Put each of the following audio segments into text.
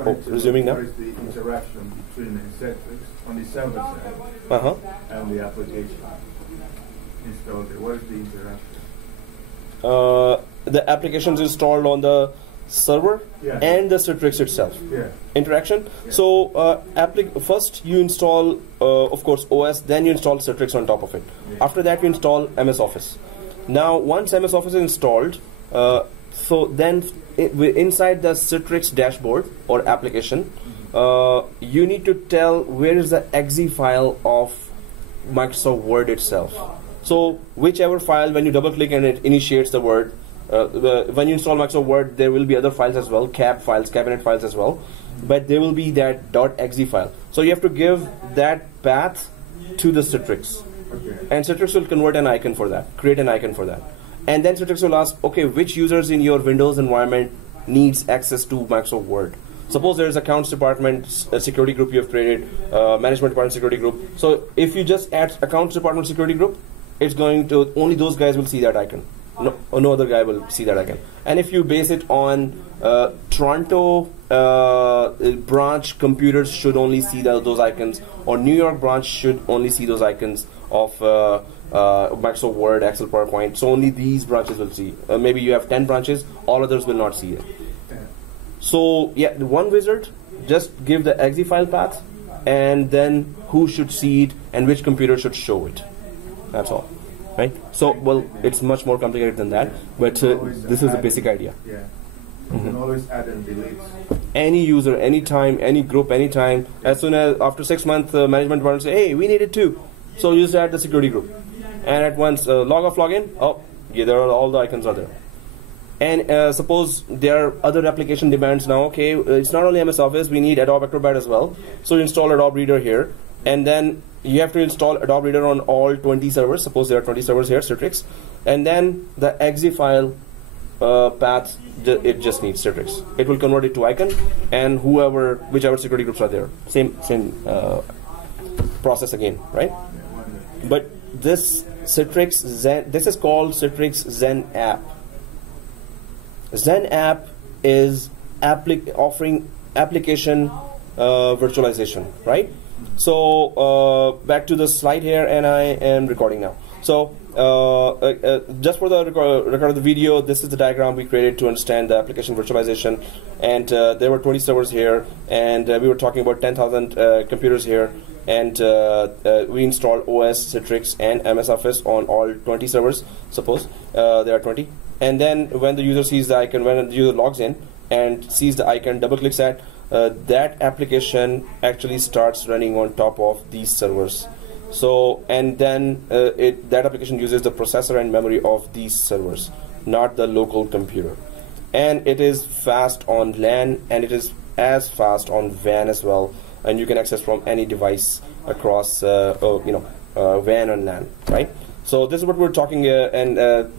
Oh, resuming now. What is the interaction between the Citrix on the server side and the application installed? What is the interaction? The applications installed on the server and the Citrix itself. Interaction. So first you install, of course, OS, then you install Citrix on top of it. After that you install MS Office. Now once MS Office is installed, so then inside the Citrix dashboard or application, you need to tell where is the exe file of Microsoft Word itself. So whichever file, when you double click and it initiates the Word, when you install Microsoft Word, there will be other files as well, cabinet files as well, but there will be that .exe file. So you have to give that path to the Citrix, and Citrix will convert an icon for that, create an icon for that, and then Citrix will ask, okay, which users in your Windows environment needs access to Microsoft Word? Suppose there is accounts department security group you have created, management department security group. So if you just add accounts department security group, it's going to, only those guys will see that icon. No other guy will see that icon. And if you base it on Toronto branch computers should only see those icons, or New York branch should only see those icons of Microsoft Word, Excel, PowerPoint. So only these branches will see. Maybe you have 10 branches, all others will not see it. So yeah, one wizard, just give the exe file path, and then who should see it and which computer should show it. That's all. Right? So, well, it's much more complicated than that, but this is the basic idea. You can always add and delete. Any user, anytime, any group, anytime. As soon as after 6 months, management department say, hey, we need it too. So you just add the security group, and at once log off, log in. Oh, yeah, there are all the icons are there. And suppose there are other application demands now. Okay, it's not only MS Office, we need Adobe Acrobat as well. So you install Adobe Reader here, and then you have to install Adobe Reader on all 20 servers. Suppose there are 20 servers here, Citrix, and then the exe file path, it just needs Citrix. It will convert it to icon, and whichever security groups are there, same process again, right? But this Citrix Zen, this is called Citrix Zen app. Zen app is offering application virtualization, right? So back to the slide here, and I am recording now. So just for the record of the video, this is the diagram we created to understand the application virtualization. And there were 20 servers here, and we were talking about 10,000 computers here. And we installed OS, Citrix, and MS Office on all 20 servers. Suppose there are 20. And then when the user sees the icon, when the user logs in and sees the icon, double clicks at, that application actually starts running on top of these servers. So, and then that application uses the processor and memory of these servers, not the local computer. And it is fast on LAN, and it is as fast on WAN as well. And you can access from any device across, WAN and LAN, right? So this is what we're talking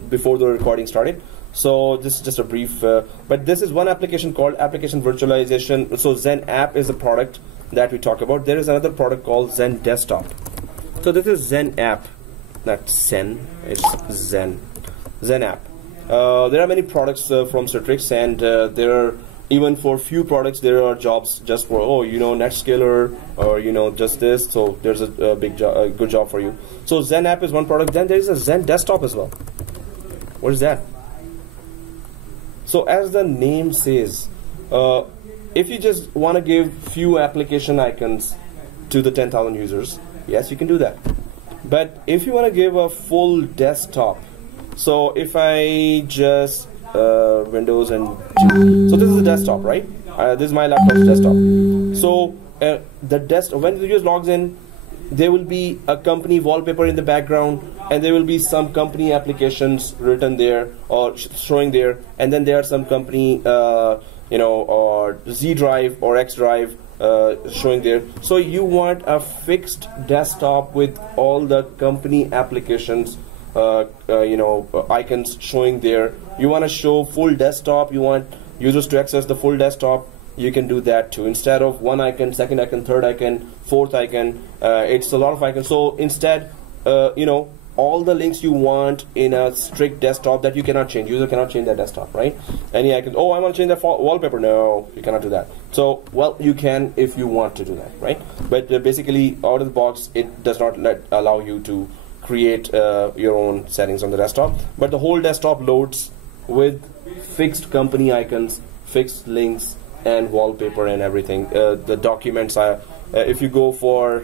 before the recording started. So this is just a brief, but this is one application called application virtualization. So Zen app is a product that we talk about. There is another product called Zen desktop. So this is Zen app, not Zen, it's Zen app. There are many products from Citrix, and there are, even for few products, there are jobs just for, NetScaler, or just this. So there's a big job, a good job for you. So Zen app is one product. Then there is a Zen desktop as well. What is that? So as the name says, if you just want to give few application icons to the 10,000 users, yes, you can do that. But if you want to give a full desktop, so if I just Windows and so this is the desktop, right? This is my laptop's desktop. So when the user logs in, there will be a company wallpaper in the background, and there will be some company applications written there or showing there, and then there are some company or Z drive or X drive showing there. So you want a fixed desktop with all the company applications icons showing there. You want to show full desktop, you want users to access the full desktop, you can do that too. Instead of one icon, second icon, third icon, fourth icon, it's a lot of icons. So instead, all the links you want in a strict desktop that you cannot change. User cannot change that desktop, right? Any icon, oh, I want to change that wallpaper. No, you cannot do that. So, well, you can if you want to do that, right? But basically, out of the box, it does not allow you to create your own settings on the desktop. But the whole desktop loads with fixed company icons, fixed links, and wallpaper and everything. The documents are, if you go for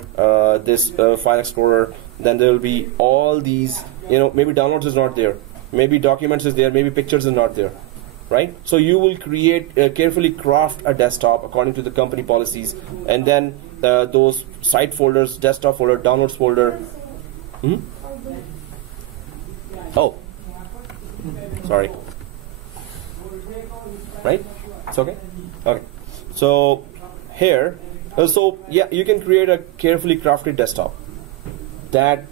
this file explorer, then there will be all these, maybe downloads is not there, maybe documents is there, maybe pictures is not there, right? So you will create, carefully craft a desktop according to the company policies, and then those site folders, desktop folder, downloads folder. Oh, sorry. Right? It's okay? Okay. So here, yeah, you can create a carefully crafted desktop that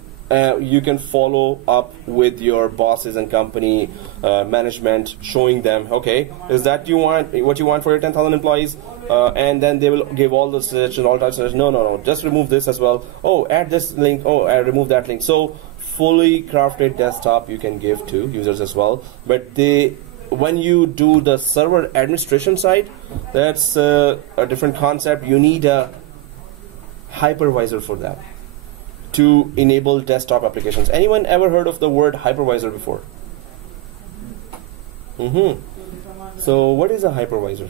you can follow up with your bosses and company management, showing them, okay, is that what you want for your 10,000 employees? And then they will give all the suggestions, all types of suggestions. No, just remove this as well. Oh, add this link. Oh, remove that link. So fully crafted desktop you can give to users as well. But when you do the server administration side, that's a different concept. You need a hypervisor for that to enable desktop applications. Anyone ever heard of the word hypervisor before? So what is a hypervisor?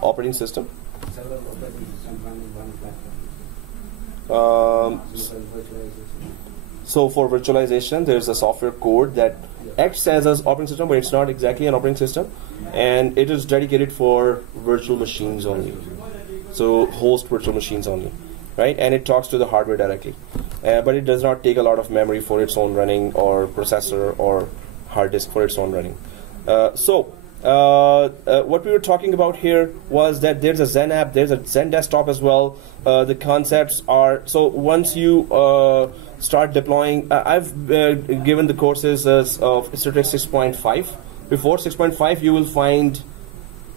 Operating system? So for virtualization, there's a software code that acts as an operating system, but it's not exactly an operating system, and it is dedicated for virtual machines only. So host virtual machines only, right? And it talks to the hardware directly, but it does not take a lot of memory for its own running, or processor, or hard disk for its own running. What we were talking about here was that there's a Zen app, there's a Zen desktop as well. The concepts are, so once you start deploying, I've given the courses of Citrix 6.5. Before 6.5 you will find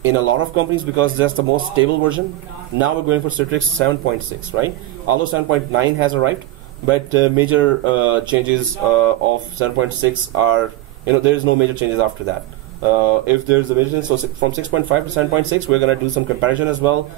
in a lot of companies, because that's the most stable version. Now we're going for Citrix 7.6, right? Although 7.9 has arrived, but major changes of 7.6 are, there is no major changes after that. If there's a vision, so from 6.5 to 7.6, we're going to do some comparison as well,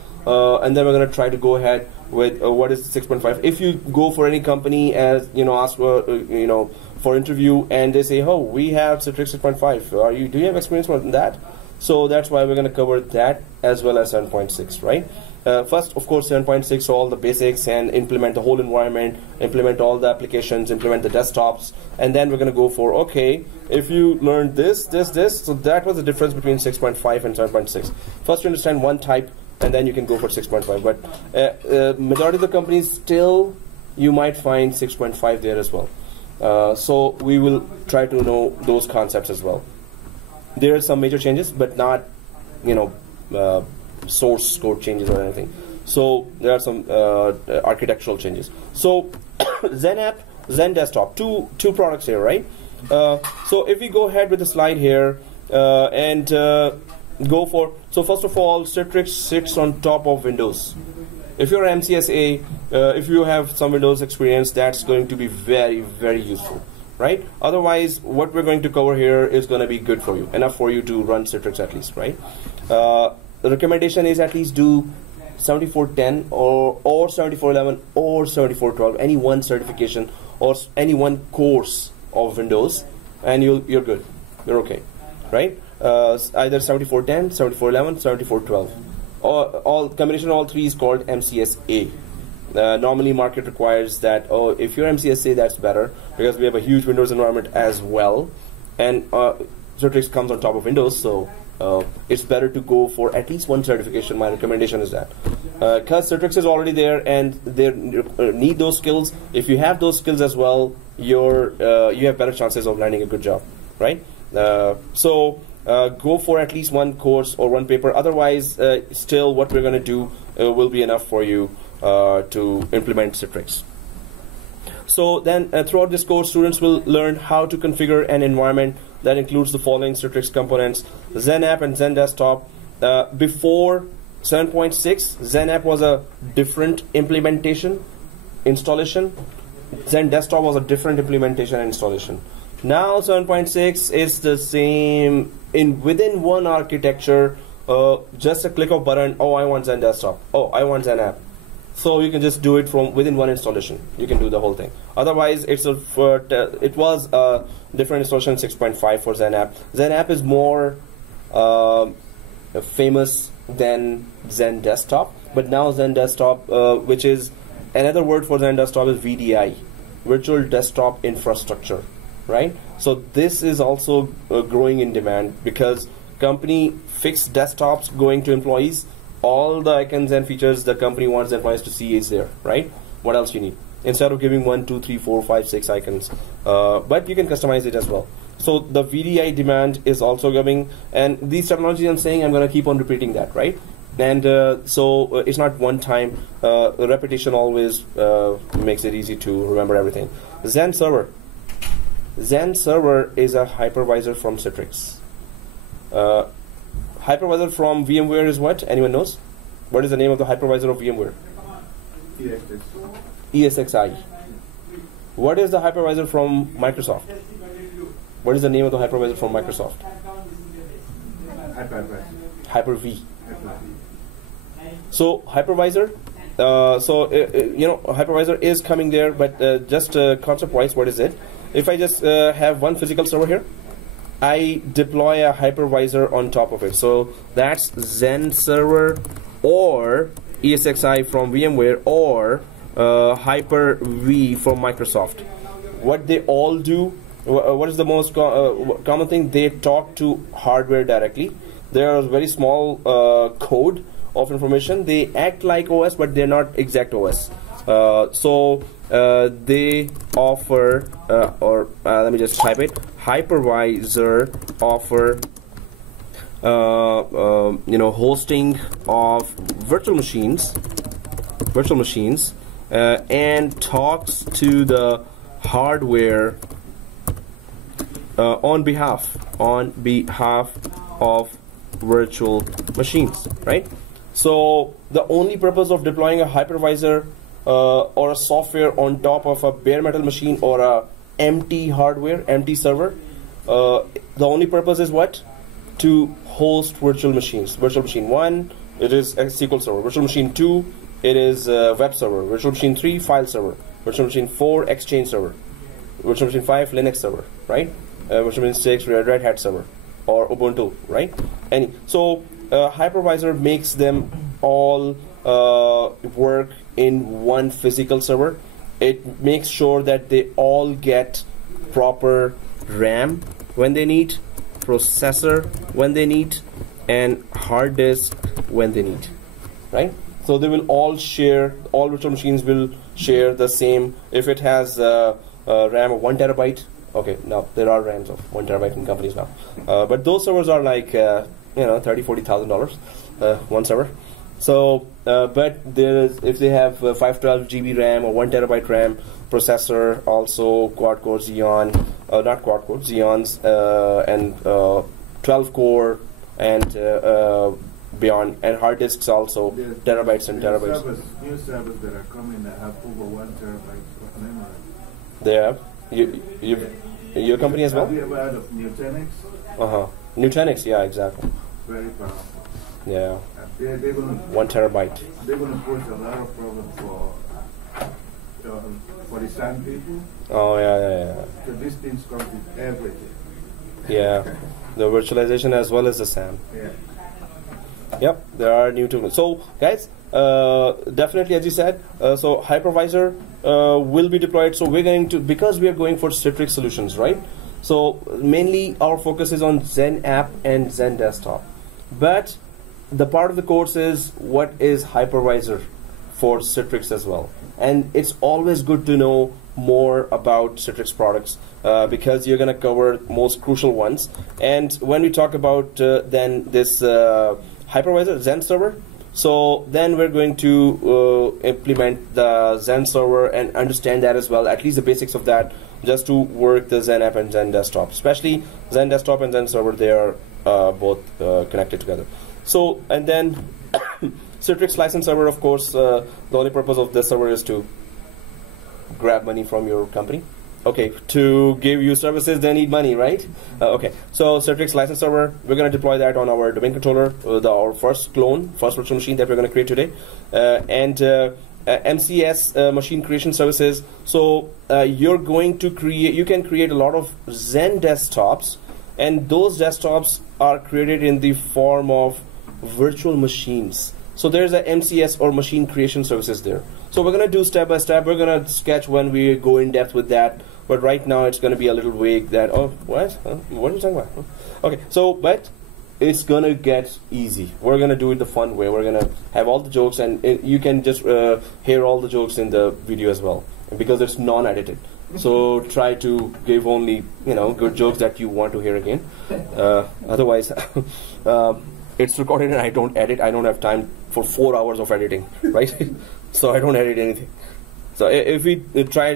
and then we're going to try to go ahead with what is 6.5. If you go for any company, as ask for interview, and they say, oh, we have Citrix 6.5, do you have experience with that? So that's why we're going to cover that as well as 7.6, right? First, of course, 7.6, so all the basics, and implement the whole environment, implement all the applications, implement the desktops, and then we're going to go for, okay, if you learned this, so that was the difference between 6.5 and 7.6. First, you understand one type, and then you can go for 6.5. But majority of the companies, still, you might find 6.5 there as well. So we will try to know those concepts as well. There are some major changes, but not, source code changes or anything. So there are some architectural changes. So Zen app, Zen desktop, two products here, right? So if we go ahead with the slide here and go for, so first of all, Citrix sits on top of Windows. If you're MCSA, if you have some Windows experience, that's going to be very, very useful, right? Otherwise, what we're going to cover here is going to be good for you, enough for you to run Citrix at least, right? The recommendation is at least do 7410 or 7411 or 7412, any one certification or any one course of Windows, and you're good, you're okay, right? Either 7410, 7411, 7412. All combination of all three is called MCSA. Normally market requires that, oh, if you're MCSA, that's better, because we have a huge Windows environment as well, and Citrix comes on top of Windows, so it's better to go for at least one certification. My recommendation is that, because Citrix is already there and they need those skills. If you have those skills as well, you have better chances of landing a good job, right? So go for at least one course or one paper. Otherwise, still what we're going to do will be enough for you to implement Citrix. So then throughout this course, students will learn how to configure an environment that includes the following Citrix components: Zen app and Zen desktop. Before 7.6, Zen app was a different implementation, installation. Zen desktop was a different implementation and installation. Now 7.6 is the same within one architecture. Just a click of button. Oh, I want Zen desktop. Oh, I want Zen app. So you can just do it from within one installation. You can do the whole thing. Otherwise, it was a different installation 6.5 for Zen app. Zen app is more famous than Zen desktop, but now Zen desktop, which is another word for Zen desktop, is VDI, virtual desktop infrastructure, right? So this is also growing in demand because company fixed desktops going to employees. All the icons and features the company wants the employees to see is there, right? What else you need? Instead of giving 1, 2, 3, 4, 5, 6 icons, but you can customize it as well. So the VDI demand is also coming, and these technologies I'm saying, I'm going to keep on repeating that, right? And so it's not one time. Repetition always makes it easy to remember everything. Zen server. Zen server is a hypervisor from Citrix. Hypervisor from VMware is what? Anyone knows? What is the name of the hypervisor of VMware? ESXi. What is the hypervisor from Microsoft? What is the name of the hypervisor from Microsoft? Hyper-V. So hypervisor, hypervisor is coming there, but just concept-wise, what is it? If I just have one physical server here, I deploy a hypervisor on top of it. So that's Zen server or ESXi from VMware or Hyper-V from Microsoft. What they all do, what is the most common thing? They talk to hardware directly. There is very small code of information. They act like OS, but they're not exact OS. So they offer, let me just type it. Hypervisor offer, hosting of virtual machines, and talks to the hardware on behalf of virtual machines, right? So the only purpose of deploying a hypervisor or a software on top of a bare metal machine or a empty hardware, empty server, the only purpose is what? To host virtual machines. Virtual machine 1, it is a SQL server. Virtual machine 2, it is a web server. Virtual machine 3, file server. Virtual machine 4, Exchange server. Virtual machine 5, Linux server, right? Virtual machine 6, Red Hat server or Ubuntu, right? So hypervisor makes them all work in one physical server. It makes sure that they all get proper RAM when they need, processor when they need, and hard disk when they need, right? So they will all share, all virtual machines will share the same. If it has RAM of 1 terabyte, okay, now there are RAMs of 1 terabyte in companies now, but those servers are like $30,000-$40,000 one server. So, but there is, if they have 512 GB RAM or 1 terabyte RAM, processor also quad core Xeon, not quad core Xeons, and 12 core and beyond, and hard disks also terabytes and terabytes. New servers that are coming that have over 1 terabyte of memory. They have your company as well. Have you ever heard of Nutanix? Nutanix, yeah, exactly. Very powerful. Yeah. They're gonna 1 terabyte. They're gonna pose a lot of problems for the SAN people. Oh yeah. So these things come with everything. Yeah, the virtualization as well as the SAN. Yeah. Yep, there are new tools. So guys, definitely as you said, so hypervisor will be deployed. So we're going to, because we are going for Citrix solutions, right? So mainly our focus is on Zen app and Zen desktop. But the part of the course is what is hypervisor for Citrix as well. And it's always good to know more about Citrix products because you're going to cover most crucial ones. And when we talk about then this hypervisor, Zen server, so then we're going to implement the Zen server and understand that as well, at least the basics of that, just to work the Zen app and Zen desktop. Especially Zen desktop and Zen server, they are both connected together. So, and then Citrix license server, of course, the only purpose of this server is to grab money from your company. Okay, to give you services, they need money, right? Okay, so Citrix license server, we're going to deploy that on our domain controller, our first virtual machine that we're going to create today, and MCS machine creation services. So you're going to create, you can create a lot of Zen desktops, and those desktops are created in the form of virtual machines. So there's a MCS or machine creation services there. So we're going to do step by step. We're going to sketch when we go in depth with that. But right now it's going to be a little vague that, oh, what? What are you talking about? Okay, so, but it's going to get easy. We're going to do it the fun way. We're going to have all the jokes, and you can just hear all the jokes in the video as well, because it's non-edited. So try to give only, good jokes that you want to hear again. Otherwise, it's recorded and I don't edit. I don't have time for 4 hours of editing, right? So I don't edit anything. So if we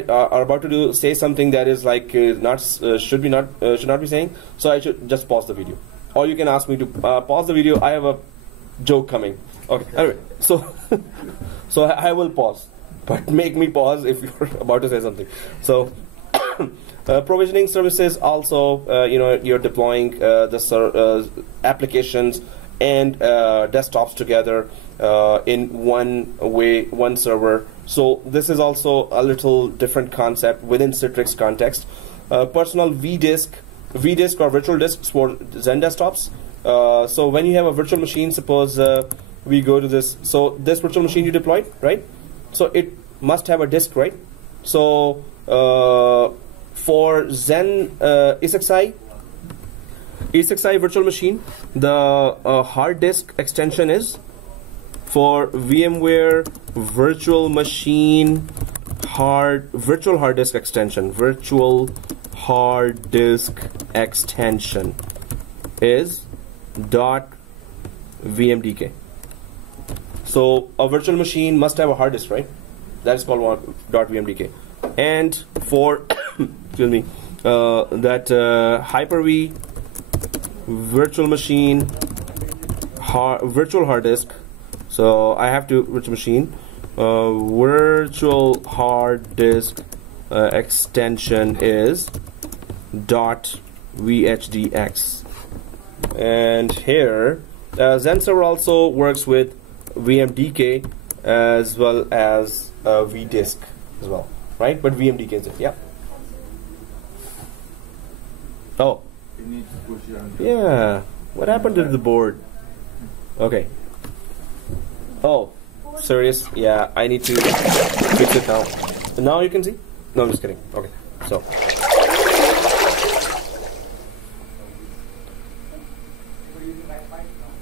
are about to say something that is like should not be saying, so I should just pause the video, or you can ask me to pause the video. I have a joke coming. Okay, anyway, so so I will pause, but make me pause if you're about to say something. So provisioning services also, you're deploying the applications and desktops together in one server. So this is also a little different concept within Citrix context. Personal vDisk or virtual disks for Zen desktops. So when you have a virtual machine, suppose we go to this. So this virtual machine you deployed, right? So it must have a disk, right? So for Zen ESXi virtual machine, the hard disk extension is for VMware virtual machine virtual hard disk extension. Virtual hard disk extension is .vmdk. So a virtual machine must have a hard disk, right? That is called .vmdk. And for excuse me, that Hyper-V virtual machine virtual hard disk. So I have to virtual machine virtual hard disk extension is .vhdx. And here Zen server also works with VMDK as well as vdisk as well, right? But VMDK is it, yeah. Oh, yeah. What happened to the board? Okay. Oh, serious? Yeah, I need to fix it now. Now you can see? No, I'm just kidding. Okay, so.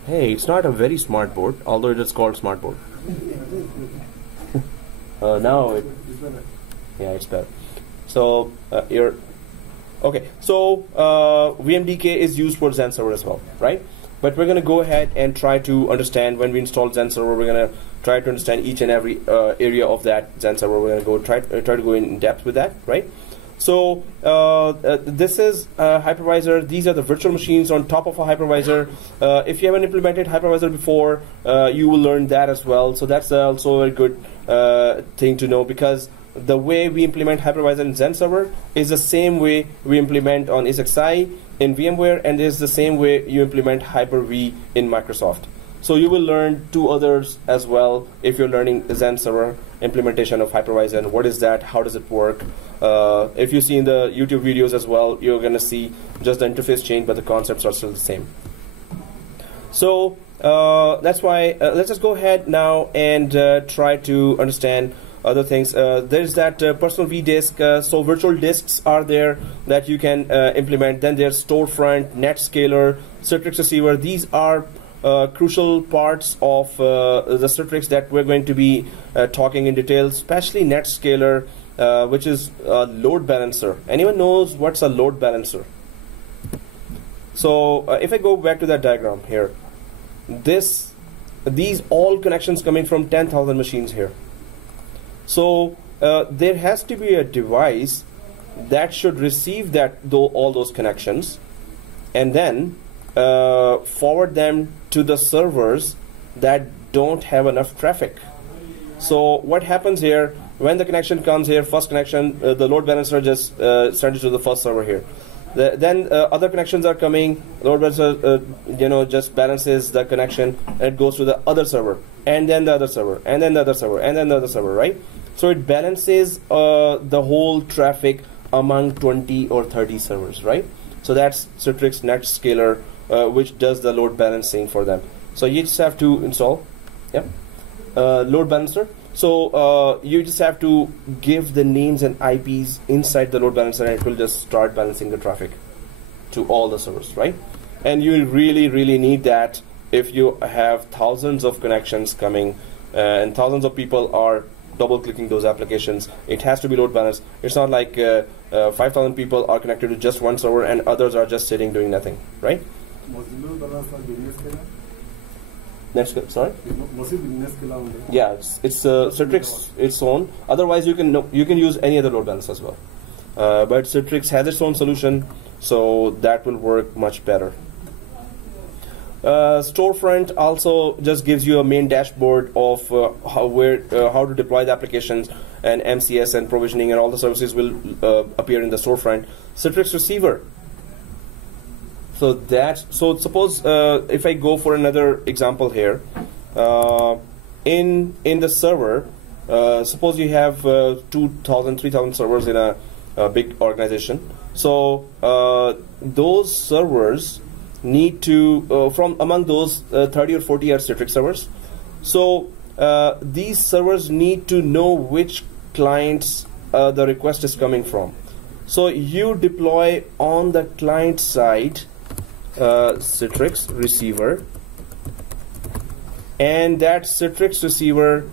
Hey, it's not a very smart board, although it is called smart board. Now it, yeah, it's better. So okay. So VMDK is used for Zen server as well, right? But we're going to go ahead and try to understand when we install Zen server. We're going to try to understand each and every area of that Zen server. We're going to try to go in depth with that, right? So this is a hypervisor. These are the virtual machines on top of a hypervisor. If you haven't implemented hypervisor before, you will learn that as well. So that's also a good thing to know, because the way we implement hypervisor in Zen server is the same way we implement on ESXi in VMware, and is the same way you implement Hyper-V in Microsoft. So you will learn two others as well if you're learning Zen server implementation of hypervisor and what is that, how does it work. If you see in the YouTube videos as well, you're going to see just the interface change, but the concepts are still the same. So that's why let's just go ahead now and try to understand other things. There's that personal vDisk. So virtual disks are there that you can implement. Then there's storefront, NetScaler, Citrix receiver. These are crucial parts of the Citrix that we're going to be talking in detail, especially NetScaler, which is a load balancer. Anyone knows what's a load balancer? So if I go back to that diagram here, these all connections coming from 10,000 machines here. So there has to be a device that should receive all those connections, and then forward them to the servers that don't have enough traffic. So what happens here, when the connection comes here, first connection, the load balancer just sends it to the first server here. Then other connections are coming, load balancer just balances the connection, and it goes to the other server, and then the other server, and then the other server, and then the other server, right? So it balances the whole traffic among 20 or 30 servers, right? So that's Citrix NetScaler, which does the load balancing for them. So you just have to install, load balancer. So you just have to give the names and IPs inside the load balancer, and it will just start balancing the traffic to all the servers, right? And you really need that if you have thousands of connections coming and thousands of people are double-clicking those applications. It has to be load balanced. It's not like 5,000 people are connected to just one server and others are just sitting doing nothing, right? Sorry? Yeah, it's Citrix its own. Otherwise, you can use any other load balance as well. But Citrix has its own solution, so that will work much better. Storefront also just gives you a main dashboard of how to deploy the applications, and MCS and provisioning and all the services will appear in the storefront. Citrix receiver. So suppose if I go for another example here, in the server, suppose you have 2,000, 3,000 servers in a big organization. So those servers need to, from among those 30 or 40 are Citrix servers. So these servers need to know which clients the request is coming from. So you deploy on the client side Citrix receiver, and that Citrix receiver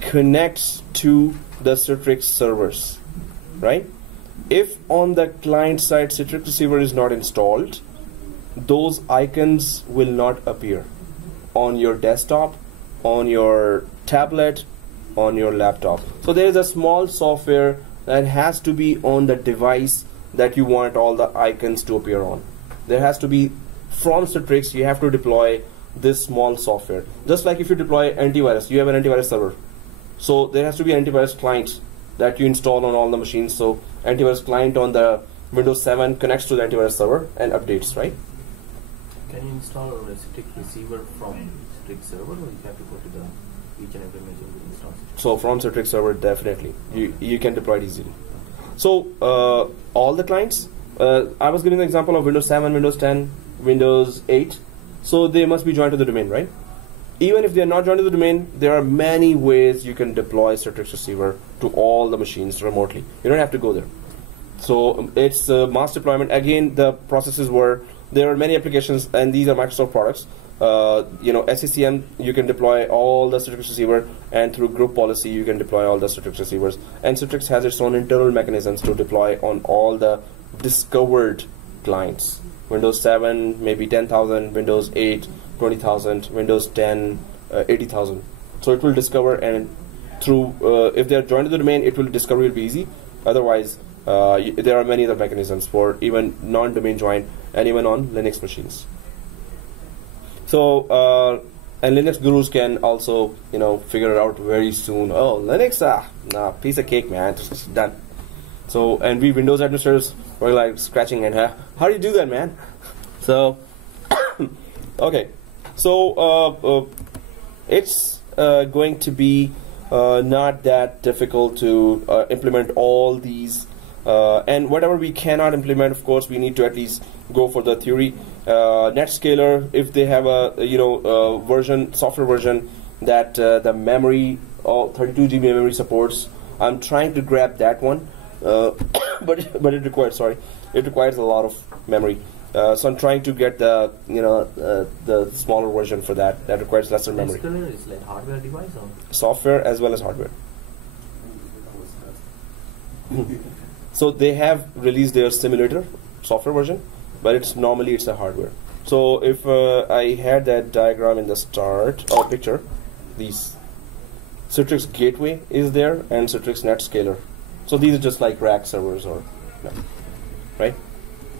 connects to the Citrix servers, right? If on the client side Citrix receiver is not installed, those icons will not appear on your desktop, on your tablet, on your laptop. So there is a small software that has to be on the device that you want all the icons to appear on. There has to be, from Citrix, you have to deploy this small software. Just like if you deploy antivirus, you have an antivirus server. So there has to be an antivirus client that you install on all the machines. So antivirus client on the Windows 7 connects to the antivirus server and updates, right? Can you install a Citrix receiver from Citrix server, or you have to go to the each and every machine to install Citrix? So from Citrix server, definitely you can deploy it easily. So all the clients, I was giving the example of Windows 7, Windows 10, Windows 8. So they must be joined to the domain, right? Even if they are not joined to the domain, there are many ways you can deploy Citrix receiver to all the machines remotely. You don't have to go there. So it's mass deployment. Again, the processes were, there are many applications, and these are Microsoft products. SCCM, you can deploy all the Citrix receiver, and through group policy, you can deploy all the Citrix receivers. And Citrix has its own internal mechanisms to deploy on all the discovered clients. Windows 7, maybe 10,000, Windows 8, 20,000, Windows 10, 80,000. So it will discover, and through, if they are joined to the domain, it will discover will be easy. Otherwise, there are many other mechanisms for even non-domain join, and even on Linux machines. So, and Linux gurus can also, figure it out very soon. Oh, Linux, nah, piece of cake, man, it's done. So, and we Windows administrators were like scratching and how do you do that, man? So, okay, so it's going to be not that difficult to implement all these. And whatever we cannot implement, of course, we need to at least go for the theory. NetScaler, if they have a version, software version that the memory, 32 GB memory supports, I'm trying to grab that one, but it requires a lot of memory. So I'm trying to get the the smaller version for that requires lesser memory. NetScaler is like hardware device or software as well as hardware. So they have released their simulator software version, but it's normally a hardware. So if I had that diagram in the start or picture, these Citrix Gateway is there and Citrix NetScaler. So these are just like rack servers or right.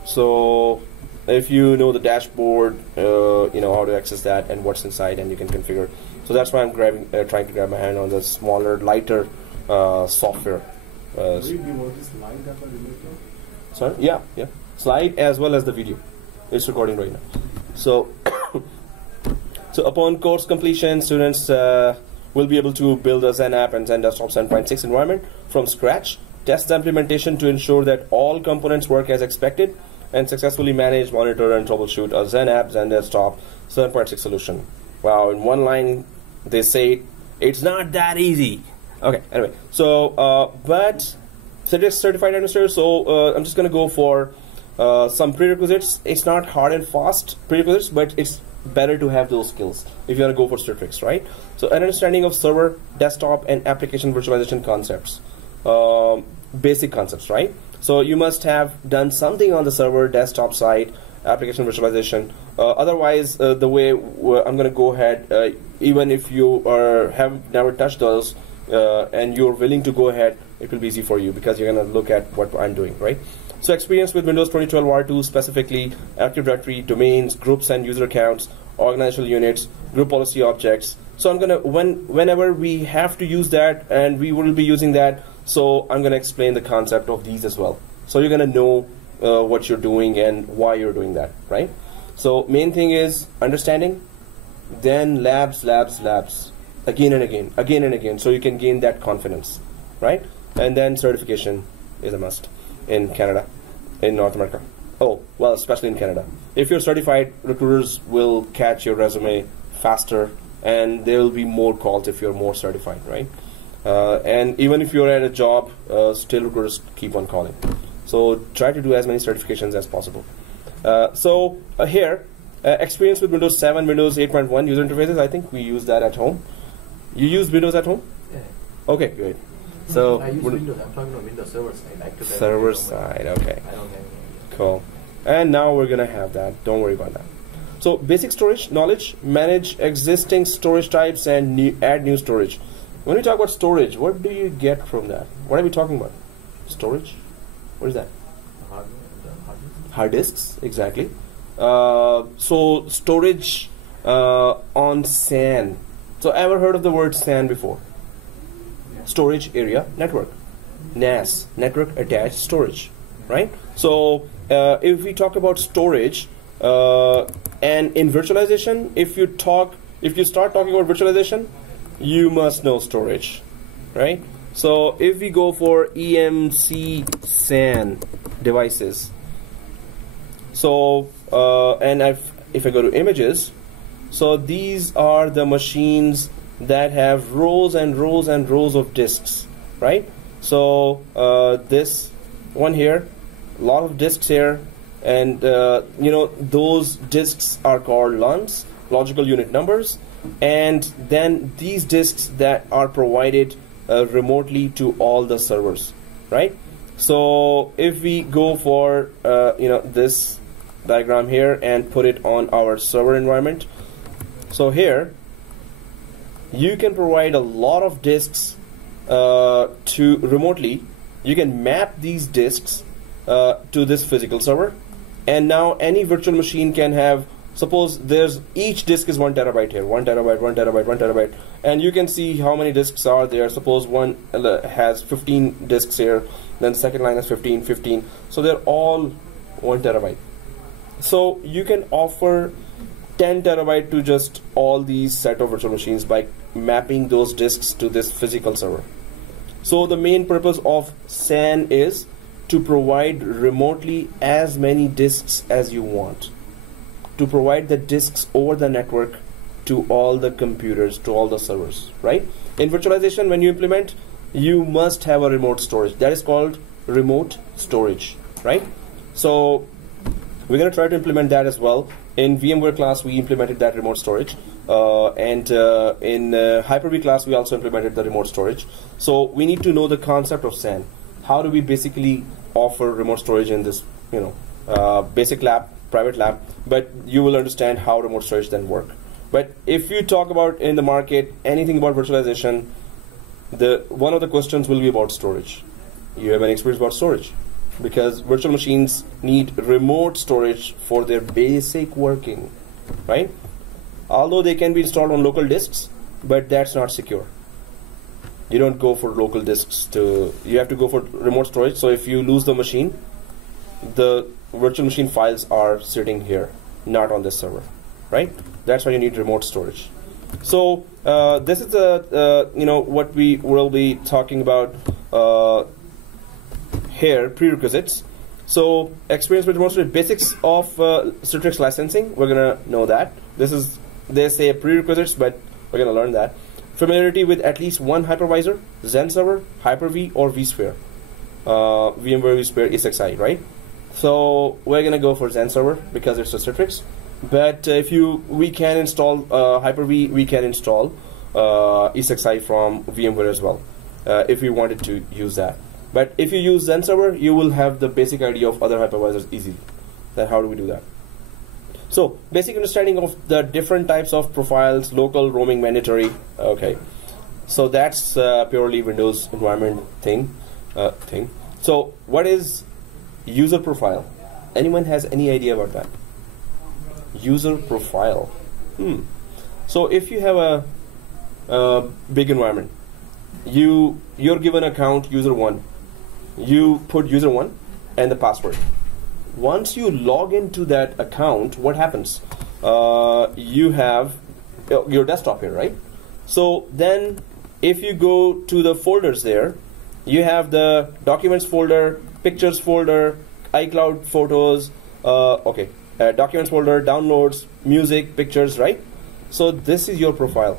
So if you know the dashboard, you know how to access that and what's inside, and you can configure. So that's why I'm trying to grab my hand on the smaller, lighter software. Sorry? Yeah. Slide as well as the video. It's recording right now. So, so upon course completion, students will be able to build a Zen app and Zen Desktop 7.6 environment from scratch, test the implementation to ensure that all components work as expected, and successfully manage, monitor, and troubleshoot a Zen app, Zen Desktop 7.6 solution. Wow, in one line, they say it's not that easy. Okay, anyway, so, but Citrix certified administrator, so I'm just going to go for some prerequisites. It's not hard and fast prerequisites, but it's better to have those skills if you want to go for Citrix, right? So an understanding of server, desktop, and application virtualization concepts, basic concepts, right? So you must have done something on the server, desktop side, application virtualization. Otherwise, the way I'm going to go ahead, even if you have never touched those and you're willing to go ahead, it will be easy for you because you're going to look at what I'm doing, right? So experience with Windows 2012 R2, specifically Active Directory, domains, groups and user accounts, organizational units, group policy objects. So I'm gonna, whenever we have to use that, and we will be using that, so I'm gonna explain the concept of these as well. So you're gonna know what you're doing and why you're doing that, right? So main thing is understanding, then labs, again and again, so you can gain that confidence, right? And then certification is a must in Canada, in North America. Oh, well, especially in Canada. If you're certified, recruiters will catch your resume faster, and there will be more calls if you're more certified, right? And even if you're at a job, still recruiters keep on calling. So try to do as many certifications as possible. Here, experience with Windows 7, Windows 8.1 user interfaces. I think we use that at home. You use Windows at home? Yeah. Okay, great. So I use Windows. I'm talking about Windows server side. Server side, okay. I don't have any. Cool. And now we're gonna have that. Don't worry about that. So basic storage knowledge, manage existing storage types and add new storage. When we talk about storage, what do you get from that? What are we talking about? Storage? What is that? Hard disks, exactly. So storage on SAN. So ever heard of the word SAN before? Storage area network. NAS, network attached storage, right? So if we talk about storage and in virtualization, if you start talking about virtualization, you must know storage, right? So if we go for EMC SAN devices, so and if I go to images, so these are the machines that have rows and rows and rows of disks, right? So this one here, a lot of disks here, and you know, those disks are called LUNs, logical unit numbers, and then these disks that are provided remotely to all the servers, right? So if we go for you know, this diagram here and put it on our server environment, so here you can provide a lot of disks to remotely. You can map these disks to this physical server, and now any virtual machine can have, suppose there's, each disk is 1 terabyte here, 1 terabyte, 1 terabyte, 1 terabyte, and you can see how many disks are there. Suppose one has 15 disks here, then the second line has 15, 15, so they're all 1 terabyte. So you can offer 10 terabyte to just all these set of virtual machines by mapping those disks to this physical server. So the main purpose of SAN is to provide remotely as many disks as you want, to provide the disks over the network to all the computers, to all the servers, right? In virtualization, when you implement, you must have a remote storage. That is called remote storage, right? So we're going to try to implement that as well. In VMware class, we implemented that remote storage, and in Hyper-V class, we also implemented the remote storage. So we need to know the concept of SAN. How do we basically offer remote storage in this, you know, basic lab, private lab? But you will understand how remote storage then work. But if you talk about in the market anything about virtualization, one of the questions will be about storage. You have any experience about storage? because virtual machines need remote storage for their basic working, right? Although they can be installed on local disks, but that's not secure. You don't go for local disks you have to go for remote storage. So if you lose the machine, the virtual machine files are sitting here, not on this server, right? That's why you need remote storage. So this is what we will be talking about here, prerequisites. So experience with remote storage, basics of Citrix licensing, we're gonna know that. They say prerequisites, but we're gonna learn that. Familiarity with at least one hypervisor, Xen server, Hyper-V, or vSphere. VMware vSphere ESXi, right? So we're gonna go for Xen server because it's a Citrix. But if we can install Hyper-V, we can install ESXi from VMware as well, if we wanted to use that. But if you use Xen server, you will have the basic idea of other hypervisors easily. Then how do we do that? So basic understanding of the different types of profiles, local, roaming, mandatory. Okay, so that's purely Windows environment thing. So what is user profile? Anyone has any idea about that? User profile. So if you have a big environment, you're given account user 1. You put user 1 and the password. Once you log into that account, what happens? You have your desktop here, right? So then if you go to the folders there, you have the documents folder, pictures folder, iCloud photos, documents folder, downloads, music, pictures, right? So this is your profile,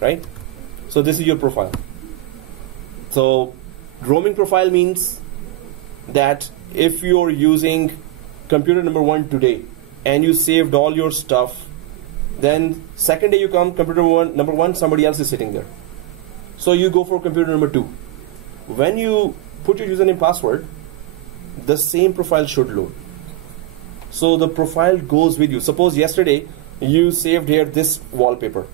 right? So this is your profile. So roaming profile means that if you're using computer number 1 today and you saved all your stuff, then second day you come, computer number 1, somebody else is sitting there. So you go for computer number 2. When you put your username password, the same profile should load. So the profile goes with you. Suppose yesterday you saved here this wallpaper.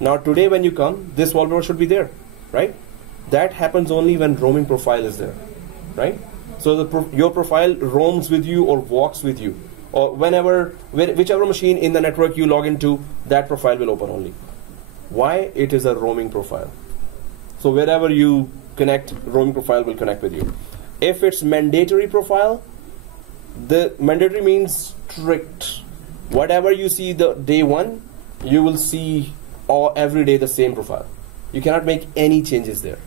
Now today when you come, this wallpaper should be there, right? That happens only when roaming profile is there, right? So your profile roams with you or walks with you, or whichever machine in the network you log into, that profile will open only. Why? It is a roaming profile. So wherever you connect, roaming profile will connect with you. If it's mandatory profile, the mandatory means strict. Whatever you see the day 1, you will see every day the same profile. You cannot make any changes there.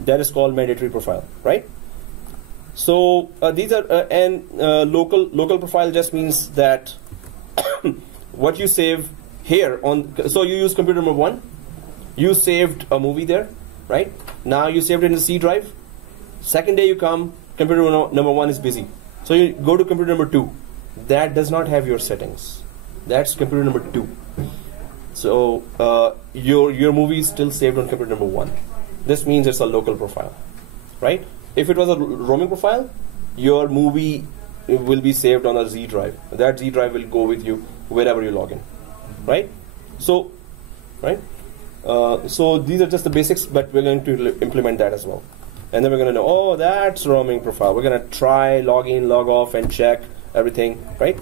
That is called mandatory profile, right? So these are local profile just means that what you save here on. So you use computer number 1, you saved a movie there, right? Now you saved it in the C drive. Second day you come, computer number 1 is busy. So you go to computer number 2. That does not have your settings. That's computer number 2. So your movie is still saved on computer number 1. This means it's a local profile, right? If it was a roaming profile, your movie will be saved on a Z drive. That Z drive will go with you wherever you log in, right? So, so these are just the basics, but we're going to implement that as well. And then we're going to know, oh, that's roaming profile. We're going to try log in, log off, and check everything, right?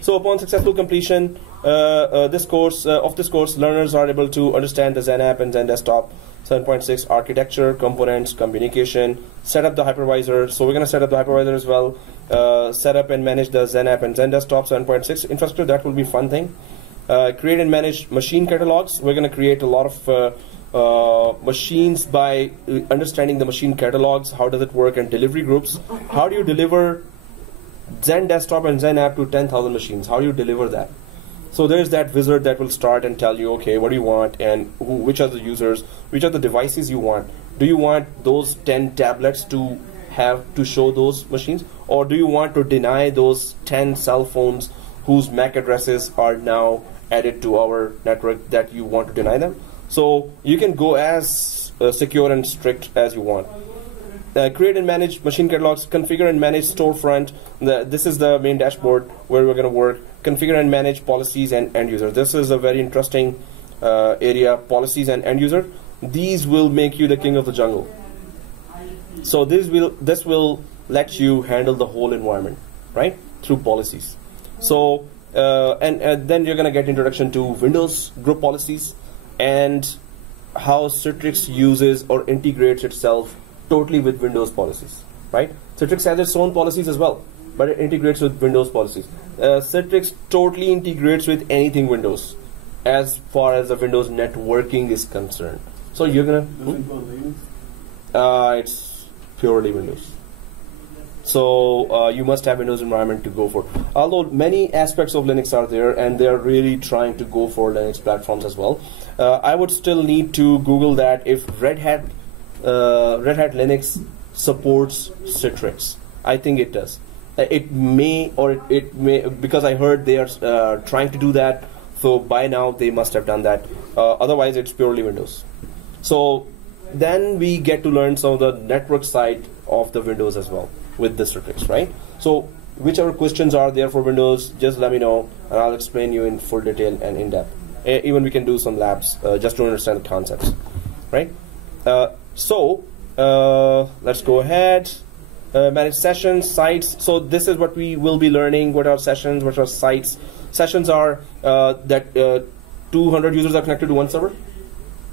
So upon successful completion this course, learners are able to understand the Xen app and Xen desktop 7.6 architecture, components, communication, set up the hypervisor. So we're going to set up the hypervisor as well. Set up and manage the Xen app and Xen desktop 7.6 infrastructure. That will be a fun thing. Create and manage machine catalogs. We're going to create a lot of machines by understanding the machine catalogs. How does it work? And delivery groups. How do you deliver Xen desktop and Xen app to 10,000 machines? How do you deliver that? So there's that wizard that will start and tell you, okay, what do you want, and which are the users, which are the devices you want. Do you want those 10 tablets to show those machines, or do you want to deny those 10 cell phones whose MAC addresses are now added to our network that you want to deny them? So you can go as secure and strict as you want. Create and manage machine catalogs, configure and manage storefront. This is the main dashboard where we're going to work. Configure and manage policies and end user. This is a very interesting area, policies and end user. These will make you the king of the jungle. So this will let you handle the whole environment, right, through policies. So and then you're gonna get introduction to Windows group policies and how Citrix uses or integrates itself totally with Windows policies, right? Citrix has its own policies as well, but it integrates with Windows policies. Citrix totally integrates with anything Windows as far as the Windows networking is concerned. So you're gonna it's purely Windows. So you must have Windows environment to go for. Although many aspects of Linux are there, and they are really trying to go for Linux platforms as well. I would still need to Google that if Red Hat Linux supports Citrix. I think it does. It may, or it may, because I heard they are trying to do that. So by now they must have done that. Otherwise, it's purely Windows. So then we get to learn some of the network side of the Windows as well with the Citrix, right? So whichever questions are there for Windows, just let me know, and I'll explain you in full detail and in depth. Even we can do some labs just to understand the concepts, right? So let's go ahead. Manage sessions, sites. So this is what we will be learning. What are sessions? What are sites? Sessions are that 200 users are connected to one server.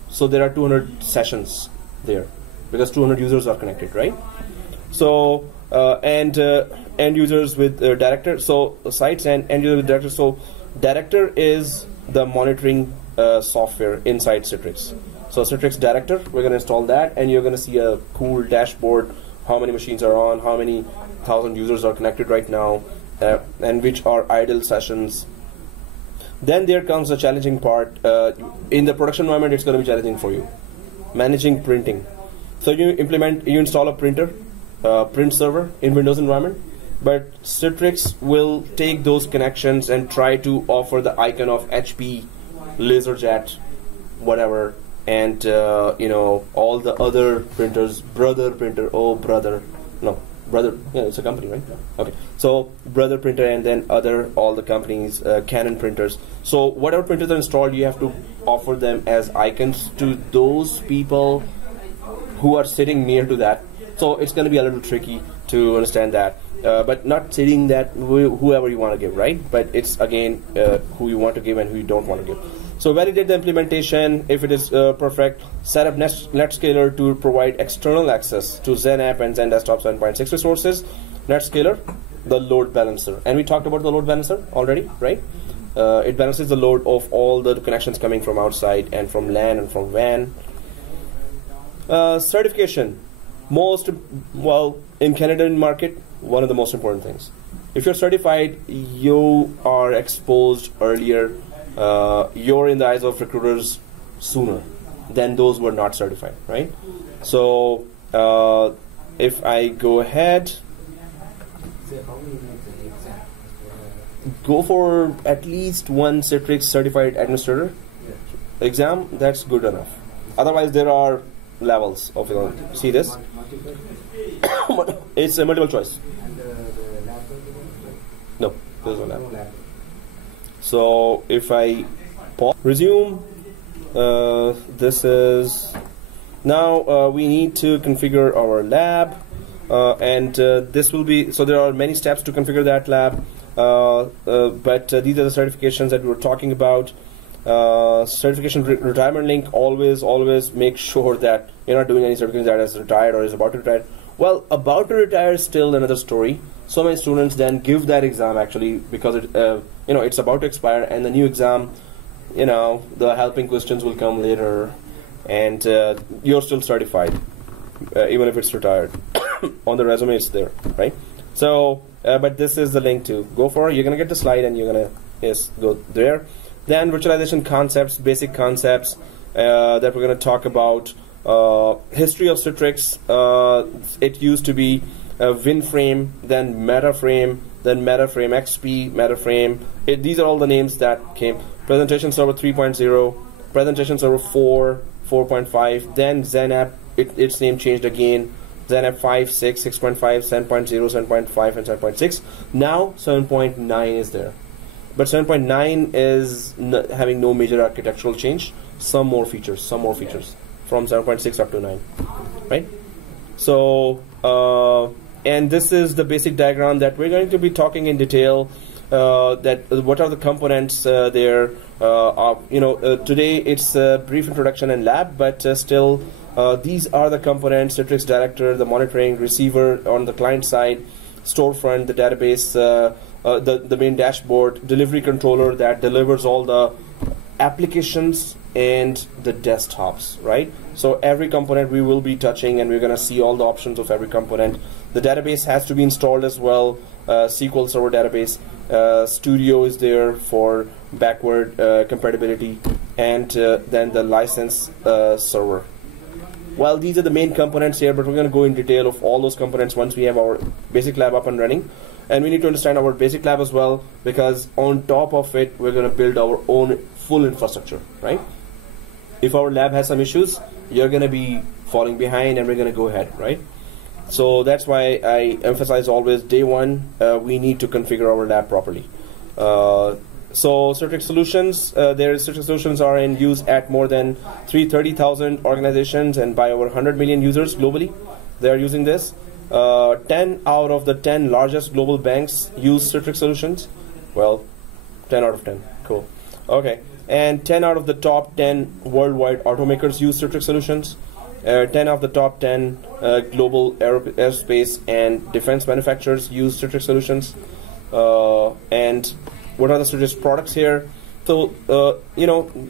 So there are 200 sessions there because 200 users are connected, right? So and end users with director. So sites and end user with director. So director is the monitoring software inside Citrix. So Citrix Director, we're going to install that, and you're going to see a cool dashboard, how many machines are on, how many thousand users are connected right now, and which are idle sessions. Then there comes the challenging part. In the production environment, it's going to be challenging for you. Managing printing. So you install a printer, print server in Windows environment, but Citrix will take those connections and try to offer the icon of HP, LaserJet, whatever, and all the other printers, brother printer, yeah, it's a company, right? Okay, so brother printer, and then all the companies, Canon printers. So whatever printers are installed, you have to offer them as icons to those people who are sitting near to that. So it's going to be a little tricky to understand that, but not sitting that whoever you want to give, right? But it's again who you want to give and who you don't want to give. So validate the implementation if it is perfect. Set up Netscaler to provide external access to XenApp and XenDesktop 7.6 resources. Netscaler, the load balancer, and we talked about the load balancer already, right? It balances the load of all the connections coming from outside and from LAN and from WAN. Certification, in Canadian market, one of the most important things. If you're certified, you are exposed earlier. You're in the eyes of recruiters sooner than those who are not certified, right? So if I go ahead, go for at least one Citrix certified administrator exam, that's good enough. Otherwise, there are levels of see this. It's a multiple choice. No, there's no lab. So if I pause, resume, this is now we need to configure our lab, and this will be, so there are many steps to configure that lab, but these are the certifications that we were talking about. Certification retirement link, always make sure that you're not doing any certifications that is retired or is about to retire. Well, about to retire is still another story. So many students then give that exam actually because it, it's about to expire, and the new exam, the helping questions will come later, and you're still certified, even if it's retired. On the resume, it's there, right? So, but this is the link to go for. You're gonna get the slide, and you're gonna go there. Then virtualization concepts, basic concepts that we're gonna talk about. History of Citrix. It used to be WinFrame, then MetaFrame, then MetaFrame XP, MetaFrame. These are all the names that came. Presentation Server 3.0, Presentation Server 4, 4.5, then XenApp, its name changed again. XenApp 5, 6, 6.5, 7.0, 7.5, and 7.6. Now 7.9 is there. But 7.9 is having no major architectural change. Some more features from 7.6 up to 9, right? So and this is the basic diagram that we're going to be talking in detail. That what are the components there? Today it's a brief introduction and lab, but still these are the components: Citrix Director, the monitoring, receiver on the client side, storefront, the database, the main dashboard, delivery controller that delivers all the applications and the desktops, right? So every component we will be touching, and we're going to see all the options of every component. The database has to be installed as well. SQL Server database. Studio is there for backward compatibility, and then the license server. Well, these are the main components here, but we're going to go in detail of all those components once we have our basic lab up and running. And we need to understand our basic lab as well, because on top of it, we're going to build our own full infrastructure, right? If our lab has some issues, you're going to be falling behind, and we're going to go ahead, right? So that's why I emphasize always day one, we need to configure our lab properly. So Citrix Solutions, Citrix Solutions are in use at more than 330,000 organizations and by over 100 million users globally. They are using this. 10 out of the 10 largest global banks use Citrix Solutions. Well, 10 out of 10. Cool. Okay. And 10 out of the top 10 worldwide automakers use Citrix Solutions. 10 of the top 10 global aerospace and defense manufacturers use Citrix Solutions. And what are the Citrix products here? So,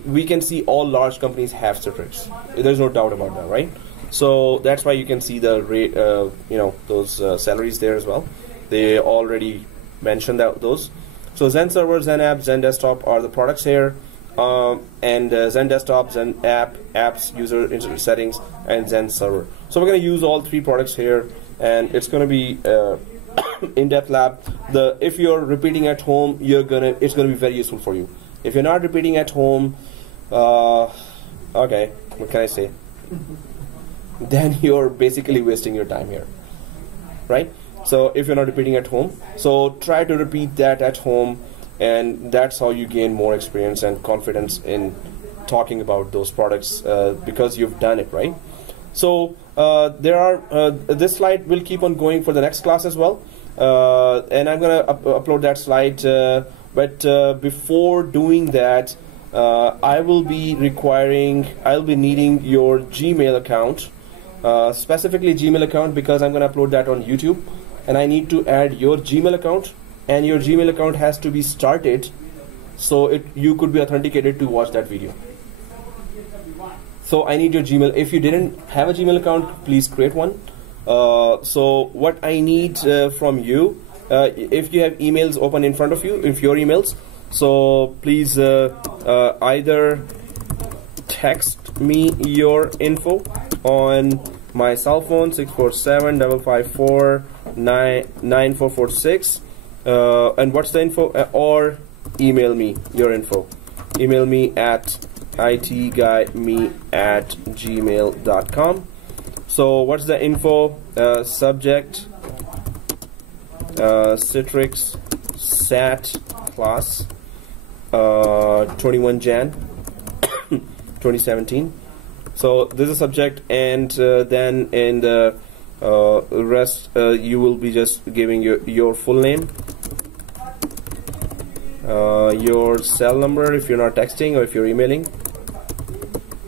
we can see all large companies have Citrix. There's no doubt about that, right? So that's why you can see the rate, those salaries there as well. They already mentioned those. So Zen Server, Zen App, Zen Desktop are the products here. And Zen Desktop, Zen App, Apps, User Settings, and Zen Server. So we're going to use all three products here, and it's going to be in-depth lab. If you're repeating at home, it's going to be very useful for you. If you're not repeating at home, okay, what can I say? Then you're basically wasting your time here, right? So if you're not repeating at home, so try to repeat that at home, and that's how you gain more experience and confidence in talking about those products because you've done it, right? So this slide will keep on going for the next class as well, and I'm going to upload that slide. But before doing that, I'll be needing your Gmail account, specifically Gmail account, because I'm going to upload that on YouTube, and I need to add your Gmail account. And your Gmail account has to be started so you could be authenticated to watch that video. So I need your Gmail. If you didn't have a Gmail account, please create one. So what I need from you, if you have emails open in front of you, if your emails, so please either text me your info on my cell phone 647-554-9446. And what's the info? Or email me your info. Email me at itguyme@gmail.com. So what's the info? Subject Citrix SAT class 21Jan 2017. So this is subject, and then in the rest you will be just giving your full name, your cell number if you're not texting or if you're emailing,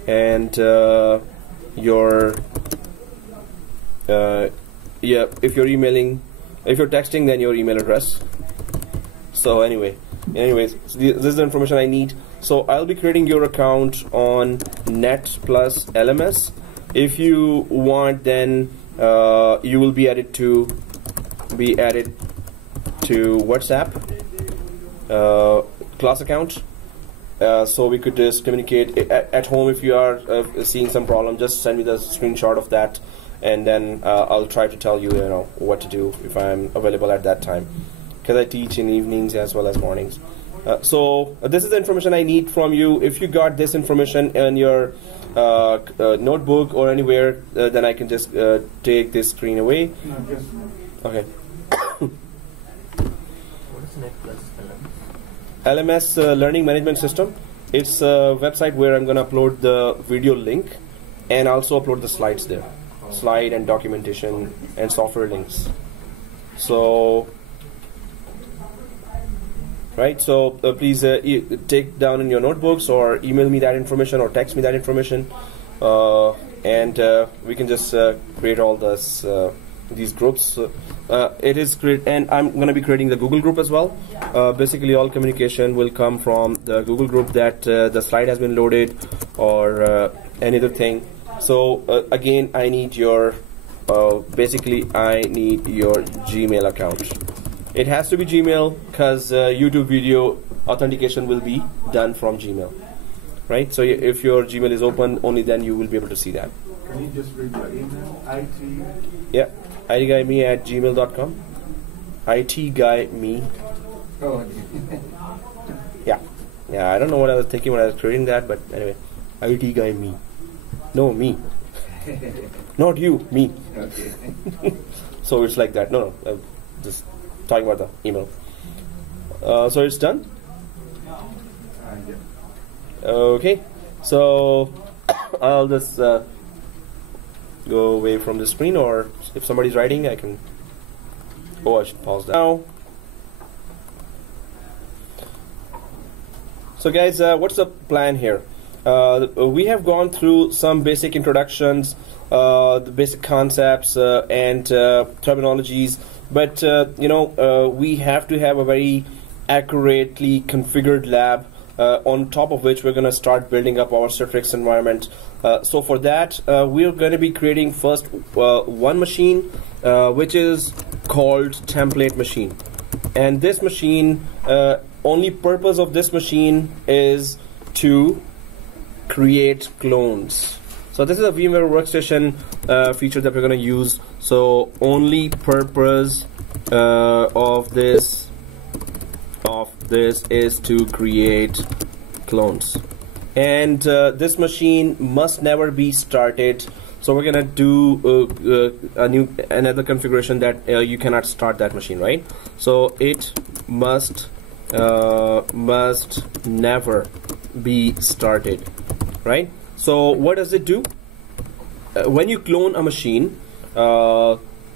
and if you're emailing, if you're texting, then your email address. So anyways, this is the information I need. So I'll be creating your account on Netplus LMS. If you want, then you will be added to WhatsApp class account, so we could just communicate at home. If you are seeing some problem, just send me the screenshot of that, and then I'll try to tell you, what to do if I'm available at that time, because I teach in evenings as well as mornings. So this is the information I need from you. If you got this information in your notebook or anywhere, then I can just take this screen away. Okay. What is Netplus LMS Learning Management System. It's a website where I'm going to upload the video link and also upload the slides there. slide and documentation and software links. So right, so please take down in your notebooks or email me that information or text me that information, and we can just create all this these groups. It is great, and I'm going to be creating the Google group as well. Basically all communication will come from the Google group that the slide has been loaded or any other thing. So again, I need your basically I need your Gmail account. It has to be Gmail because YouTube video authentication will be done from Gmail, right? So if your Gmail is open, only then you will be able to see that. Can you just read your email? Yeah, itguyme@gmail.com. itguyme. Oh, Yeah, I don't know what I was thinking when I was creating that, but anyway, itguyme. No, me. Not you, me. okay. So it's like that. No, just talking about the email. So it's done. Yeah. Okay, so I'll just go away from the screen, or if somebody's writing, I can. Oh, I should pause that now. So guys, what's the plan here? We have gone through some basic introductions, the basic concepts and terminologies, but we have to have a very accurately configured lab on top of which we're going to start building up our Citrix environment. So for that, we're going to be creating first one machine which is called template machine, and this machine, only purpose of this machine is to create clones. So this is a VMware workstation feature that we're going to use. So only purpose of this is to create clones, and this machine must never be started. So we're gonna do another configuration that you cannot start that machine, right? So it must never be started, right? So what does it do? When you clone a machine,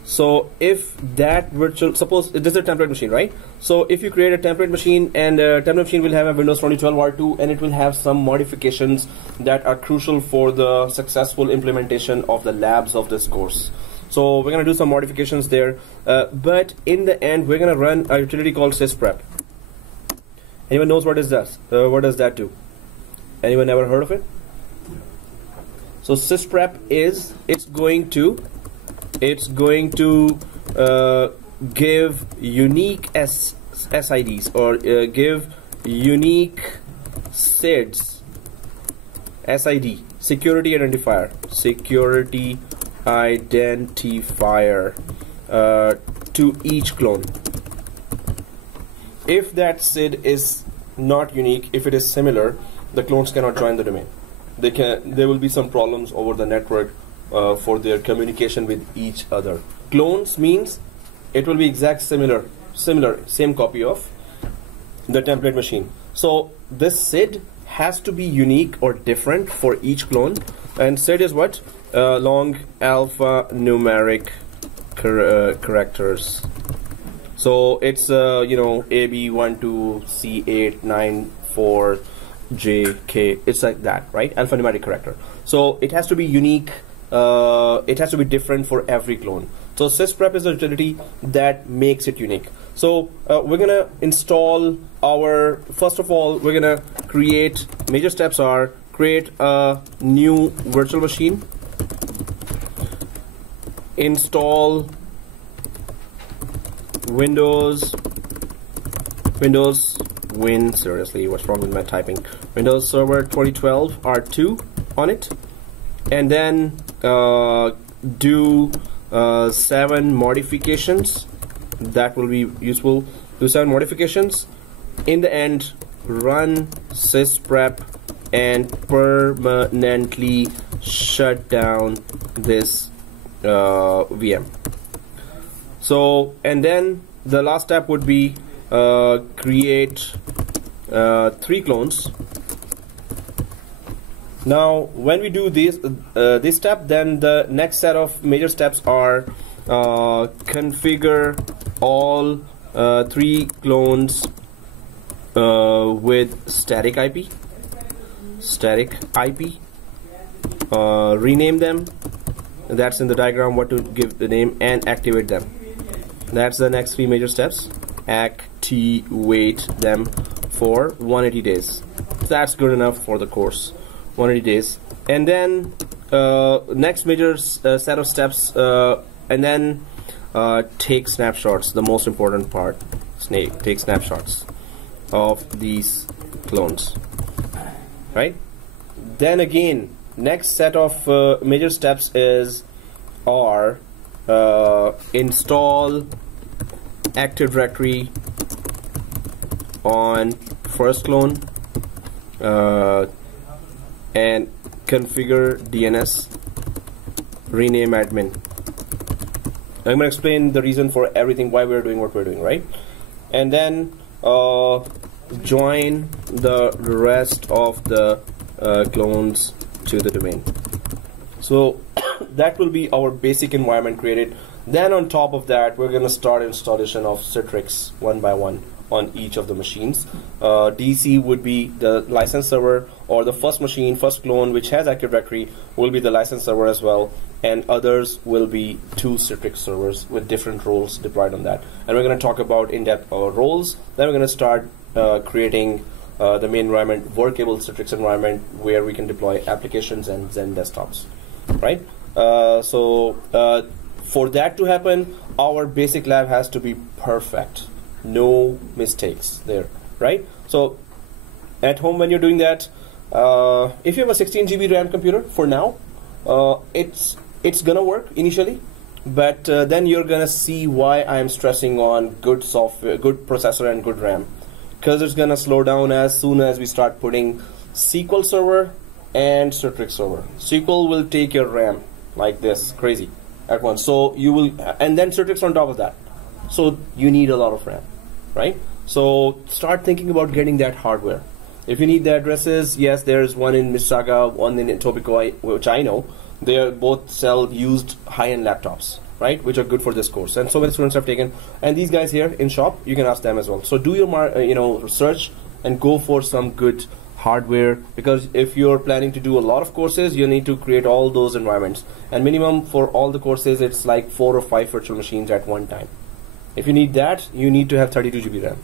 so if that virtual, suppose this is a template machine, right? So if you create a template machine, and template machine will have a Windows 2012 R2, and it will have some modifications that are crucial for the successful implementation of the labs of this course. So we're going to do some modifications there, but in the end we're going to run a utility called sysprep. Anyone knows what is that? What does that do? Anyone ever heard of it? So sysprep is, it's going to give unique SIDs, or give unique SIDs, SID, security identifier, to each clone. If that SID is not unique, if it is similar, the clones cannot join the domain. There will be some problems over the network for their communication with each other. Clones means it will be similar, same copy of the template machine. So this SID has to be unique or different for each clone, and SID is what? Long alphanumeric characters. So it's AB12C894JK. It's like that, right? Alphanumeric character. So it has to be unique. It has to be different for every clone. So sysprep is a utility that makes it unique. So we're gonna install our, first of all, we're gonna create, major steps are create a new virtual machine, install seriously, what's wrong with my typing? Windows Server 2012 R2 on it, and then do 7 modifications. That will be useful. Do 7 modifications. In the end, run sysprep and permanently shut down this VM. So, and then the last step would be create 3 clones. Now, when we do this step, then the next set of major steps are configure all 3 clones with static IP, rename them. That's in the diagram what to give the name, and activate them. That's the next 3 major steps. Activate them for 180 days. That's good enough for the course. 180 days, and then next major set of steps, and then take snapshots. The most important part. Take snapshots of these clones. Right? Then again, next set of major steps are install Active Directory on first clone, and configure DNS, rename admin. I'm going to explain the reason for everything, why we're doing what we're doing, right? And then join the rest of the clones to the domain. So that will be our basic environment created. Then on top of that, we're going to start installation of Citrix one by one on each of the machines. DC would be the license server, or the first machine, first clone which has Active Directory will be the license server as well, and others will be 2 Citrix servers with different roles deployed on that. And we're going to talk about in-depth roles. Then we're going to start creating the main environment, workable Citrix environment where we can deploy applications and Zen desktops, right? For that to happen, our basic lab has to be perfect. No mistakes there, right? So at home when you're doing that, if you have a 16 GB RAM computer, for now, it's gonna work initially, but then you're gonna see why I am stressing on good software, good processor, and good RAM, because it's gonna slow down as soon as we start putting SQL Server and Citrix Server. SQL will take your RAM like this, crazy, at once. So you will, and then Citrix on top of that. So you need a lot of RAM, right? So start thinking about getting that hardware. If you need the addresses, yes, there's one in Mississauga, one in Etobicoke, which I know. They both sell used high-end laptops, right, which are good for this course. And so many students have taken. And these guys here in shop, you can ask them as well. So do your research and go for some good hardware, because if you're planning to do a lot of courses, you need to create all those environments. And minimum for all the courses, it's like 4 or 5 virtual machines at one time. If you need that, you need to have 32 GB RAM,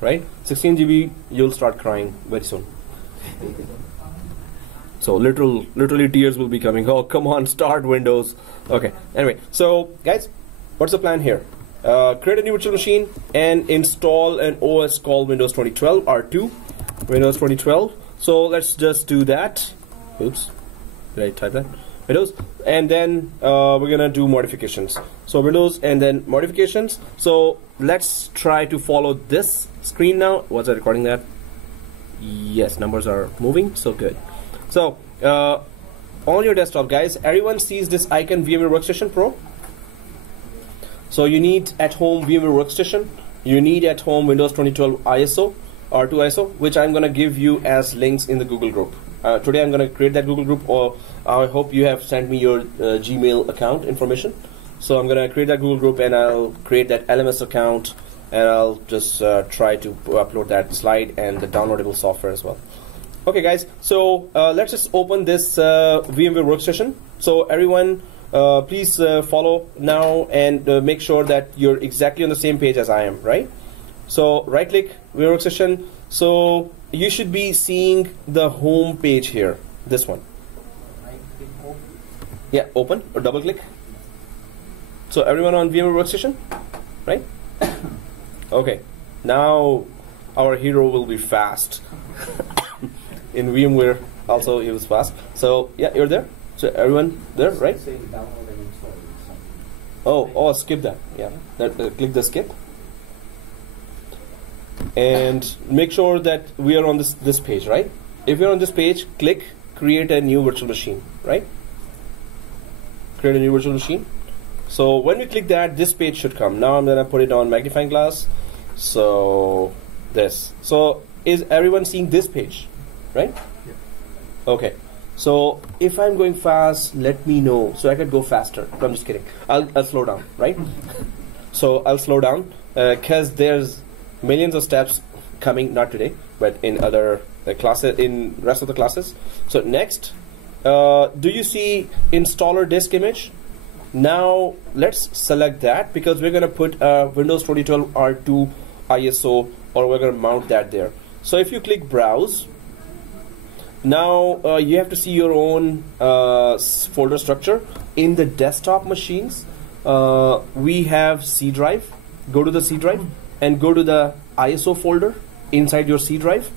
right? 16 GB, you'll start crying very soon. So literally tears will be coming. Oh, come on, start Windows. Okay, anyway, so guys, what's the plan here? Create a new virtual machine and install an OS called Windows 2012 R2, Windows 2012. So let's just do that. Oops, did I type that? Windows, and then we're gonna do modifications. So Windows and then modifications. So let's try to follow this screen now. Was I recording that? Yes, numbers are moving, so good. So on your desktop, guys, everyone sees this icon, VMware Workstation Pro. So you need at home VMware Workstation. You need at home Windows 2012 ISO, R2 ISO, which I'm gonna give you as links in the Google group. Today I'm going to create that Google group, or I hope you have sent me your Gmail account information. So I'm going to create that Google group, and I'll create that LMS account, and I'll just try to upload that slide and the downloadable software as well. Okay guys, so let's just open this VMware Workstation. So everyone, please follow now and make sure that you're exactly on the same page as I am, right? So right click VMware Workstation. So you should be seeing the home page here, this one. Yeah, open or double click. So everyone on VMware Workstation, right? Okay, now our hero will be fast. In VMware also he was fast. So yeah, you're there. So everyone there, right? Oh, skip that. Yeah, click the skip. And make sure that we are on this page, right? If you're on this page, click create a new virtual machine, right? Create a new virtual machine. So when we click that, this page should come. Now I'm gonna put it on magnifying glass. So this. So is everyone seeing this page, right? Yeah. Okay. So if I'm going fast, let me know so I could go faster. No, I'm just kidding. I'll slow down, right? So I'll slow down because there's millions of steps coming, not today, but in other classes, in rest of the classes. So next, do you see installer disk image? Now let's select that because we're going to put Windows 2012 R2 ISO, or we're going to mount that there. So if you click browse, now you have to see your own folder structure. In the desktop machines, we have C drive. Go to the C drive and go to the ISO folder inside your C drive.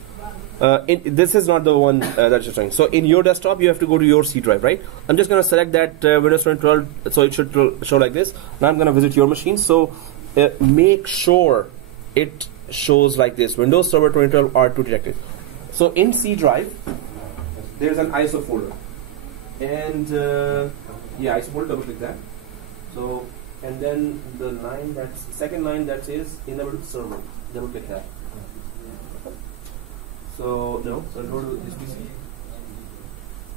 This is not the one that you're showing. So in your desktop, you have to go to your C drive, right? I'm just going to select that Windows 2012, so it should show like this. Now I'm going to visit your machine. So make sure it shows like this: Windows Server 2012 R2 detected. So in C drive, there's an ISO folder, and yeah, ISO folder. Double click that. So and then the line that's second line that says enable server. Double click that. So no, so go to this PC.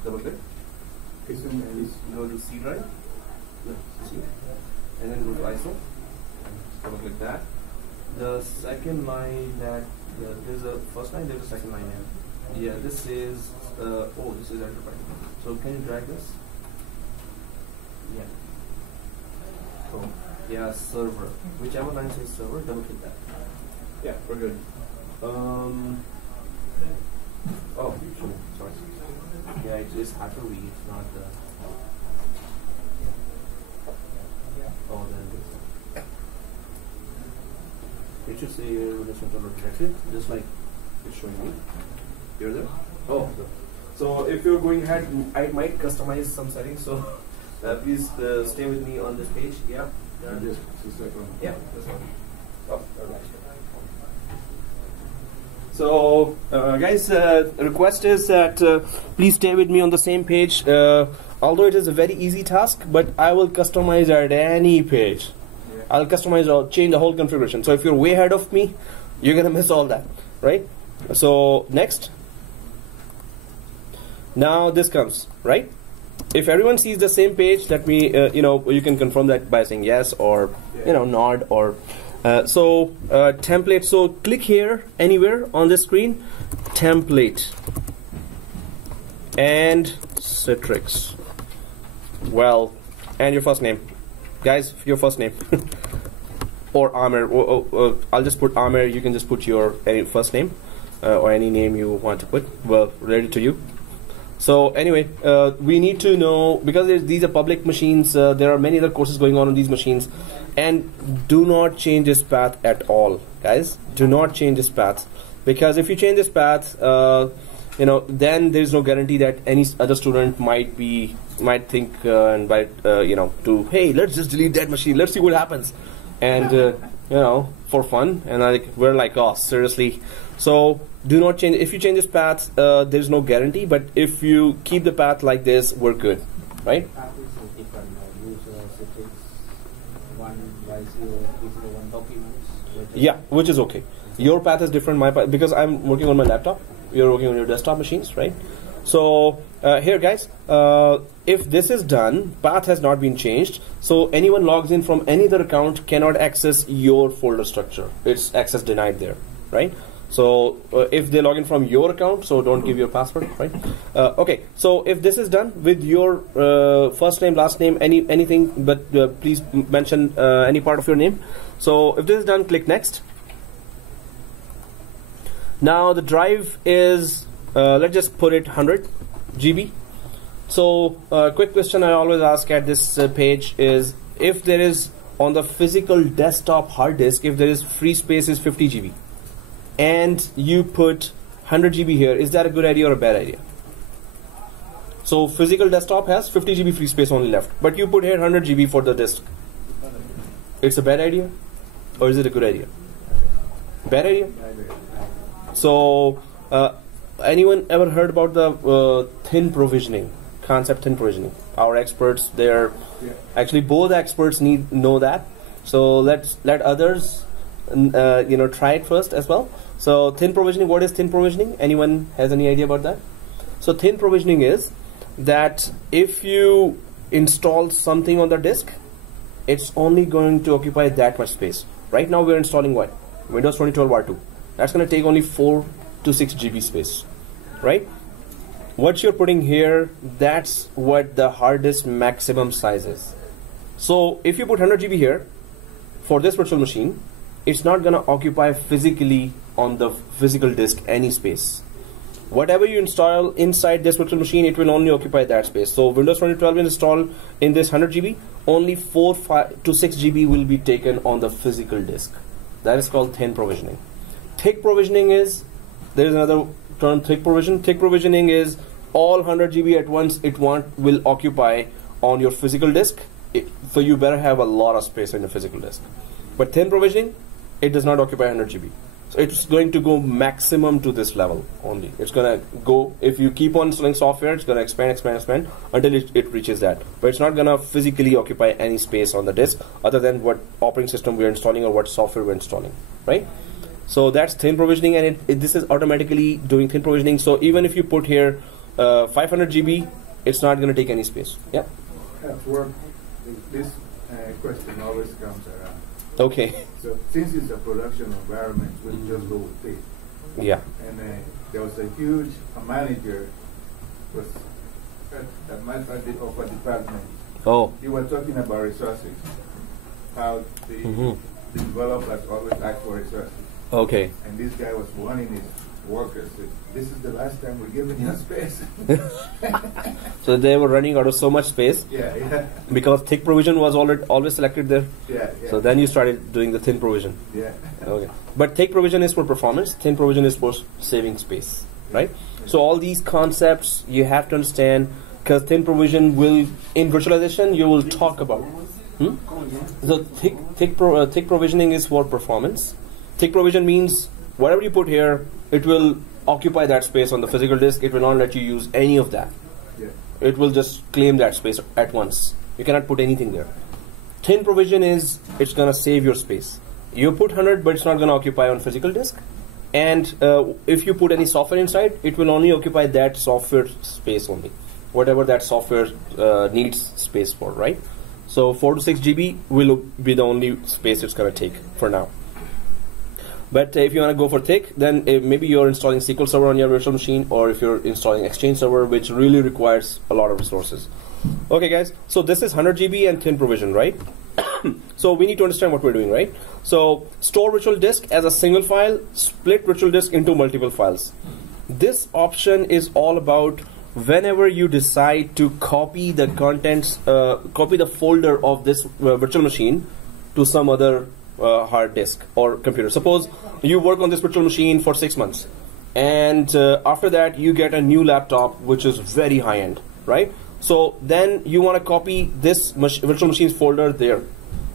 Double click. Go to C drive. No, C. And then go to ISO. Double click that. The second line that there's a first line, there's a second line here. Yeah, this is oh, this is enterprise. So can you drag this? Yeah. So yeah, server. Whichever line says server, double click that. Yeah, we're good. Oh, sure. Sorry. Yeah, it is Hyper-V, it's not the. Oh, then this. It should say Windows controller detected, just like it's showing me. You're there? Oh, so if you're going ahead, I might customize some settings. So please stay with me on this page. Yeah. Just a second. Yeah. This one. Oh, alright. So guys, request is that please stay with me on the same page. Although it is a very easy task, but I will customize at any page. Yeah. I'll customize or change the whole configuration. So if you're way ahead of me, you're gonna miss all that, right? So next. Now this comes, right? If everyone sees the same page, let me, you can confirm that by saying yes or, nod or. Template. So click here anywhere on the screen, template, and Citrix. Well, and your first name, guys. Your first name, or Amir. I'll just put Amir. You can just put your first name or any name you want to put. Well, ready to you. So anyway, we need to know, because these are public machines, there are many other courses going on these machines, and do not change this path at all, guys. Do not change this path, because if you change this path, then there's no guarantee that any other student might think and hey, let's just delete that machine, let's see what happens, and for fun, and we're like, oh, seriously. So do not change. If you change this path, there's no guarantee, but if you keep the path like this, we're good, right? Yeah, which is okay. Your path is different, my path, because I'm working on my laptop, you're working on your desktop machines, right? So here, guys, if this is done, path has not been changed, so anyone logs in from any other account cannot access your folder structure. It's access denied there, right? So if they log in from your account, so don't give your password, right? Okay, so if this is done with your first name, last name, anything, but please mention any part of your name. So if this is done, click next. Now the drive is, let's just put it 100 GB. So quick question I always ask at this page is, if there is on the physical desktop hard disk, if there is free space is 50 GB, and you put 100 GB here, is that a good idea or a bad idea? So physical desktop has 50 GB free space only left, but you put here 100 GB for the disk. It's a bad idea, or is it a good idea? Bad idea. So anyone ever heard about the thin provisioning concept? Thin provisioning. Our experts, they're actually both experts know that. So let others try it first as well. So thin provisioning, what is thin provisioning? Anyone has any idea about that? So thin provisioning is, that if you install something on the disk, it's only going to occupy that much space. Right now we're installing what? Windows 2012 R2. That's going to take only 4 to 6 GB space, right? What you're putting here, that's what the hard disk maximum size is. So if you put 100 GB here for this virtual machine, it's not going to occupy physically on the physical disk any space. Whatever you install inside this virtual machine, it will only occupy that space. So Windows 2012 is installed in this 100 GB, only 4 to 6 GB will be taken on the physical disk. That is called thin provisioning. Thick provisioning is, there is another term, thick provision. Thick provisioning is all 100 GB at once will occupy on your physical disk. So you better have a lot of space on your physical disk. But thin provisioning, it does not occupy 100 GB. So it's going to go maximum to this level only. It's going to go, if you keep on installing software, it's going to expand until it reaches that. But it's not going to physically occupy any space on the disk other than what operating system we're installing or what software we're installing, right? So that's thin provisioning, and this is automatically doing thin provisioning. So even if you put here 500 GB, it's not going to take any space. Yeah. At work, this question always comes around. Okay. So since it's a production environment, we'll just go with it. Yeah. And there was a huge manager was at my of a department. Oh. He was talking about resources, how the developers always ask for resources. Okay. And this guy was warning his workers that this is the last time we're giving you space. So they were running out of so much space. Yeah. Because thick provision was always selected there. Yeah. So then you started doing the thin provision. Yeah. Okay. But thick provision is for performance. Thin provision is for saving space, right? Yeah. So all these concepts you have to understand, because thin provision will, in virtualization, you will talk about. So thick provisioning is for performance. Thick provision means whatever you put here, it will occupy that space on the physical disk. It will not let you use any of that. Yeah. It will just claim that space at once. You cannot put anything there. Thin provision is, it's going to save your space. You put 100, but it's not going to occupy on physical disk. And if you put any software inside, it will only occupy that software space only. Whatever that software needs space for, right? So 4 to 6 GB will be the only space it's going to take for now. But if you want to go for thick, then maybe you're installing SQL Server on your virtual machine, or if you're installing Exchange Server, which really requires a lot of resources. Okay, guys, so this is 100 GB and thin provision, right? So we need to understand what we're doing, right? So store virtual disk as a single file, split virtual disk into multiple files. This option is all about whenever you decide to copy the contents, copy the folder of this virtual machine to some other hard disk or computer. Suppose you work on this virtual machine for 6 months, and after that you get a new laptop which is very high-end, right? So then you want to copy this virtual machine's folder there.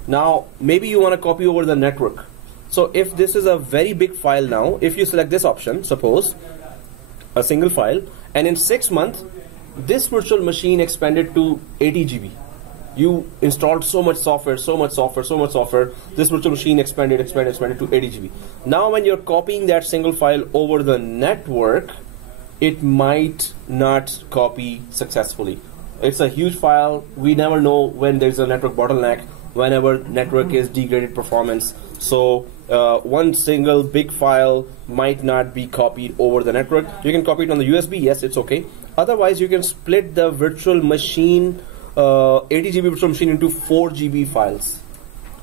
Now maybe you want to copy over the network. So if this is a very big file, now if you select this option, suppose a single file, and in 6 months this virtual machine expanded to 80 GB. You installed so much software, this virtual machine expanded to 80 GB. Now when you're copying that single file over the network, it might not copy successfully. It's a huge file. We never know when there's a network bottleneck, whenever network is degraded performance. So one single big file might not be copied over the network. You can copy it on the USB, yes, it's okay. Otherwise, you can split the virtual machine 80 GB virtual machine into 4 GB files.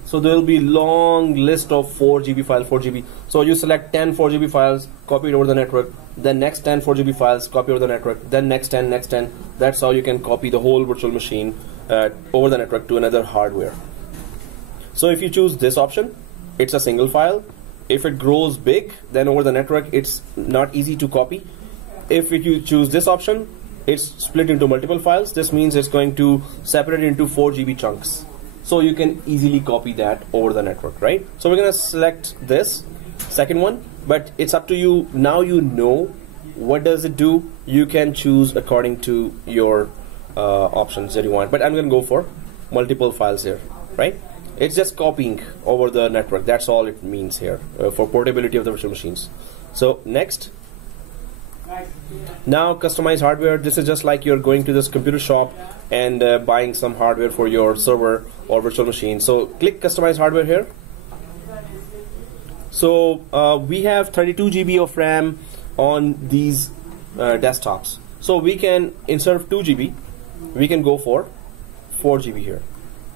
So there will be long list of 4 GB files, 4 GB. So you select 10 4 GB files, copy it over the network, then next 10 4 GB files, copy over the network, then next 10, next 10. That's how you can copy the whole virtual machine over the network to another hardware. So if you choose this option, it's a single file. If it grows big, then over the network, it's not easy to copy. If you choose this option, it's split into multiple files. This means it's going to separate into 4 GB chunks. So you can easily copy that over the network, right? So we're going to select this second one, but it's up to you. Now you know what does it do. You can choose according to your options that you want. But I'm going to go for multiple files here, right? It's just copying over the network. That's all it means here for portability of the virtual machines. So next. Now customized hardware, this is just like you're going to this computer shop and buying some hardware for your server or virtual machine. So click customize hardware here. So we have 32 GB of RAM on these desktops. So we can, instead of 2 GB, we can go for 4 GB here,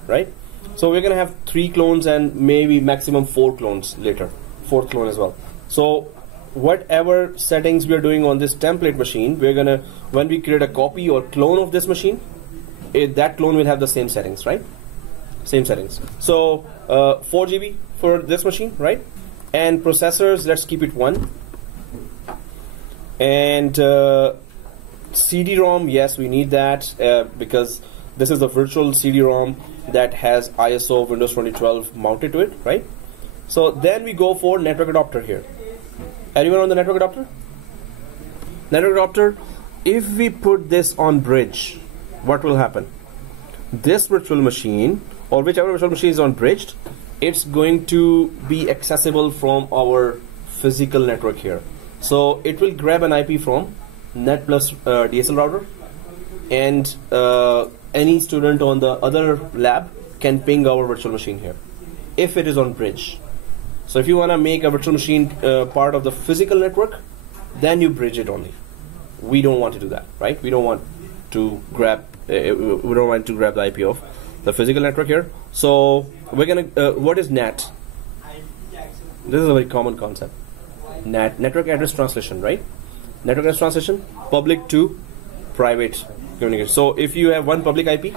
right? So we're gonna have 3 clones and maybe maximum 4 clones later, 4th clone as well. So whatever settings we are doing on this template machine, we're gonna, when we create a copy or clone of this machine, that clone will have the same settings, right? Same settings. So 4 GB for this machine, right? And processors, let's keep it 1. And CD-ROM, yes, we need that because this is a virtual CD-ROM that has ISO Windows 2012 mounted to it, right? So then we go for network adapter here. Anyone on the network adapter? Network adapter, if we put this on bridge, what will happen? This virtual machine, or whichever virtual machine is on bridged, it's going to be accessible from our physical network here. So it will grab an IP from Netplus DSL router, and any student on the other lab can ping our virtual machine here if it is on bridge. So if you want to make a virtual machine part of the physical network, then you bridge it only. We don't want to do that, right? We don't want to grab the IP of the physical network here. So we're gonna what is NAT? This is a very common concept. NAT, network address translation, right? Network address translation, public to private communication. So if you have one public IP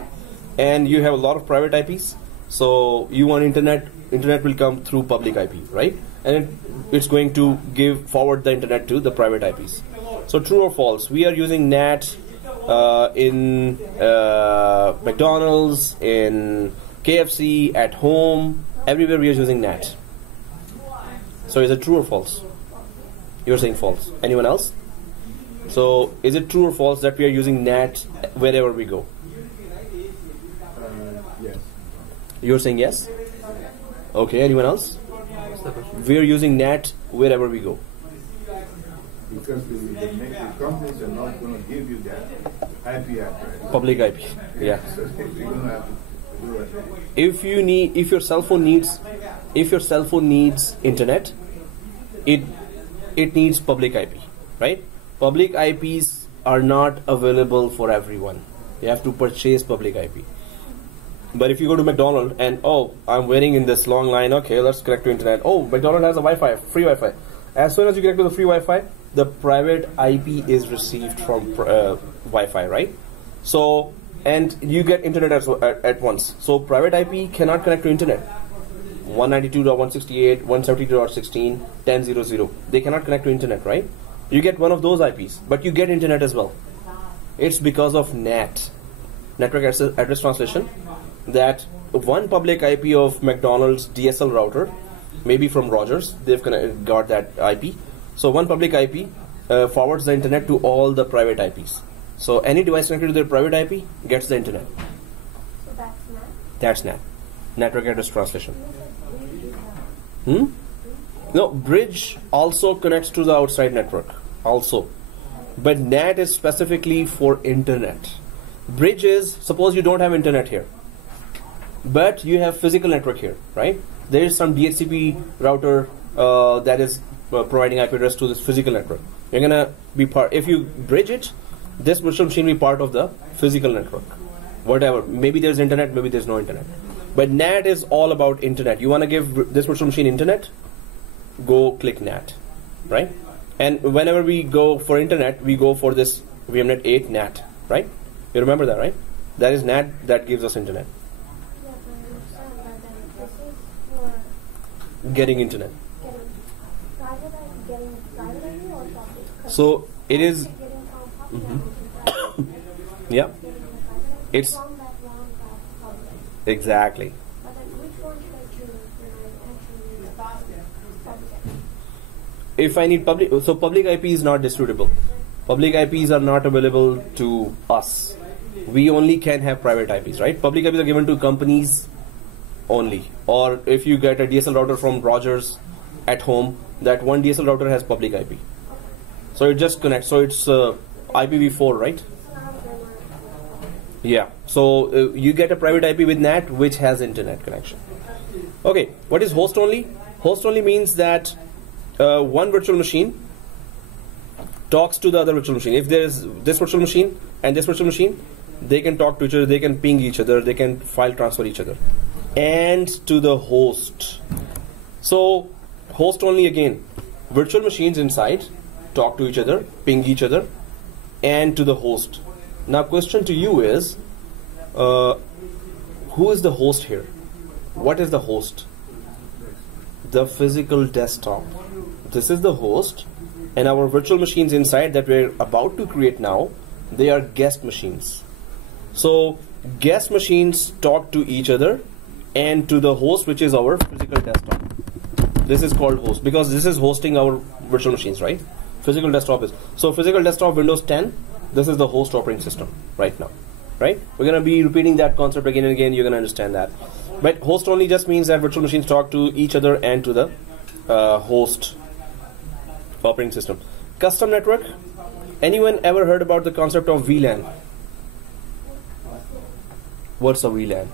and you have a lot of private IPs, so you want internet will come through public IP, right? And it's going to forward the internet to the private IPs. So true or false? We are using NAT in McDonald's, in KFC, at home, everywhere we are using NAT. So is it true or false? You're saying false. Anyone else? So is it true or false that we are using NAT wherever we go? Yes. You're saying yes? Okay, anyone else? We are using NAT wherever we go. Because the companies are not going to give you that IP address. Public IP, yeah. So you're going to have to do it. If your cell phone needs internet, it needs public IP, right? Public IPs are not available for everyone. You have to purchase public IP. But if you go to McDonald's and, oh, I'm waiting in this long line, okay, let's connect to internet. Oh, McDonald's has a Wi-Fi, free Wi-Fi. As soon as you connect to the free Wi-Fi, the private IP is received from Wi-Fi, right? So, and you get internet at once. So private IP cannot connect to internet. 192.168, 172.16, 10.00. They cannot connect to internet, right? You get one of those IPs, but you get internet as well. It's because of NAT, network address translation, that one public IP of McDonald's DSL router, maybe from Rogers, they've got that IP. So one public IP forwards the internet to all the private IPs. So any device connected to their private IP gets the internet. So that's NAT? That's NAT, network address translation. No, bridge also connects to the outside network also, but NAT is specifically for internet. Bridge is, suppose you don't have internet here, but you have physical network here, right? There is some DHCP router that is providing IP address to this physical network. You're gonna be part, if you bridge it, this virtual machine will be part of the physical network. Whatever, maybe there's internet, maybe there's no internet. But NAT is all about internet. You want to give this virtual machine internet? Go click NAT, right? And whenever we go for internet, we go for this VMnet 8 NAT, right? You remember that, right? That is NAT that gives us internet. Yeah, but I understand that this is for Getting internet. getting private ID or public? So it is, Getting from public yeah, it's from that one public. exactly. But then which one should I choose when I actually use public? If I need public, so public IP is not distributable. Public IPs are not available to us. We only can have private IPs, right? Public IPs are given to companies only. Or if you get a DSL router from Rogers at home, that one DSL router has public IP. So it just connects. So it's IPv4, right? Yeah. So you get a private IP with NAT which has internet connection. Okay. What is host only? Host only means that one virtual machine talks to the other virtual machine. If there is this virtual machine and this virtual machine, they can talk to each other, they can ping each other, they can file transfer each other. And to the host. So host only again, virtual machines inside talk to each other, ping each other, and to the host. Now question to you is, who is the host here? What is the host? The physical desktop. This is the host, and our virtual machines inside that we're about to create now, they are guest machines. So guest machines talk to each other and to the host, which is our physical desktop. This is called host because this is hosting our virtual machines, right? Physical desktop is. So physical desktop Windows 10, this is the host operating system right now, right? We're going to be repeating that concept again and again. You're going to understand that. But host only just means that virtual machines talk to each other and to the host operating system. Custom network. Anyone ever heard about the concept of VLAN? What's a VLAN?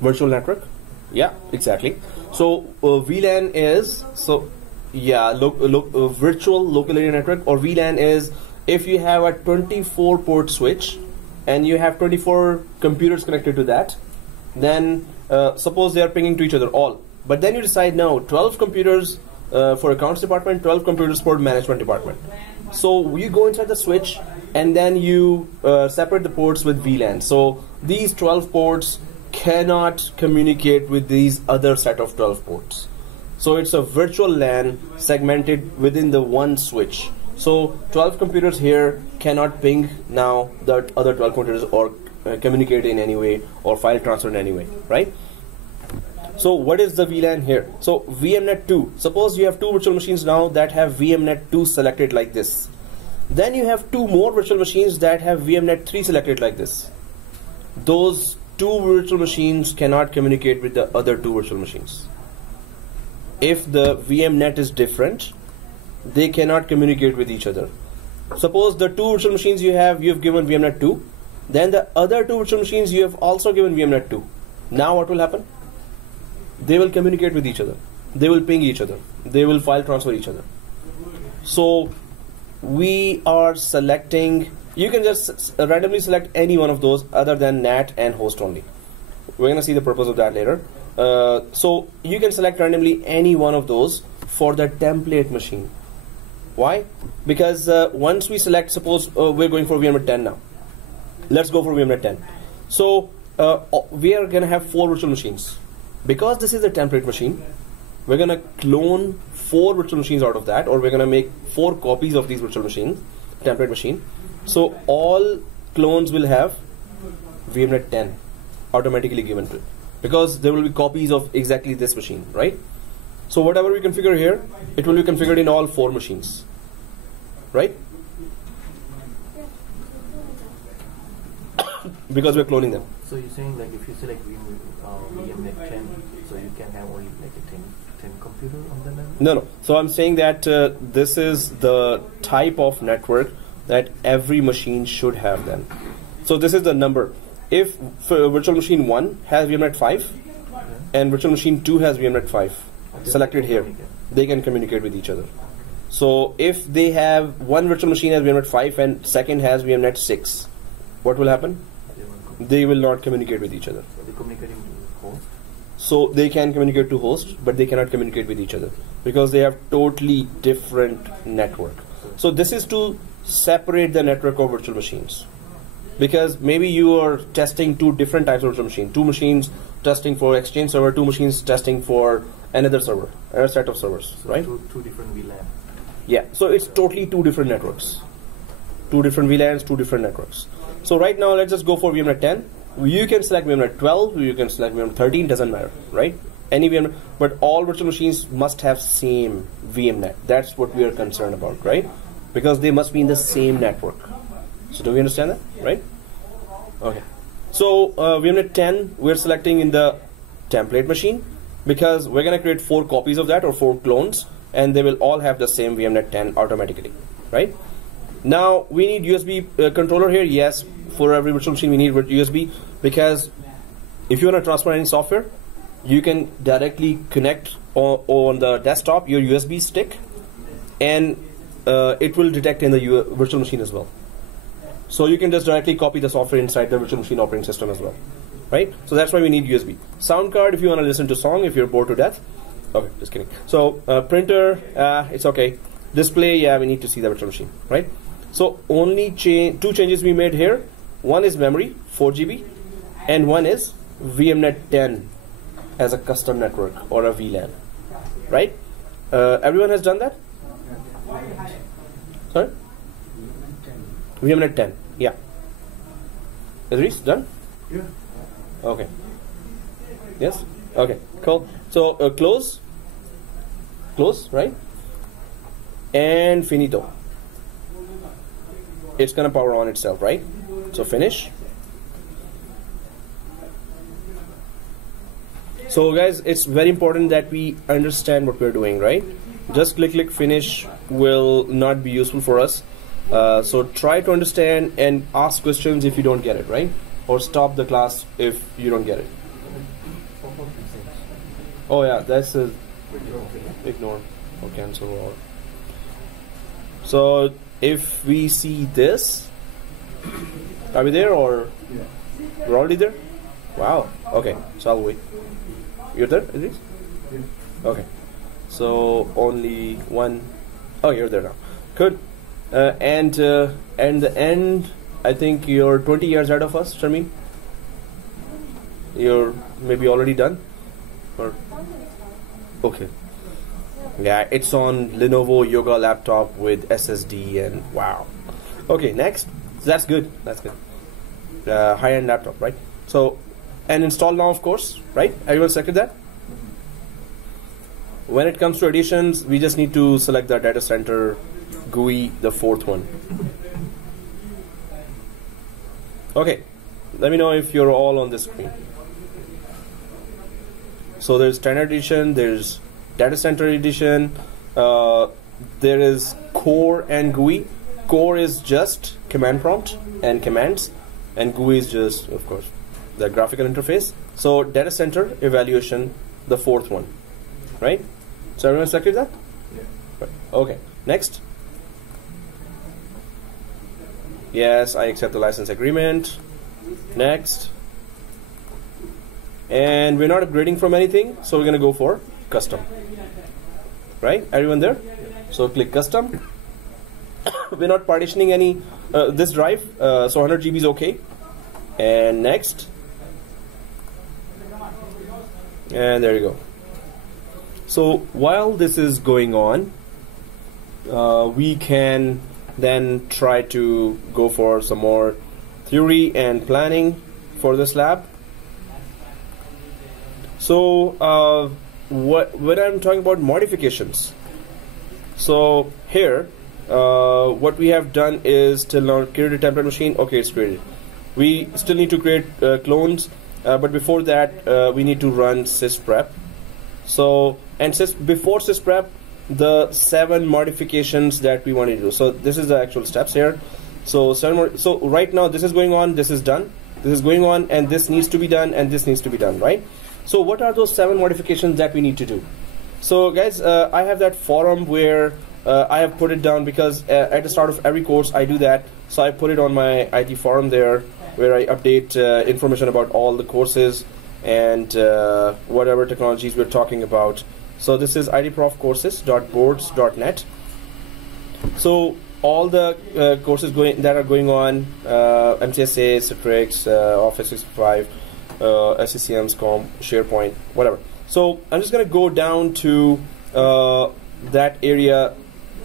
Virtual network. Yeah, exactly. So VLAN is virtual local area network, or VLAN is if you have a 24 port switch and you have 24 computers connected to that, then suppose they are pinging to each other all, but then you decide no, 12 computers for accounts department, 12 computers for management department. So you go inside the switch and then you separate the ports with VLAN. So these 12 ports cannot communicate with these other set of 12 ports. So it's a virtual LAN segmented within the one switch. So 12 computers here cannot ping now the other 12 computers or communicate in any way or file transfer in any way, right? So what is the VLAN here? So VMnet 2. Suppose you have two virtual machines now that have VMnet 2 selected like this. Then you have two more virtual machines that have VMnet 3 selected like this. Those two virtual machines cannot communicate with the other two virtual machines. If the VMnet is different, they cannot communicate with each other. Suppose the two virtual machines you've given VMnet 2, then the other two virtual machines you have also given VMnet 2. Now what will happen? They will communicate with each other. They will ping each other. They will file transfer each other. So we are selecting, you can just randomly select any one of those other than NAT and host only. We're going to see the purpose of that later. So you can select randomly any one of those for the template machine. Why? Because once we select, suppose we're going for VMnet 10 now. Let's go for VMnet 10. So we are going to have 4 virtual machines. Because this is a template machine, we're going to clone 4 virtual machines out of that, or we're going to make 4 copies of these virtual machines, template machine. So all clones will have VMnet 10 automatically given to it, because there will be copies of exactly this machine, right? So whatever we configure here, it will be configured in all 4 machines, right? Because we're cloning them. So you're saying like if you select VMnet 10, so you can have only like a 10 computer on the network? No. So I'm saying that this is the type of network that every machine should have then. So this is the number. If virtual machine 1 has VMnet 5 and virtual machine 2 has VMnet 5 selected here, they can communicate with each other. So if they have one virtual machine has VMnet 5 and second has VMnet 6, what will happen? They will not communicate with each other. So they're communicating to host? So they can communicate to host, but they cannot communicate with each other because they have totally different network. So this is to separate the network of virtual machines. Because maybe you are testing 2 different types of virtual machines. 2 machines testing for Exchange server, 2 machines testing for another server, another set of servers, so right? Two different VLAN. Yeah, so it's totally 2 different networks. 2 different VLANs, 2 different networks. So right now, let's just go for VMnet 10. You can select VMnet 12, you can select VMnet 13, doesn't matter, right? Any VMnet, but all virtual machines must have same VMnet. That's what we are concerned about, right? Because they must be in the same network. So do we understand that, right? Okay. So VMnet 10, we're selecting in the template machine, because we're going to create 4 copies of that, or 4 clones, and they will all have the same VMnet 10 automatically, right? Now we need USB controller here. Yes, for every virtual machine we need USB, because if you want to transfer any software, you can directly connect on the desktop your USB stick, and it will detect in the virtual machine as well. So you can just directly copy the software inside the virtual machine operating system as well, right? So that's why we need USB. Sound card if you want to listen to song, if you're bored to death. Okay, just kidding. So printer, it's okay. Display, yeah, we need to see the virtual machine, right? So only 2 changes we made here. One is memory, 4 GB, and one is VMnet 10 as a custom network or a VLAN, right? Everyone has done that? Sorry? VMnet 10, yeah. Idris, done? Yeah. Okay. Yes? Okay, cool. So close, right? And finito. It's gonna power on itself, right? So finish. So guys, it's very important that we understand what we're doing, right? Just click finish will not be useful for us. So try to understand and ask questions if you don't get it, right? Or stop the class if you don't get it. Oh yeah, that's a ignore or cancel or. So if we see this, are we there or we're already there? Wow. Okay, so I'll wait. You're there, Idris? Yeah. Okay. So only one. Oh, you're there now. Good. And the end, I think you're 20 years ahead of us, Sharmeen. You're maybe already done, or okay. Yeah, it's on Lenovo Yoga laptop with SSD and wow. Okay, next. So that's good. That's good. High-end laptop, right? So, and install now, of course, right? Everyone selected that? When it comes to additions, we just need to select the data center GUI, the 4th one. Okay, let me know if you're all on this screen. So there's standard edition, there's data center edition, there is core and GUI. Core is just command prompt and commands, and GUI is just, of course, the graphical interface. So data center evaluation, the 4th one, right? So everyone selected that? Yeah. Right. Okay, next. Yes, I accept the license agreement. Next. And we're not upgrading from anything, so we're going to go for custom. Right? Everyone there? So click custom. We're not partitioning any this drive, so 100 GB is okay. And next. And there you go. So while this is going on, we can then try to go for some more theory and planning for this lab. So when I'm talking about modifications, so here what we have done is till now created a template machine. Okay, it's created. We still need to create clones, but before that we need to run sysprep. So before sysprep, the 7 modifications that we want to do. So this is the actual steps here. So 7 more. So right now this is going on, this is done, this is going on, and this needs to be done, and this needs to be done, right? So what are those 7 modifications that we need to do? So guys, I have that forum where I have put it down, because at the start of every course I do that. So I put it on my IT forum there, where I update information about all the courses and whatever technologies we're talking about. So this is itprofcourses.boards.net. So all the courses that are going on, MCSA, Citrix, Office 365, SCCM, SCOM, SharePoint, whatever. So I'm just going to go down to that area.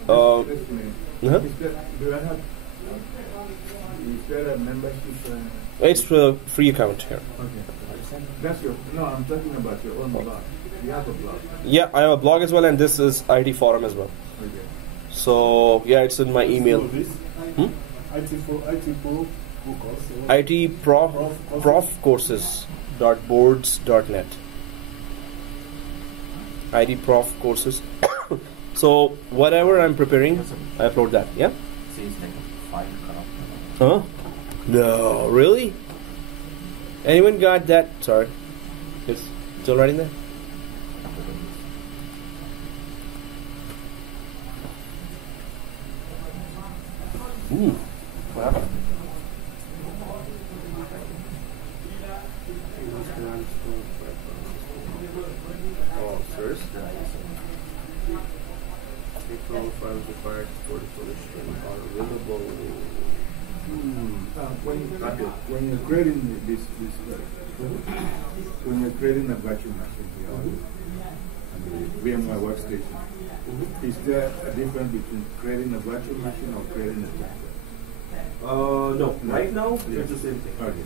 Do I have? Is there a membership? It's a free account here. Okay. That's your. No, I'm talking about your own blog. You have a blog. Yeah, I have a blog as well, and this is IT forum as well. Okay. So yeah, it's in my email. ITprofcourses.boards.net. IT Prof courses. So whatever I'm preparing, I upload that. Yeah. See, it's like a file corrupt. Huh? No, really? Anyone got that? Sorry, it's still writing there. Ooh, what happened? Oh, serious? Control files required for the solution are available. When you're creating this when you're creating a virtual machine here on the VMware workstation, is there a difference between creating a virtual machine or creating a template? No. Right now, it's the same thing. Okay.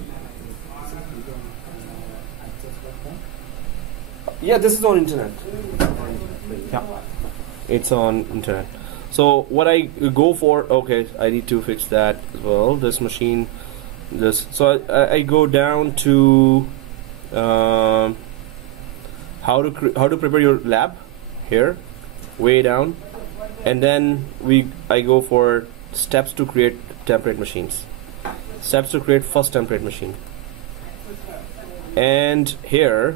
Yeah, this is on internet. Yeah, it's on internet. So what I go for? Okay, I need to fix that as well. This machine, this. So I go down to how to prepare your lab here, way down, and then I go for steps to create template machines. Steps to create first template machine. And here,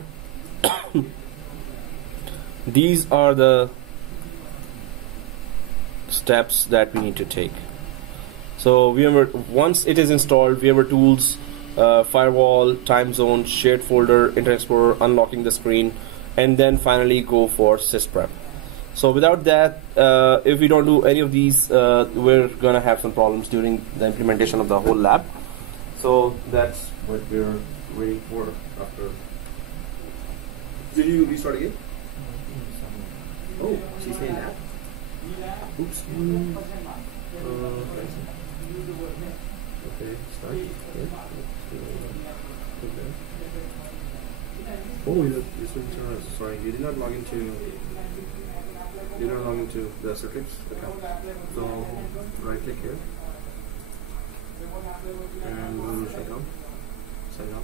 these are the steps that we need to take. So once it is installed, VMware tools, firewall, time zone, shared folder, Internet Explorer, unlocking the screen, and then finally go for sysprep. So without that, if we don't do any of these, we're gonna have some problems during the implementation of the whole lab. So that's what we're waiting for after. Did you restart again? Oh, she's saying that. Oops. Okay, start. Yeah. Okay. Oh, sorry, you did not log into the Citrix account. So right click here and go to shut down. Sign out.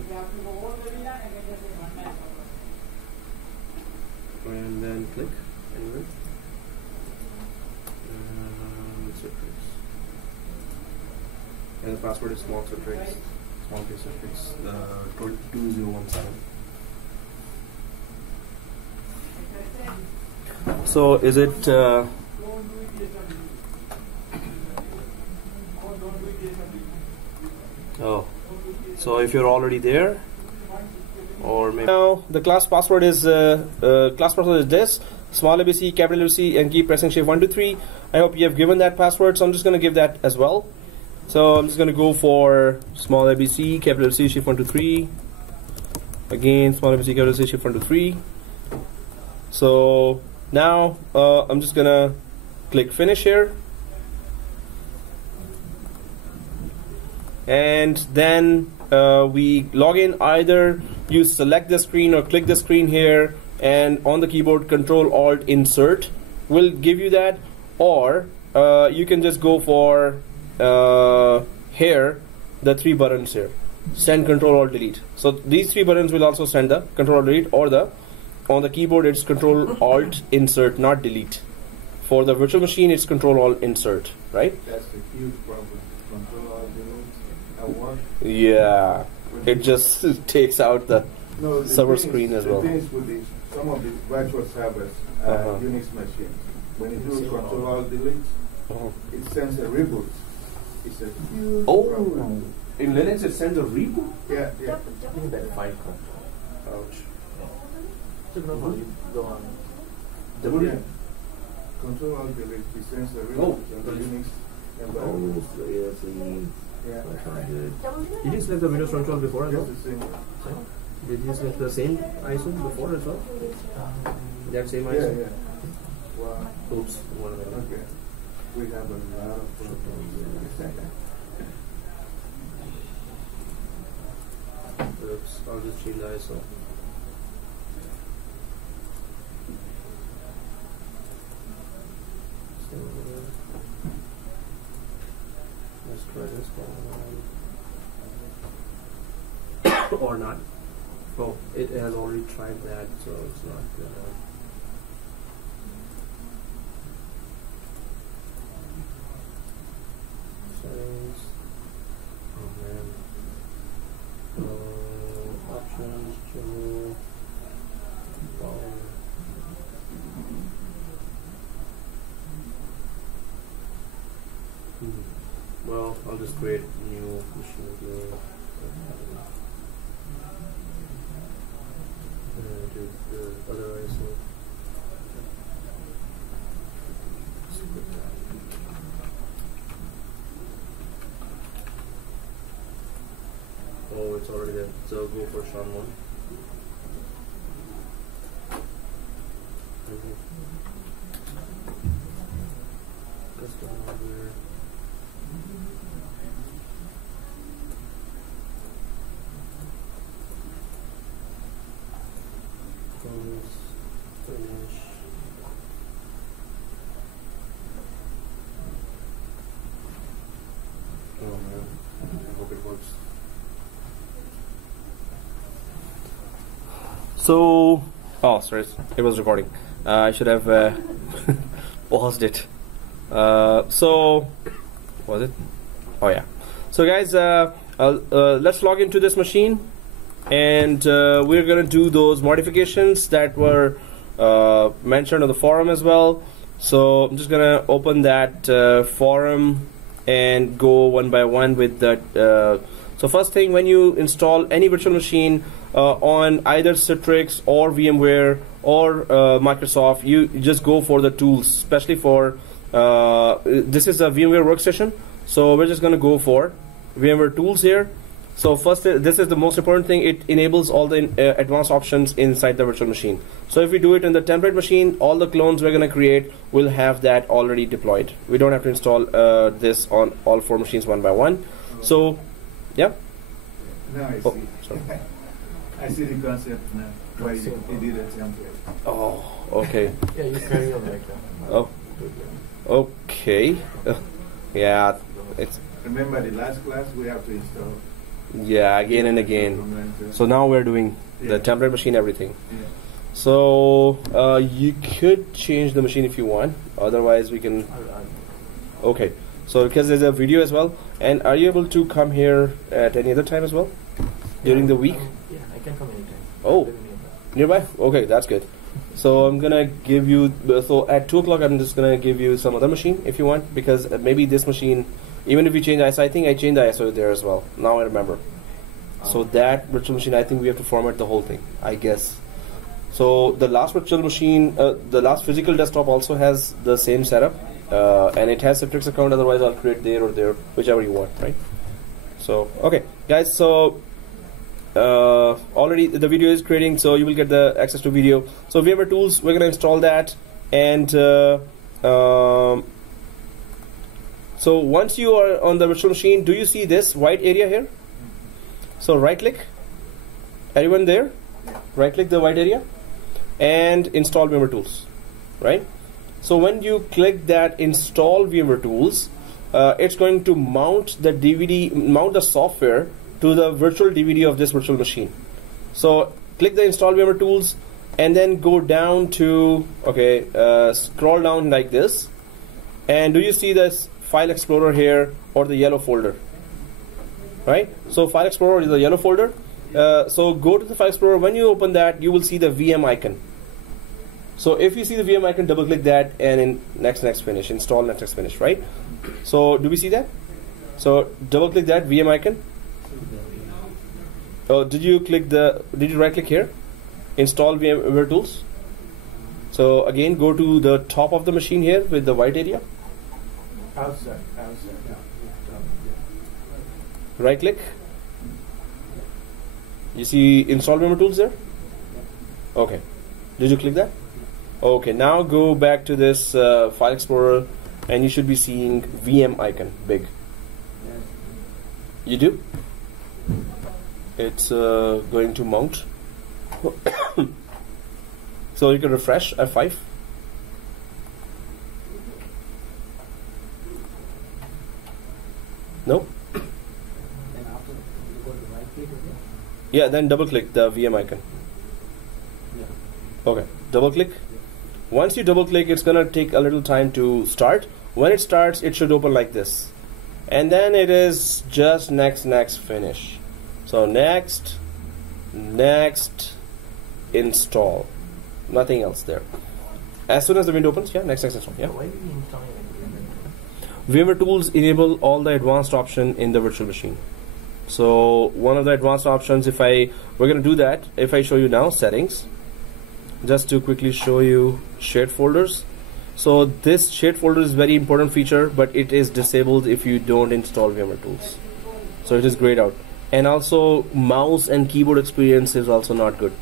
And then click anywhere. Citrix. And the password is small Citrix. Small case Citrix 2017. So is it oh, so if you're already there, or maybe now the class password is this: small ABC, capital ABC, and keep pressing shift 1 2 3. I hope you have given that password, so I'm just going to give that as well. So I'm just going to go for small ABC, capital C, shift 1 2 3. Again, small ABC, capital C, shift 1 2 3. So now I'm just going to click finish here. And then we log in. Either you select the screen or click the screen here, and on the keyboard Control Alt Insert will give you that, or you can just go for here the 3 buttons here, send, Control Alt Delete. So these 3 buttons will also send the Control Alt Delete, or on the keyboard it's Control Alt Insert, not Delete. For the virtual machine it's Control Alt Insert, right? That's a huge problem. Control Alt Delete at work. Yeah, it just takes out the server screen as well. The things with some of the virtual servers, Unix machines, when you do Control Alt Delete, it sends a reboot. It's a huge problem. In Linux it sends a reboot? Yeah. That file cut. Ouch. So no, you go on. Yeah. Control Alt Delete, it sends a reboot on the Unix environment. Yeah. Did you select the Windows control before as well? Just the same. Did you select the same ISO before as well? That same ISO? Yeah. Wow. Oops. One of them. Okay. We have a lot of problems. Oops. I'll just change the ISO. So, let's try this one. Or not. Oh, it has already tried that, so it's not gonna. I'll just create new machine here. Do the other ISO. Oh, it's already there. So go for Sean 1. Custom hardware. Close. Finish. Oh man, I hope it works. So, oh sorry, it was recording. I should have paused it. So, was it? Oh yeah. So guys, let's log into this machine, and we're gonna do those modifications that were mentioned on the forum as well. So I'm just gonna open that forum and go one by one with that. So first thing, when you install any virtual machine on either Citrix or VMware or Microsoft, you just go for the tools, especially for this is a VMware workstation, so we're just going to go for VMware tools here. So first, this is the most important thing. It enables all the advanced options inside the virtual machine. So if we do it in the template machine, all the clones we're going to create will have that already deployed. We don't have to install this on all 4 machines one by one. So, yeah. Now I see. Oh, sorry. I see the concept now. Why you did a template. Oh, okay. Yeah, you carry on like that. Oh, okay. Yeah, it's. Remember the last class we have to install. Yeah, again and again. So now we're doing the template machine, everything. Yeah. So you could change the machine if you want. Otherwise, we can. Okay. So because there's a video as well, and are you able to come here at any other time as well during the week? Yeah, I can come anytime. Oh, nearby. Okay, that's good. So I'm gonna give you. So at 2 o'clock, I'm just gonna give you some other machine if you want, because maybe this machine. Even if you change the ISO, I think I changed the ISO there as well. Now I remember. So that virtual machine, I think we have to format the whole thing, I guess. So the last virtual machine, the last physical desktop also has the same setup, and it has Citrix account. Otherwise, I'll create there or there, whichever you want, right? So okay, guys. So already the video is creating, so you will get the access to video. So VMware tools, we're gonna install that, and so once you are on the virtual machine, do you see this white area here? So right click, everyone there? Right click the white area and install VMware tools, right? So when you click that install VMware tools, it's going to mount the DVD, mount the software to the virtual DVD of this virtual machine. So click the install VMware tools and then go down to, okay, scroll down like this. And do you see this File Explorer here, or the yellow folder, right? So File Explorer is the yellow folder. So go to the File Explorer. When you open that, you will see the VM icon. So if you see the VM icon, double click that, and in next finish, install next finish, right? So do we see that? So double click that VM icon. Oh, did you right click here? Install VMware tools. So again, go to the top of the machine here with the white area. Outside. Right click. You see install VMware tools there? Okay. Did you click that? Okay, now go back to this File Explorer, and you should be seeing VM icon big. You do? It's going to mount. So you can refresh F5. No? Yeah, then double click the VM icon. Okay, double click. Once you double click, it's gonna take a little time to start. When it starts, it should open like this. And then it is just next, finish. So next, install. Nothing else there. As soon as the window opens, yeah, next, install. Yeah. Why are we installing it? VMware tools enable all the advanced option in the virtual machine. So one of the advanced options, we're going to do that. If I show you now settings, just to quickly show you shared folders. So this shared folder is very important feature, but it is disabled if you don't install VMware tools. So it is grayed out. And also mouse and keyboard experience is also not good.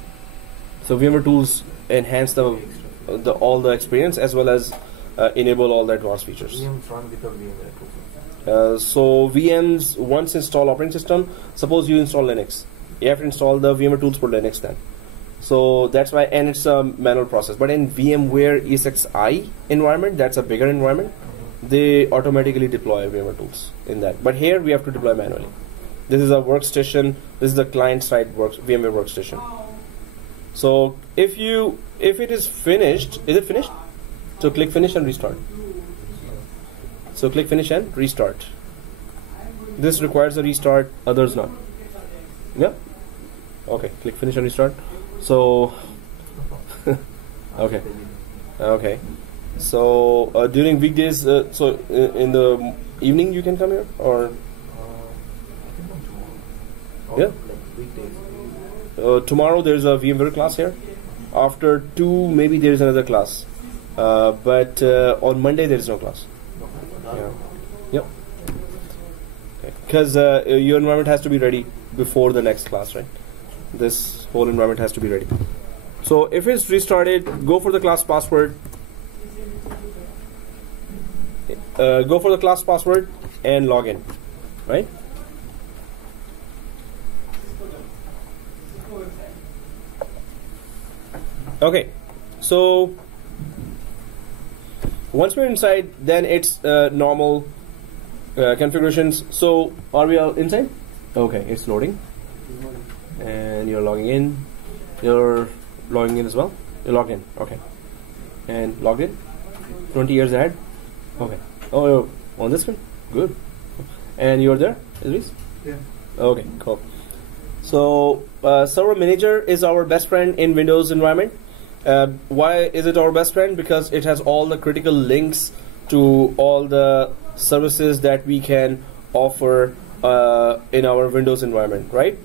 So VMware tools enhance all the experience as well as enable all the advanced features. VMs run without VMware tools. So VMs once install operating system, suppose you install Linux, you have to install the VMware tools for Linux then. So that's why, and it's a manual process. But in VMware ESXi environment, that's a bigger environment, they automatically deploy VMware tools in that. But here we have to deploy manually. This is a workstation. This is the client-side VMware workstation. So if it is finished, is it finished? So click finish and restart. So click finish and restart. This requires a restart, others not. Yeah. Okay. Click finish and restart. So okay. So during weekdays, so in the evening you can come here, or yeah. Tomorrow there's a VMware class here. After 2, maybe there's another class. But on Monday there is no class. Yeah. Yep. Because your environment has to be ready before the next class, right? This whole environment has to be ready. So if it's restarted, go for the class password. Go for the class password and log in, right? Okay, so once we're inside, then it's normal configurations. So are we all inside? Okay, it's loading. And you're logging in. You're logging in as well. You're logged in. Okay. And logged in. 20 years ahead. Okay. Oh, you're on this screen? Good. And you're there, Idris? Yeah. Okay, cool. So Server Manager is our best friend in Windows environment. Why is it our best friend? Because it has all the critical links to all the services that we can offer in our Windows environment, right?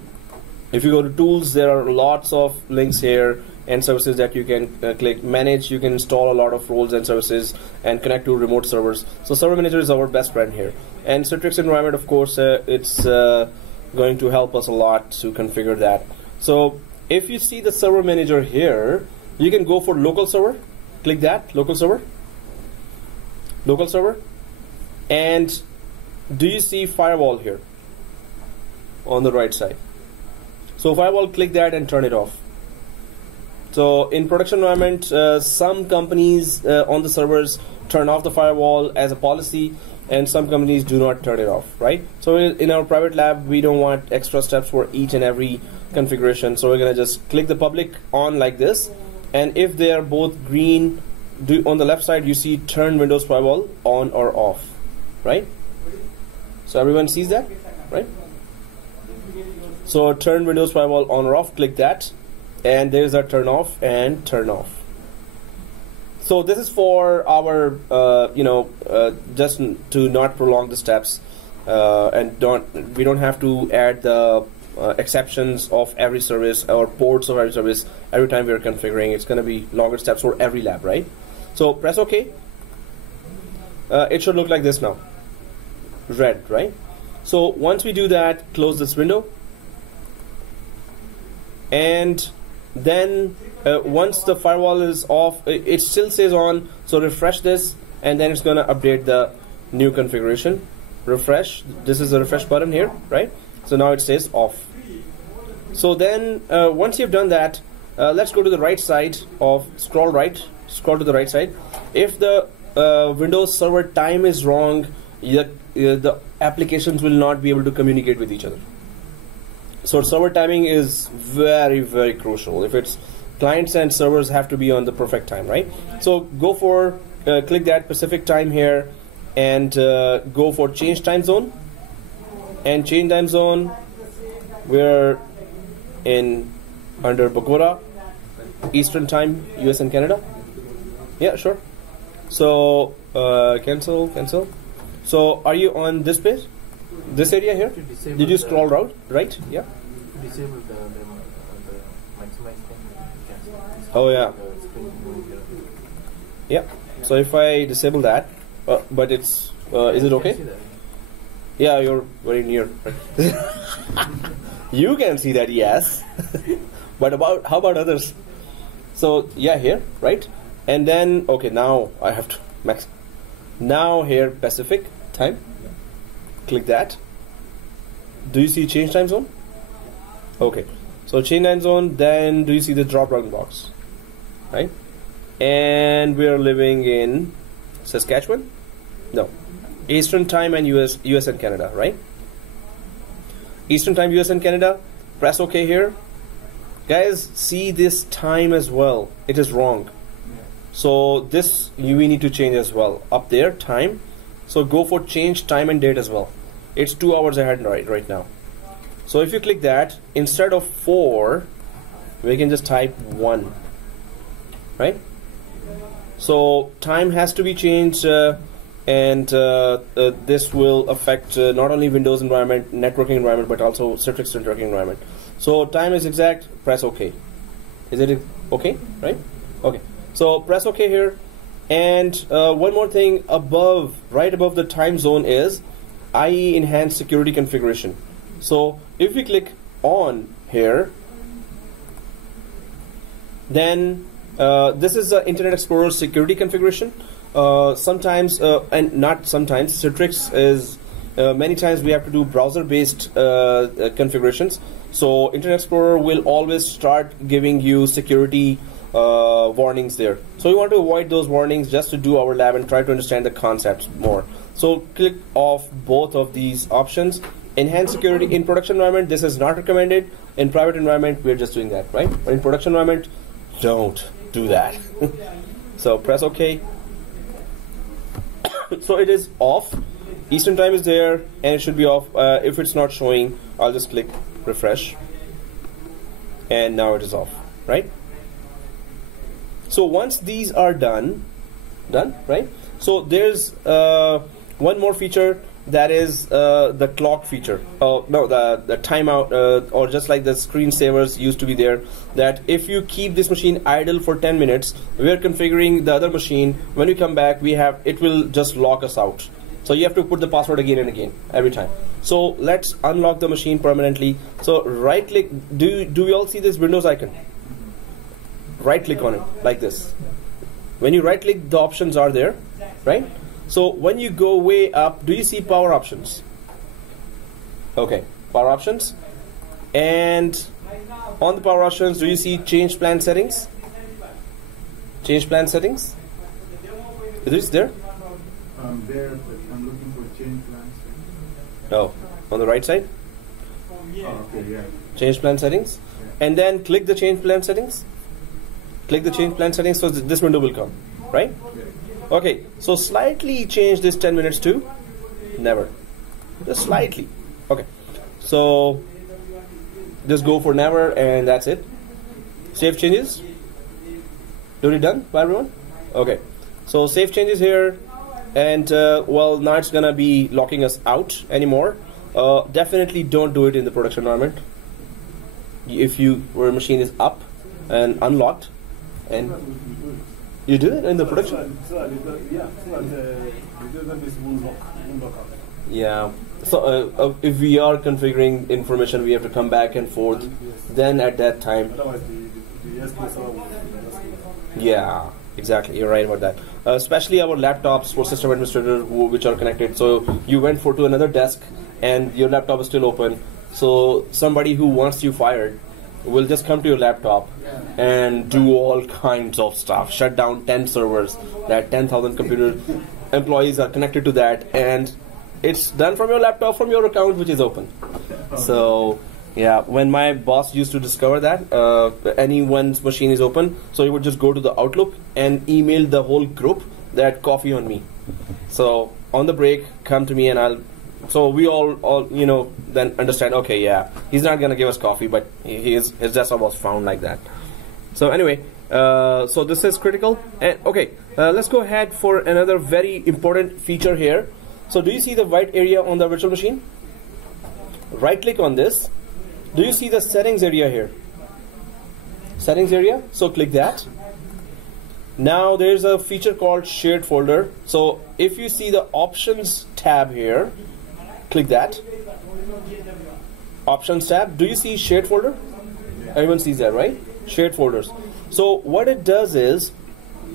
If you go to tools, there are lots of links here and services that you can click. Manage, you can install a lot of roles and services and connect to remote servers. So Server Manager is our best friend here. And Citrix environment, of course, it's going to help us a lot to configure that. So if you see the Server Manager here, you can go for local server. Click that, local server. Local server. And do you see firewall here on the right side? So firewall, click that and turn it off. So in production environment, some companies on the servers turn off the firewall as a policy, and some companies do not turn it off, right? So in our private lab, we don't want extra steps for each and every configuration. So we're gonna just click the public on like this, and if they are both green, on the left side you see turn Windows firewall on or off, right? So everyone sees that, right? So turn Windows firewall on or off, click that, and there's a turn off and turn off. So this is for our, just to not prolong the steps, and we don't have to add the exceptions of every service or ports of every service every time we are configuring. It's going to be longer steps for every lab, right? So press OK. It should look like this now, red, right? So once we do that, close this window. And then once the firewall is off, it still says on, so refresh this, and then it's going to update the new configuration. Refresh, this is the refresh button here, right? So now it says off. So then once you've done that, let's go to the right side of, scroll to the right side. If the Windows server time is wrong, the applications will not be able to communicate with each other. So server timing is very, very crucial. If it's clients and servers have to be on the perfect time, right? So go for, click that Pacific time here, and go for change time zone. And change time zone, we're in under Bogota, Eastern time, US and Canada. Yeah, sure. So cancel. So are you on this page? This area here? Did you scroll out? Right? Yeah. Disable the maximize thing. Oh yeah. Yeah. So if I disable that, but it's is it okay? Yeah, you're very near. You can see that, yes. But how about others? So yeah, here, right? And then okay, now I have to max. Now here Pacific time. Click that. Do you see change time zone? Okay. So change time zone. Then do you see the drop down box? Right. And we are living in Saskatchewan. No. Eastern time and US and Canada, right? Eastern time, US and Canada. Press OK here. Guys, see this time as well. It is wrong. So this we need to change as well. Up there, time. So go for change time and date as well. It's 2 hours ahead right now. So if you click that, instead of 4, we can just type 1. Right? So time has to be changed. And this will affect not only Windows environment, networking environment, but also Citrix networking environment. So time is exact, press OK. Is it OK? Right? OK. So press OK here. And one more thing right above the time zone is IE Enhanced Security Configuration. So if we click on here, then this is the Internet Explorer security configuration. Sometimes and not sometimes, Citrix is many times we have to do browser-based configurations. So Internet Explorer will always start giving you security warnings there. So we want to avoid those warnings just to do our lab and try to understand the concepts more. So click off both of these options. Enhanced security in production environment, this is not recommended. In private environment, we're just doing that, right? But in production environment, don't do that. So press OK. So it is off. Eastern time is there and it should be off. If it's not showing, I'll just click refresh and now it is off, right? So once these are done, right? So there's one more feature, that is the clock feature. No, the timeout, or just like the screensavers used to be there, that if you keep this machine idle for 10 minutes, we are configuring the other machine. When we come back, it will just lock us out. So you have to put the password again and again every time. So let's unlock the machine permanently. So right click. Do we all see this Windows icon? Right click on it like this. When you right click, the options are there, right? So when you go way up, do you see power options? Okay, power options. And on the power options, do you see change plan settings? Change plan settings? Is this there? There, but I'm looking for change plan settings. Oh, on the right side? Oh, okay, yeah. Change plan settings. Yeah. And then click the change plan settings. Click the change plan settings, so this window will come, right? Yeah. Okay, so slightly change this 10 minutes to never. Just slightly. Okay, so just go for never and that's it. Save changes. Already done by everyone? Okay, so save changes here, and well, now it's gonna be locking us out anymore. Definitely don't do it in the production environment. If your machine is up and unlocked, and you do it in the production? Yeah. So if we are configuring information, we have to come back and forth. Then at that time. Yeah, exactly. You're right about that. Especially our laptops for system administrators which are connected. So you went to another desk and your laptop is still open. So somebody who wants you fired will just come to your laptop and do all kinds of stuff. Shut down 10 servers, that 10,000 computer employees are connected to that, and it's done from your laptop, from your account which is open. So yeah, when my boss used to discover that anyone's machine is open, so he would just go to the Outlook and email the whole group that coffee on me. So on the break, come to me and so we all you know, then understand, okay, yeah, he's not gonna give us coffee, but his desktop was found like that. So anyway, so this is critical. And okay, let's go ahead for another very important feature here. So do you see the white area on the virtual machine? Right click on this. Do you see the settings area here? Settings area, so click that. Now there's a feature called shared folder. So if you see the options tab here, click that. Options tab, do you see shared folder? Everyone sees that, right? Shared folders. So what it does is,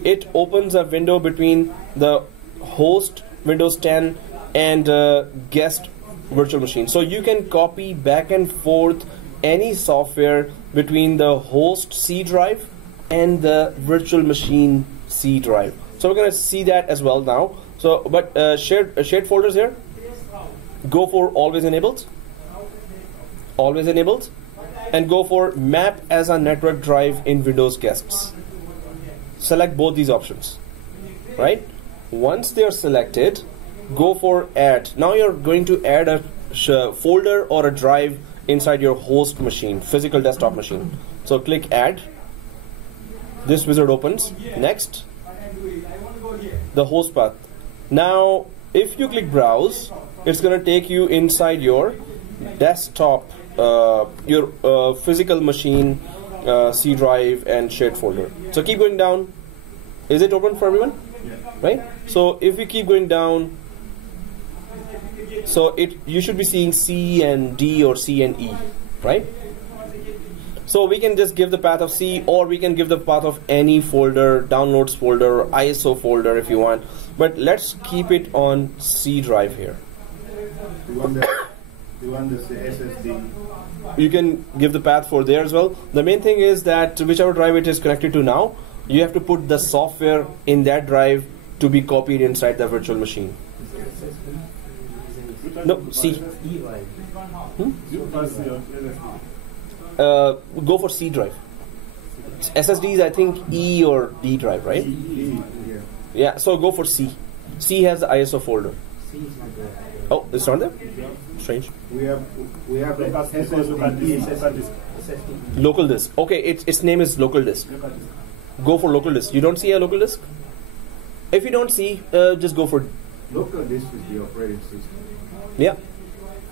it opens a window between the host Windows 10 and guest virtual machine. So you can copy back and forth any software between the host C drive and the virtual machine C drive. So we're going to see that as well now. So, but shared folders here, go for always enabled, and go for map as a network drive in Windows guests. Select both these options, right? Once they are selected, go for add. Now you're going to add a folder or a drive inside your host machine, physical desktop machine. So click add. This wizard opens. Next, the host path. Now if you click browse, it's going to take you inside your desktop, your physical machine, C drive and shared folder. So keep going down. Is it open for everyone? Yeah. Right? So if we keep going down, so you should be seeing C and D or C and E, right? So we can just give the path of C, or we can give the path of any folder, downloads folder, ISO folder if you want. But let's keep it on C drive here. You want the SSD? You can give the path for there as well. The main thing is that whichever drive it is connected to now, you have to put the software in that drive to be copied inside the virtual machine. No, C. Go for C drive. SSD is, I think, E or D drive, right? Yeah, so go for C. C has the ISO folder. Oh, it's not there? Strange. We have SSD. Local disk. Okay, its name is local disk. Go for local disk. You don't see a local disk? If you don't see, just go for Local disk is the operating system. yeah.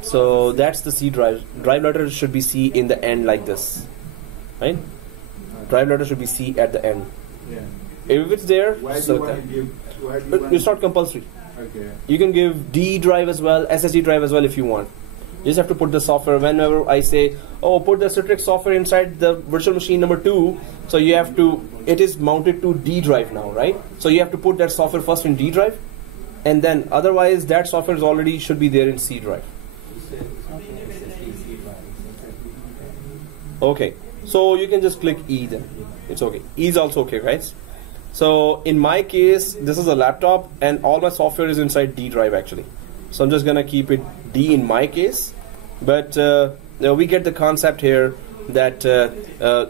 So that's the C drive. Drive letter should be C in the end like this, right? Drive letter should be C at the end. Yeah. If it's there, Why do so you want to give? Why do you want it's not compulsory. Okay. You can give D drive as well, SSD drive as well if you want. You just have to put the software. Whenever I say, oh, put the Citrix software inside the virtual machine number 2, so you have to, it is mounted to D drive now, right? So you have to put that software first in D drive, and then otherwise that software is already should be there in C drive. Okay, so you can just click E then. It's okay. E is also okay, guys. So in my case, this is a laptop and all my software is inside D drive actually. So I'm just gonna keep it D in my case. But we get the concept here that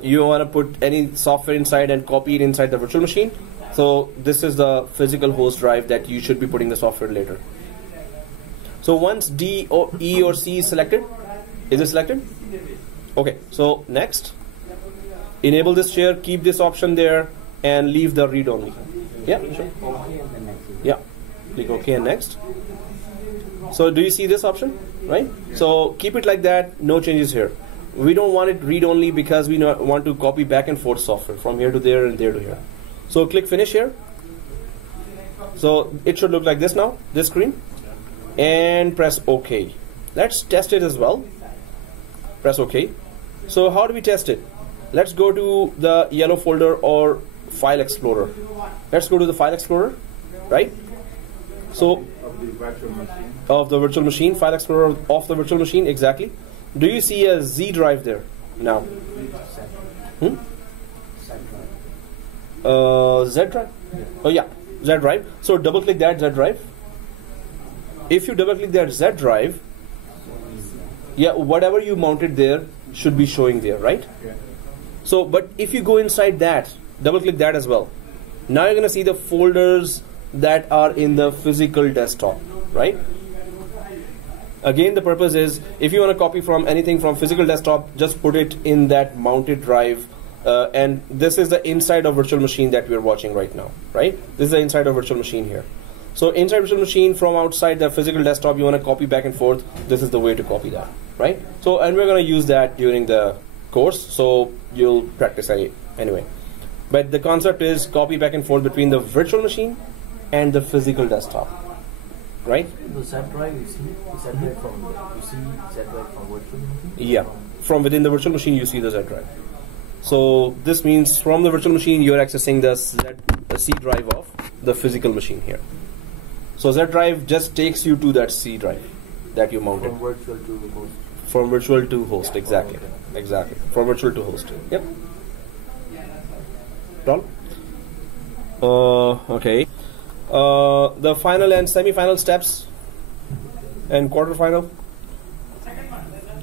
you wanna put any software inside and copy it inside the virtual machine. So this is the physical host drive that you should be putting the software later. So once D or E or C is selected, is it selected? Okay, so next, enable this share, keep this option there, and leave the read only. Yeah, sure. Yeah, click OK and next. So do you see this option, right? So keep it like that, no changes here. We don't want it read only because we want to copy back and forth software from here to there and there to here. So click finish here. So it should look like this now, this screen, and press OK. Let's test it as well. Press OK. So how do we test it? Let's go to the yellow folder or File Explorer. Let's go to the File Explorer, right? So of the virtual machine, File Explorer of the virtual machine, exactly. Do you see a Z drive there now? Z drive? Oh yeah, Z drive. So double click that Z drive. If you double click that Z drive, yeah, whatever you mounted there should be showing there, right? Yeah. So, but if you go inside that, double click that as well. Now you're gonna see the folders that are in the physical desktop, right? Again, the purpose is if you want to copy from anything from physical desktop, just put it in that mounted drive. And this is the inside of virtual machine that we're watching right now, right? This is the inside of virtual machine here. So inside virtual machine, from outside the physical desktop, you want to copy back and forth. This is the way to copy that, right? So, and we're going to use that during the course, so you'll practice anyway. But the concept is copy back and forth between the virtual machine and the physical desktop, right? The Z drive, you see Z drive from virtual machine? Yeah, from within the virtual machine, you see the Z drive. So this means from the virtual machine, you're accessing the C drive of the physical machine here. So Z drive just takes you to that C drive that you mounted. From virtual to host. From virtual to host, exactly. Okay. Exactly. From virtual to host. Yep. Done? Okay. The final and semi-final steps and quarterfinal.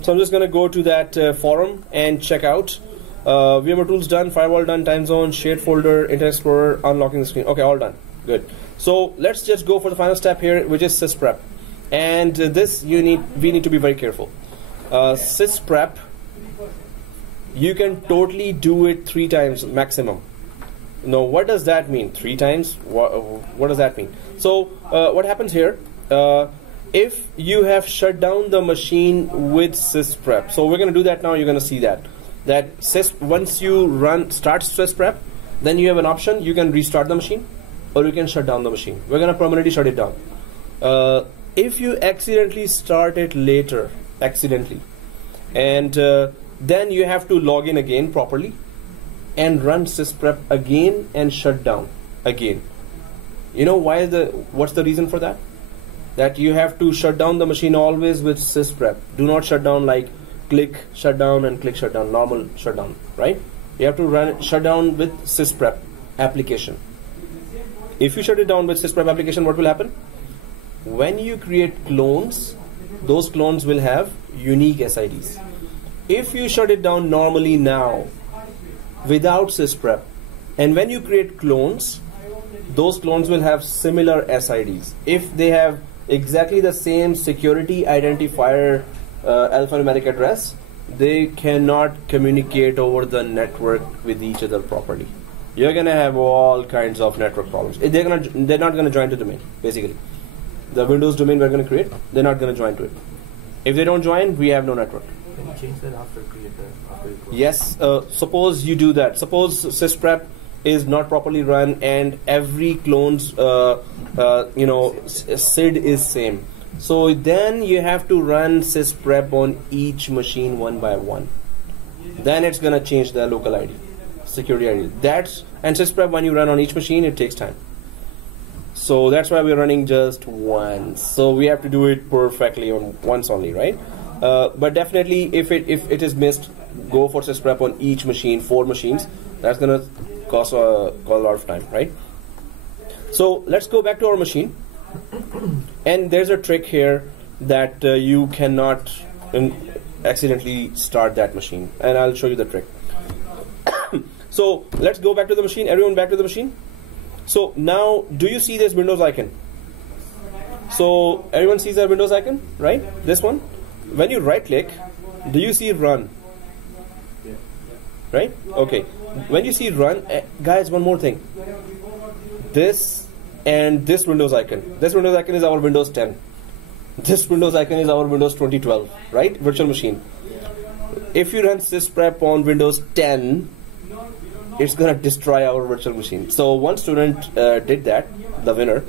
So I'm just going to go to that forum and check out. VMware tools done, firewall done, time zone, shared folder, Internet Explorer, unlocking the screen. Okay, all done. Good. So let's just go for the final step here, which is sysprep. And this we need to be very careful. Sysprep, you can totally do it 3 times maximum. Now, what does that mean? 3 times? What does that mean? So what happens here? If you have shut down the machine with sysprep, so we're going to do that now. You're going to see that once you start sysprep, then you have an option. You can restart the machine, or you can shut down the machine. We're going to permanently shut it down. If you accidentally start it later, and then you have to log in again properly and run sysprep again and shut down again. You know why? What's the reason for that? That you have to shut down the machine always with sysprep. Do not shut down like click shut down and click shut down, normal shutdown, right? You have to shut down with sysprep application. If you shut it down with sysprep application, what will happen? When you create clones, those clones will have unique SIDs. If you shut it down normally now without sysprep, and when you create clones, those clones will have similar SIDs. If they have exactly the same security identifier alphanumeric address, they cannot communicate over the network with each other properly. You're gonna have all kinds of network problems. They're not gonna join to domain, basically. The Windows domain we're gonna create, they're not gonna join to it. If they don't join, we have no network. Can you change that after you close? Yes, suppose you do that. Suppose sysprep is not properly run and every clone's SID is same. So then you have to run sysprep on each machine one by one. Then it's gonna change the local ID, security ID. And sysprep when you run on each machine, it takes time. So that's why we're running just once. So we have to do it perfectly on once only, right? But definitely, if it is missed, go for sysprep on each machine, 4 machines. That's gonna cost a lot of time, right? So let's go back to our machine. And there's a trick here that you cannot accidentally start that machine, and I'll show you the trick. So let's go back to the machine. Everyone back to the machine. So now, do you see this Windows icon? So everyone sees that Windows icon, right? This one. When you right click, do you see run? Right? Okay. When you see run, guys, one more thing. This and this Windows icon. This Windows icon is our Windows 10. This Windows icon is our Windows 2012, right? Virtual machine. If you run sysprep on Windows 10, it's gonna destroy our virtual machine. So one student did that, the winner.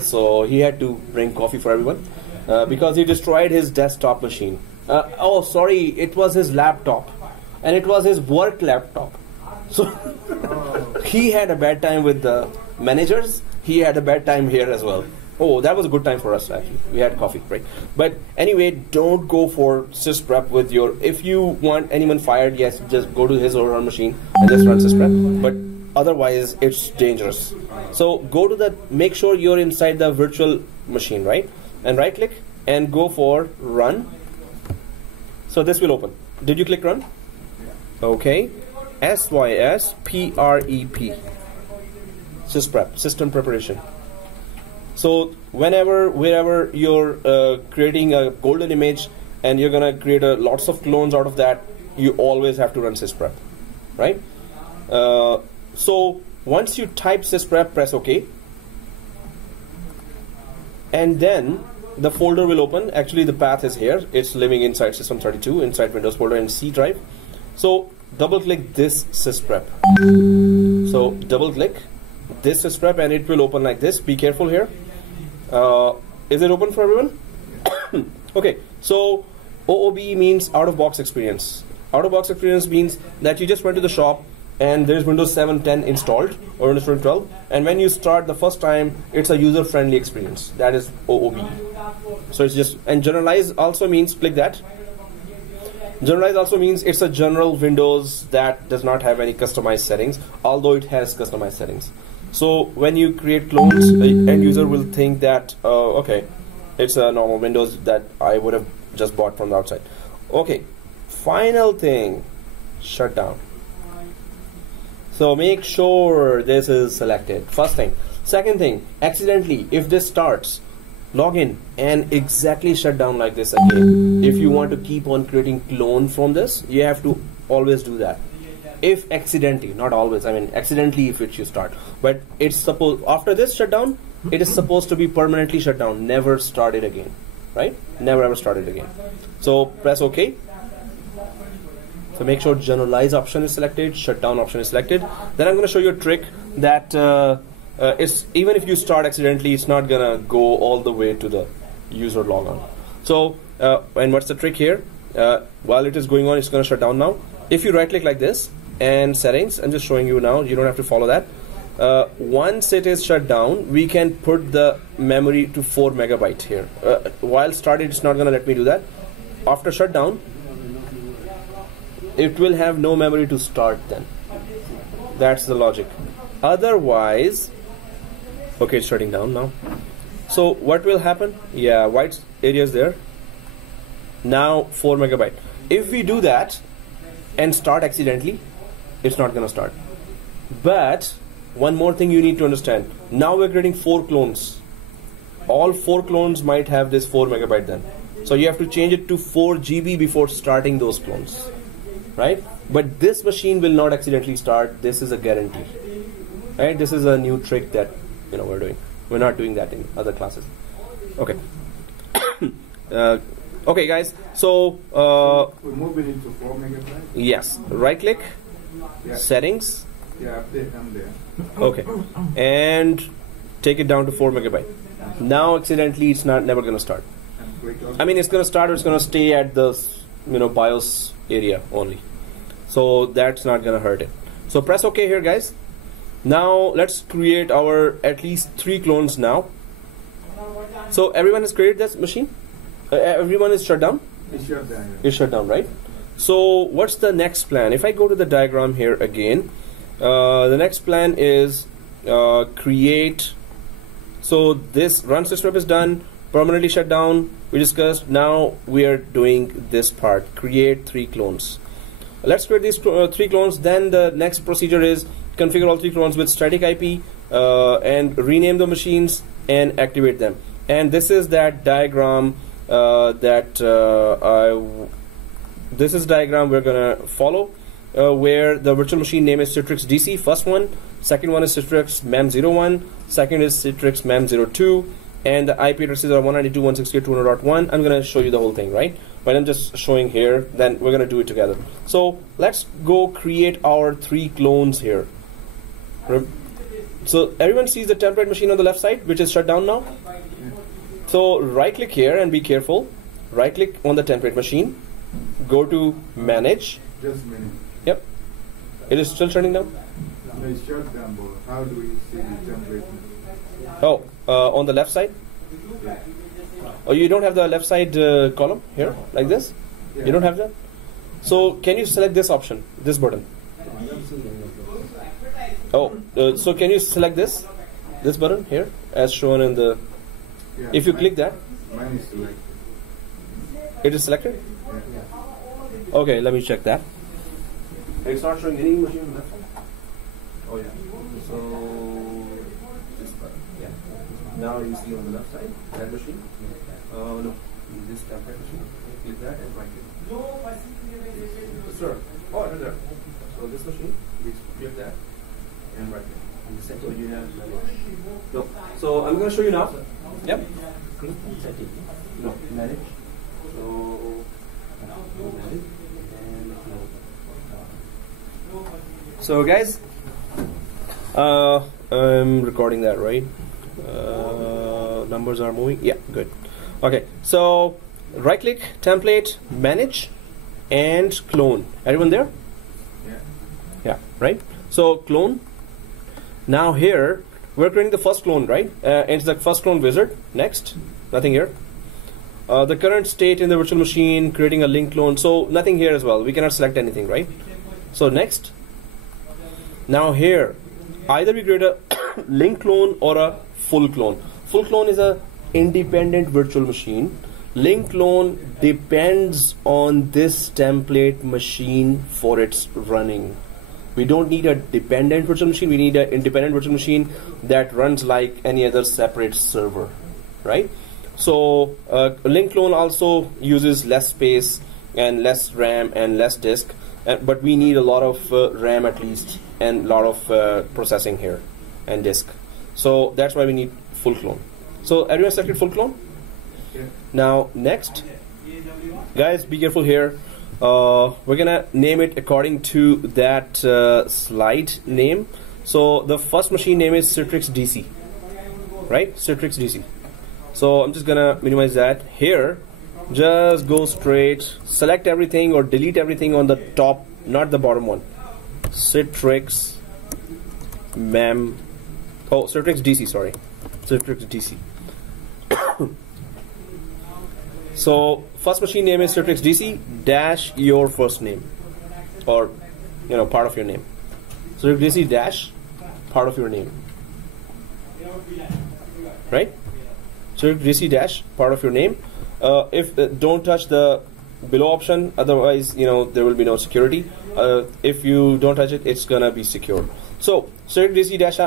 So he had to bring coffee for everyone because he destroyed his desktop machine. Oh, sorry, it was his laptop, and it was his work laptop. So he had a bad time with the managers. He had a bad time here as well. Oh, that was a good time for us, actually. We had coffee, right? But anyway, don't go for sysprep with your... If you want anyone fired, yes, just go to his or her machine and just run sysprep. But otherwise, it's dangerous. So go to make sure you're inside the virtual machine, right? And right click and go for run. So this will open. Did you click run? Okay. SYSPREP. Sysprep, system preparation. So wherever you're creating a golden image and you're gonna create lots of clones out of that, you always have to run sysprep, right? So once you type sysprep, press OK. and then the folder will open. Actually, the path is here. It's living inside System32, inside Windows folder in C drive. So double click this sysprep. So double click this sysprep and it will open like this. Be careful here. Is it open for everyone? Okay, so OOB means out of box experience. Out of box experience means that you just went to the shop and there's Windows 7, 10 installed or Windows 12, and when you start the first time, it's a user friendly experience. That is OOB. So it's just, and generalize also means, click that. Generalize also means it's a general Windows that does not have any customized settings, although it has customized settings. So when you create clones, the end user will think that, okay, it's a normal Windows that I would have just bought from the outside. Okay, final thing, shutdown. So make sure this is selected. First thing. Second thing, accidentally, if this starts, log in and exactly shut down like this again. If you want to keep on creating clone from this, you have to always do that. If accidentally, not always, I mean accidentally if it should start. But it's supposed, after this shutdown, it is supposed to be permanently shut down, never start it again, right? Never ever start it again. So press OK. So make sure generalize option is selected, shutdown option is selected. Then I'm going to show you a trick that it's, even if you start accidentally, it's not going to go all the way to the user logon. So, and what's the trick here? While it is going on, it's going to shut down now. If you right click like this and settings, I'm just showing you now, you don't have to follow that. Once it is shut down, we can put the memory to 4 megabyte here. While started, it's not going to let me do that. After shutdown, it will have no memory to start then. That's the logic. Otherwise, okay, it's shutting down now. So what will happen? Yeah, white area is there. Now 4 megabyte. If we do that and start accidentally, it's not going to start. But one more thing you need to understand. Now we're creating 4 clones. All 4 clones might have this 4 megabyte then. So you have to change it to 4 GB before starting those clones. Right? But this machine will not accidentally start. This is a guarantee. Right? This is a new trick that we're doing. We're not doing that in other classes. Okay. Okay, guys. So we're moving into 4 megabytes. Yes. Right click. Yeah. Settings. Yeah, update. I'm there. Okay. And take it down to 4 megabyte. Now accidentally, it's never going to start. I mean, it's going to start, or it's going to stay at the BIOS area only. So that's not going to hurt it. So press OK here, guys. Now let's create our at least 3 clones now. So everyone has created this machine? Everyone is shut down? It's shut down. Yeah. It's shut down, right? So what's the next plan? If I go to the diagram here again, the next plan is create. So this run sysrep is done, permanently shut down. We discussed. Now we are doing this part, create 3 clones. Let's create these 3 clones. Then the next procedure is configure all 3 clones with static IP and rename the machines and activate them. And this is that diagram this is diagram we're gonna follow, where the virtual machine name is Citrix DC, first one. Second one is Citrix MEM01. Second is Citrix MEM02. And the IP addresses are 192.168.200.1. I'm gonna show you the whole thing, right? But I'm just showing here. Then we're gonna do it together. So let's go create our 3 clones here. So everyone sees the template machine on the left side, which is shut down now. So right click here and be careful. Right click on the template machine. Go to manage. Just a minute. Yep. It is still shutting down? No, it's shut down, but how do we see the template? Oh, on the left side? Yeah. Oh, you don't have the left side column here, like this? Yeah. You don't have that? So can you select this option, this button? Oh, so can you select this button here, as shown in the... Yeah, if you click that, mine is selected. it is selected? Yeah. Okay, let me check that. It's not showing any machine on the left side? Oh yeah. So this button, yeah. Now you see on the left side, that machine. No, this template machine. Click that and right click. Sir. Oh, right there. So this machine, we click that and right click. So you have no. So I'm going to show you now. Yep. think setting. No, manage. So manage. So guys, I'm recording that, right? Numbers are moving. Yeah, good. Okay, so right click, template, manage, and clone. Everyone there? Yeah. Yeah, right? So clone. Now here, we're creating the first clone, right? It's the first clone wizard. Next, nothing here. The current state in the virtual machine, creating a link clone. So nothing here as well. We cannot select anything, right? So next. Now here, either we create a link clone or a full clone. Full clone is a independent virtual machine. Link clone depends on this template machine for its running. We don't need a dependent virtual machine. We need an independent virtual machine that runs like any other separate server, right? So link clone also uses less space and less RAM and less disk, but we need a lot of RAM at least and a lot of processing here and disk. So that's why we need full clone. So everyone selected full clone? Yeah. Now next, guys, be careful here. We're gonna name it according to that slide name. So the first machine name is Citrix DC, right? Citrix DC. So I'm just gonna minimize that. Here, just go straight, select everything or delete everything on the top, not the bottom one. Citrix mem. Oh, Citrix DC. Sorry, Citrix DC. So first machine name is Citrix DC dash your first name, or part of your name. Citrix DC dash part of your name, right? Citrix DC dash part of your name. If don't touch the below option, otherwise there will be no security. If you don't touch it, it's gonna be secure. So Citrix DC dash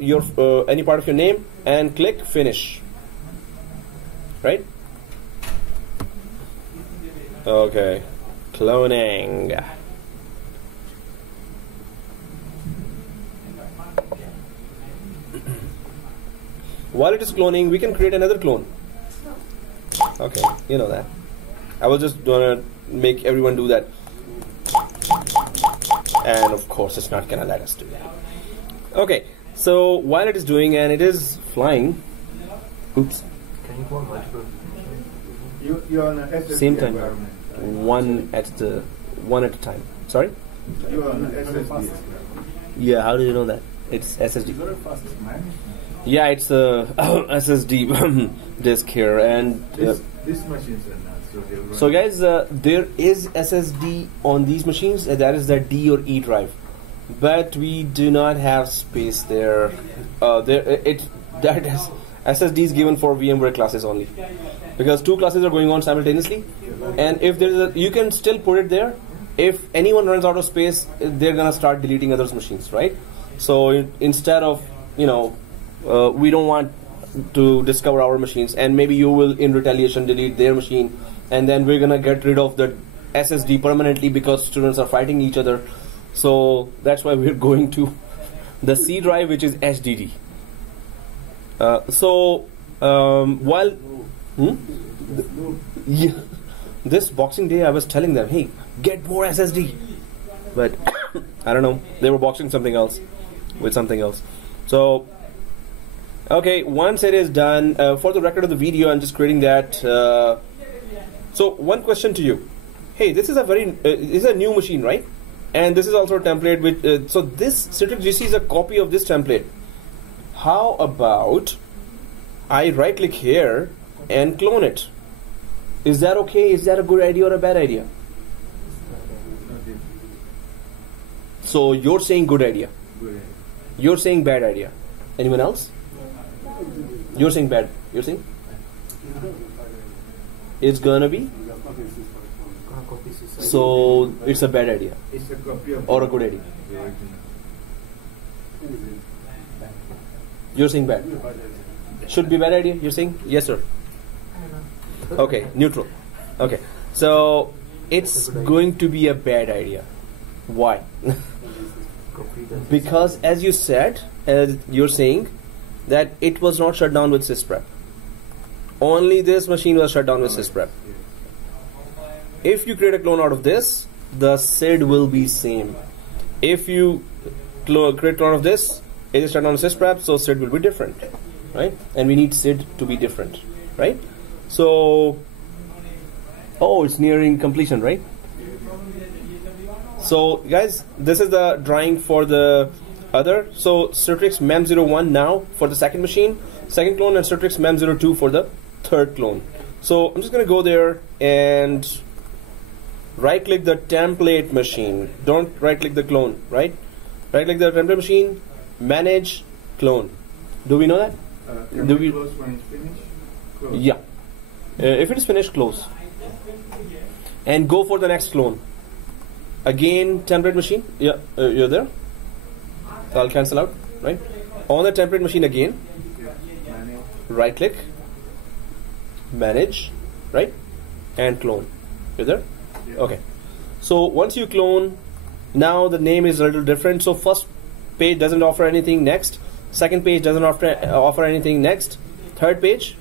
your any part of your name and click finish, right? Okay, cloning. While it is cloning, we can create another clone. Okay, you know that. I was just gonna make everyone do that. And of course, it's not gonna let us do that. Okay, so while it is doing and it is flying, oops. Can you go on multiple? You're on a SSD Same time. environment. One at a time. Sorry? You're on a SSD. Yeah, how do you know that? It's SSD. Very fast, man. Yeah, it's a SSD disk here, and These machines are not, so they run. so guys, there is SSD on these machines. That is the D or E drive, but we do not have space there. That is SSD is given for VMware classes only, because 2 classes are going on simultaneously, and if there is you can still put it there. If anyone runs out of space, they're gonna start deleting others' machines, right? So instead of we don't want to discover our machines, and maybe you will in retaliation delete their machine, and then we're gonna get rid of the SSD permanently because students are fighting each other. So that's why we're going to the C drive, which is HDD. While this Boxing Day, I was telling them, hey, get more SSD, but I don't know, they were boxing something else with something else. So okay, once it is done, for the record of the video, I'm just creating that. So one question to you: hey, this is a new machine, right? And this is also a template with. So this Citrix GC is a copy of this template. How about I right-click here and clone it? Is that okay? Is that a good idea or a bad idea? So you're saying good idea. Good idea. You're saying bad idea. Anyone else? You're saying bad. You're saying? It's gonna be? So it's a bad idea. It's a copy of Or a good idea. the original. You're saying bad. Should be bad idea, you're saying? Yes, sir. Okay, neutral. Okay. So it's going to be a bad idea. Why? Because as you said, as you're saying, that it was not shut down with sysprep. only this machine was shut down with sysprep. If you create a clone out of this, the SID will be same. If you create a clone of this, it is shut down with sysprep, so SID will be different, right? And we need SID to be different, right? So, oh, it's nearing completion, right? So, guys, this is the drawing for the other. So, Citrix Mem01 now for the second machine, second clone, and Citrix Mem02 for the third clone. So, I'm just going to go there and right-click the template machine. Don't right-click the clone, right? Right-click the template machine, manage, clone. Do we know that? Can we close when it's finished? Close. Yeah. If it is finished, close. And go for the next clone. Again, template machine. Yeah, you're there. So I'll cancel out, right? On the template machine again. Right-click, manage, right? And clone. You're there? Okay. So once you clone, now the name is a little different. So first page doesn't offer anything. Next, second page doesn't offer anything. Next, third page,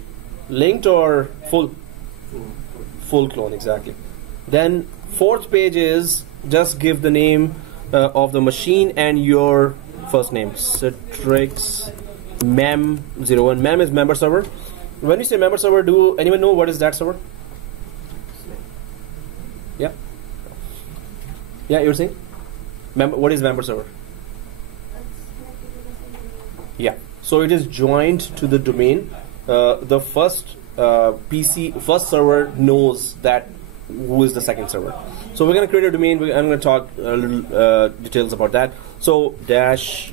linked or full? Full clone, exactly. Then fourth page is just give the name of the machine and your first name. Citrix Mem01. Mem is member server. When you say member server, do anyone know what is that server? Yeah. Yeah, you were saying? What is member server? Yeah. So it is joined to the domain. The first first server knows that who is the second server. So we're going to create a domain. I'm going to talk a little details about that. So dash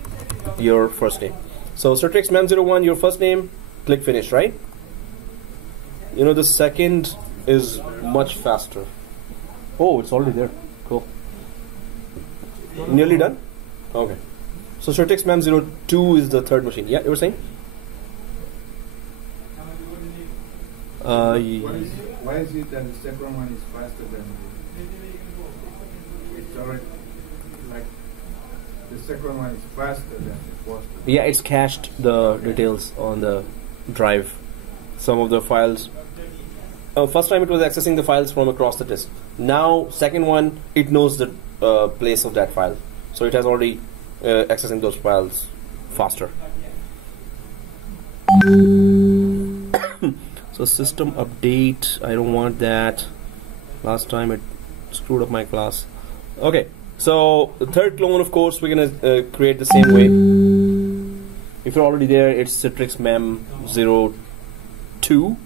your first name. So Citrix Mem01, your first name, click finish, right? You know, the second is much faster. Oh, it's already there. Cool. Nearly done? Okay. So Citrix Mem02 is the third machine. Yeah, you were saying? Why is it that the second one is faster than it's already like the second one is faster than the first one? Yeah, it's cached the details on the drive. Some of the files. First time it was accessing the files from across the disk. Now, second one, it knows the place of that file. So it has already accessing those files faster. So system update, I don't want that. Last time it screwed up my class. Okay, so the third clone, of course, we're gonna create the same way. If you're already there, it's Citrix Mem02,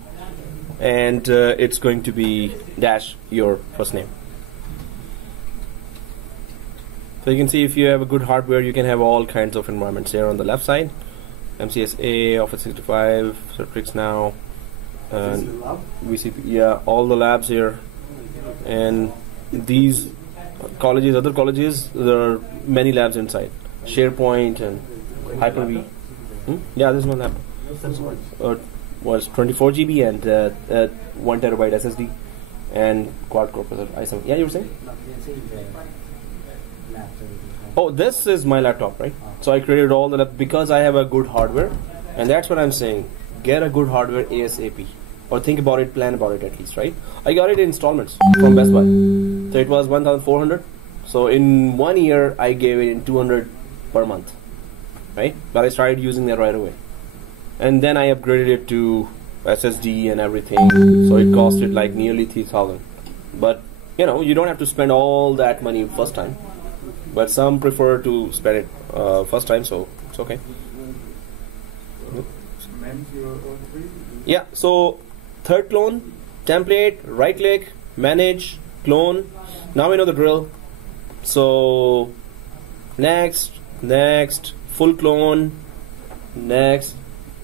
and it's going to be dash your first name. So you can see if you have a good hardware, you can have all kinds of environments here on the left side. MCSA, Office 65, Citrix Now, VCP, yeah, all the labs here. And these colleges, other colleges, there are many labs inside. SharePoint and Hyper-V. Yeah, this is one lab. Was 24 GB and 1 terabyte SSD and quad core processor i7. Yeah, you were saying? Oh, this is my laptop, right? So I created all the because I have a good hardware, and that's what I'm saying. Get a good hardware ASAP, or think about it, plan about it at least, right? I got it in installments from Best Buy, so it was 1,400. So in 1 year, I gave it in 200 per month, right? But I started using that right away, and then I upgraded it to SSD and everything. So it costed like nearly 3,000. But you know, you don't have to spend all that money first time. But some prefer to spend it first time, so it's okay. Yeah, so third clone, template, right click, manage, clone. Now we know the drill. So next, full clone, next,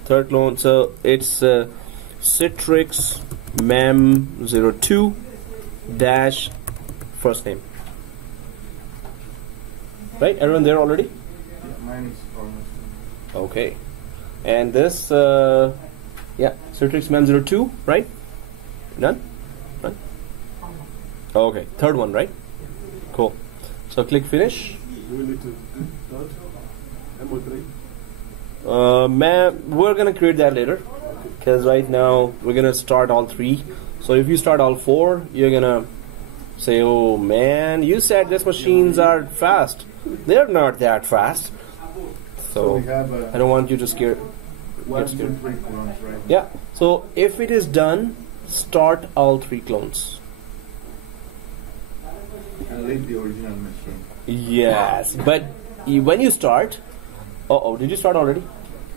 third clone. So it's Citrix Mem02 dash first name. Right, everyone there already? Yeah, mine is almost. Okay, and this, yeah, Citrix Mem02, right? Done? Done? Okay, third one, right? Cool. So click finish. Do we need to do third? M03? We're gonna create that later. because right now we're gonna start all three. So if you start all four, you're gonna say, oh man, you said these machines are fast. They're not that fast. So we have I don't want you to scare. 1, 2, 3 clones, right? Yeah. So if it is done, start all three clones. And leave the original machine. Yes, but when you start, did you start already?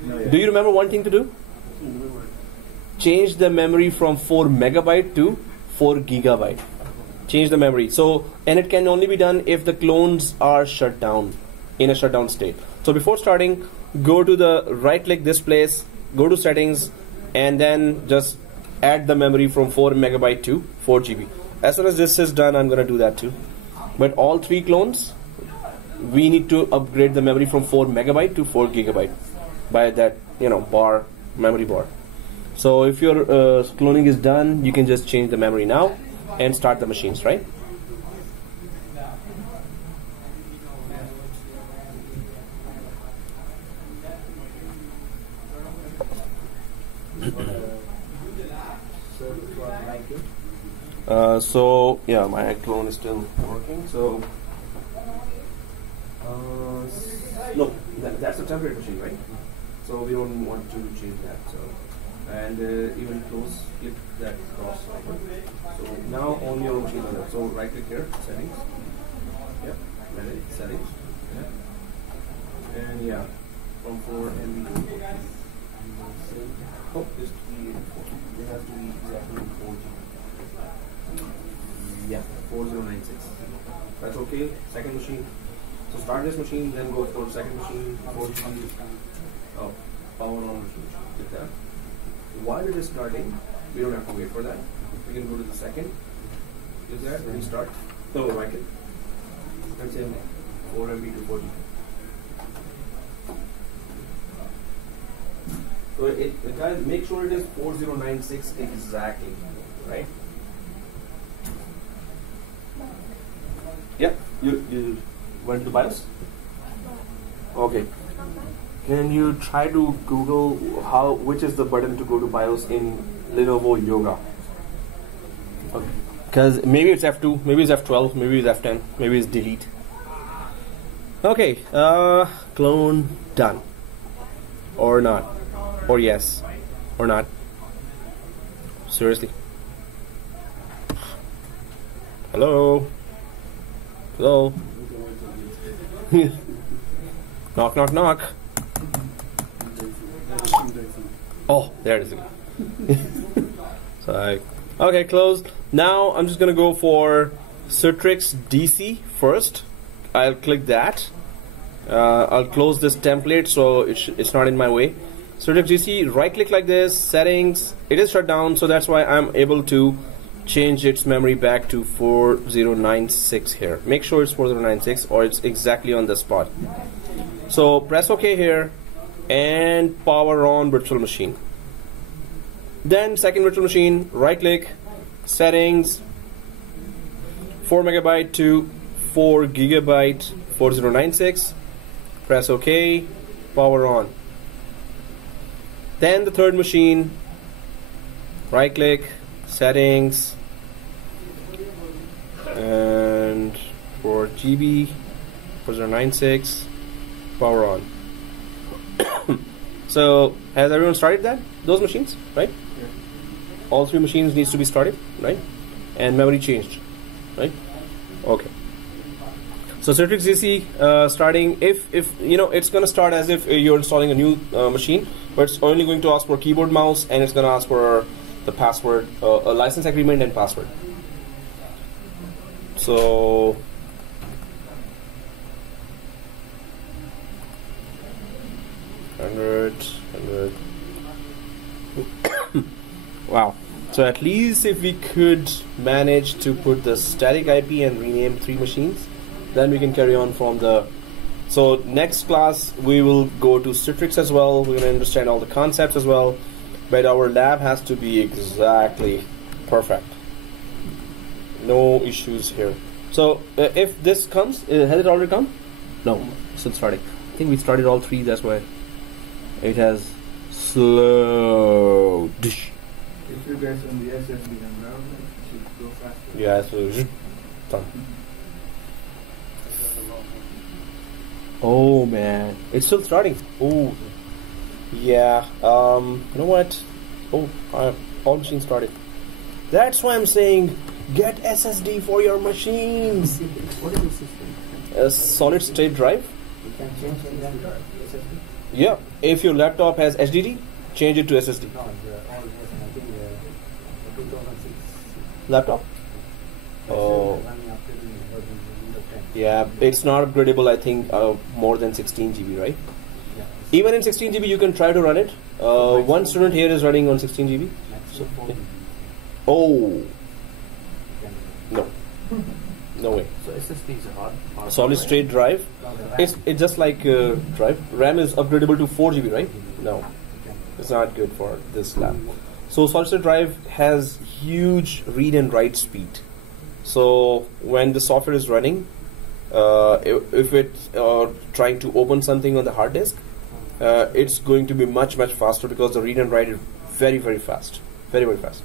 No, yeah. Do you remember one thing to do? Change the memory from 4 megabyte to 4 gigabyte. Change the memory. So, and it can only be done if the clones are shut down, in a shutdown state. So before starting, go to the right click this place, go to settings, and then just add the memory from 4 megabyte to 4 GB. As soon as this is done, I'm going to do that too. But all three clones, we need to upgrade the memory from 4 megabyte to 4 gigabyte by that, memory bar. So if your cloning is done, you can just change the memory now and start the machines, right? So yeah, my clone is still working. So no, that's a template machine, right? So we don't want to change that. So and even click that cross icon. So now only your machine is there. So right click here, settings. Yeah, manage settings. Yeah, and yeah, from 4 MB to 4. Oh, this it has to be exactly 4 GB. Yeah, 4096. That's okay. Second machine. So start this machine, then go for second machine, 4 GB. Oh, power on machine. Click that. While it is starting, we don't have to wait for that. We can go to the second. Is that restart? So right click. And say 4 MB to 4 GB. So guys, make sure it is 4096 exactly, right? Yeah, you went to BIOS? Okay. Can you try to Google which is the button to go to BIOS in Lenovo Yoga? Okay. Because maybe it's F2, maybe it's F12, maybe it's F10, maybe it's delete. Okay, clone done. Or not. Or yes. Or not. Seriously. Hello? Hello? Knock, knock, knock. Oh, there it is again. Okay, closed. Now I'm just gonna go for Citrix DC first. I'll click that. I'll close this template so it's not in my way. Citrix DC, right click like this, settings. It is shut down, so that's why I'm able to change its memory back to 4096 here. Make sure it's 4096 or it's exactly on the spot. So press OK here and power on virtual machine. Then second virtual machine, right click, settings, 4 megabyte to 4 gigabyte 4096. Press OK, power on. Then the third machine, right click, settings, and 4 GB 4096, power on. So has everyone started those machines, right? Yeah. All three machines needs to be started, right? And memory changed, right? Okay. So Citrix DC starting, if it's going to start as if you're installing a new machine, but it's only going to ask for keyboard, mouse, and it's going to ask for the password, a license agreement and password. So wow. So at least if we could manage to put the static IP and rename 3 machines, then we can carry on from the. So next class we will go to Citrix as well. We're going to understand all the concepts as well, but our lab has to be exactly perfect. No issues here. So if this comes, has it already come? No, still starting. I think we started all 3. That's why it has slow. If you guys on the SSD environment, it should go faster. Yeah, so done. Oh man, it's still starting. Oh, yeah. You know what? Oh, all machines started. That's why I'm saying get SSD for your machines. What is the system? A solid state drive. You can change in that SSD? Yeah. If your laptop has HDD, change it to SSD. No, all has, I think, 2006. Laptop. Oh. Running up to the version Windows 10. Yeah, it's not upgradable. I think more than 16 GB, right? Yeah. Even in 16 GB, you can try to run it. One student here is running on 16 GB. Maximum 4 GB. Oh, no, no way. So SSD is a hard Solid state drive. It's It's just like drive. RAM is upgradable to 4 GB, right? No, it's not good for this lab. So solid state drive has huge read and write speed. So when the software is running, if it's trying to open something on the hard disk, it's going to be much faster because the read and write is very fast, very fast.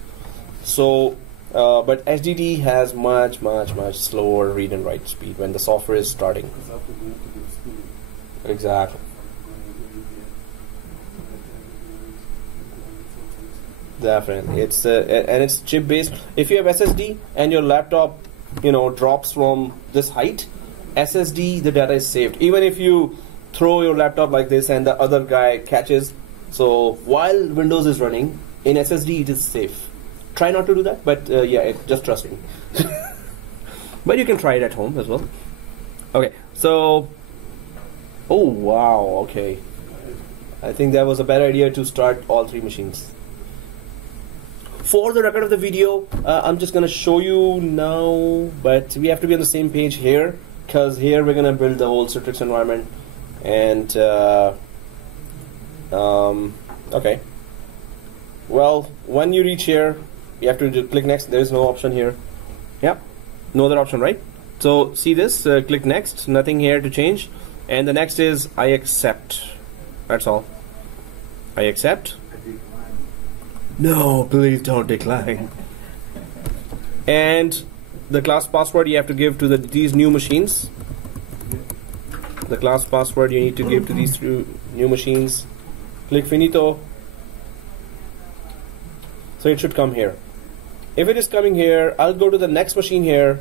So, but HDD has much slower read and write speed when the software is starting. Exactly. Definitely, it's and it's chip based. If you have SSD and your laptop, drops from this height, SSD the data is saved. Even if you throw your laptop like this and the other guy catches, so while Windows is running in SSD, it is safe. Try not to do that, but just trust me. But you can try it at home as well. Okay, so oh wow, okay. I think that was a better idea to start all 3 machines. For the record of the video, I'm just going to show you now, but we have to be on the same page here, because here we're going to build the whole Citrix environment. And okay, well, when you reach here, you have to click next. There is no option here. Yeah, no other option, right? So see this, click next, nothing here to change. And the next is I accept. That's all. I accept. No, please don't decline. And the class password you have to give to these new machines. The class password you need to give to these new machines. Click finito. So it should come here. If it is coming here, I'll go to the next machine here.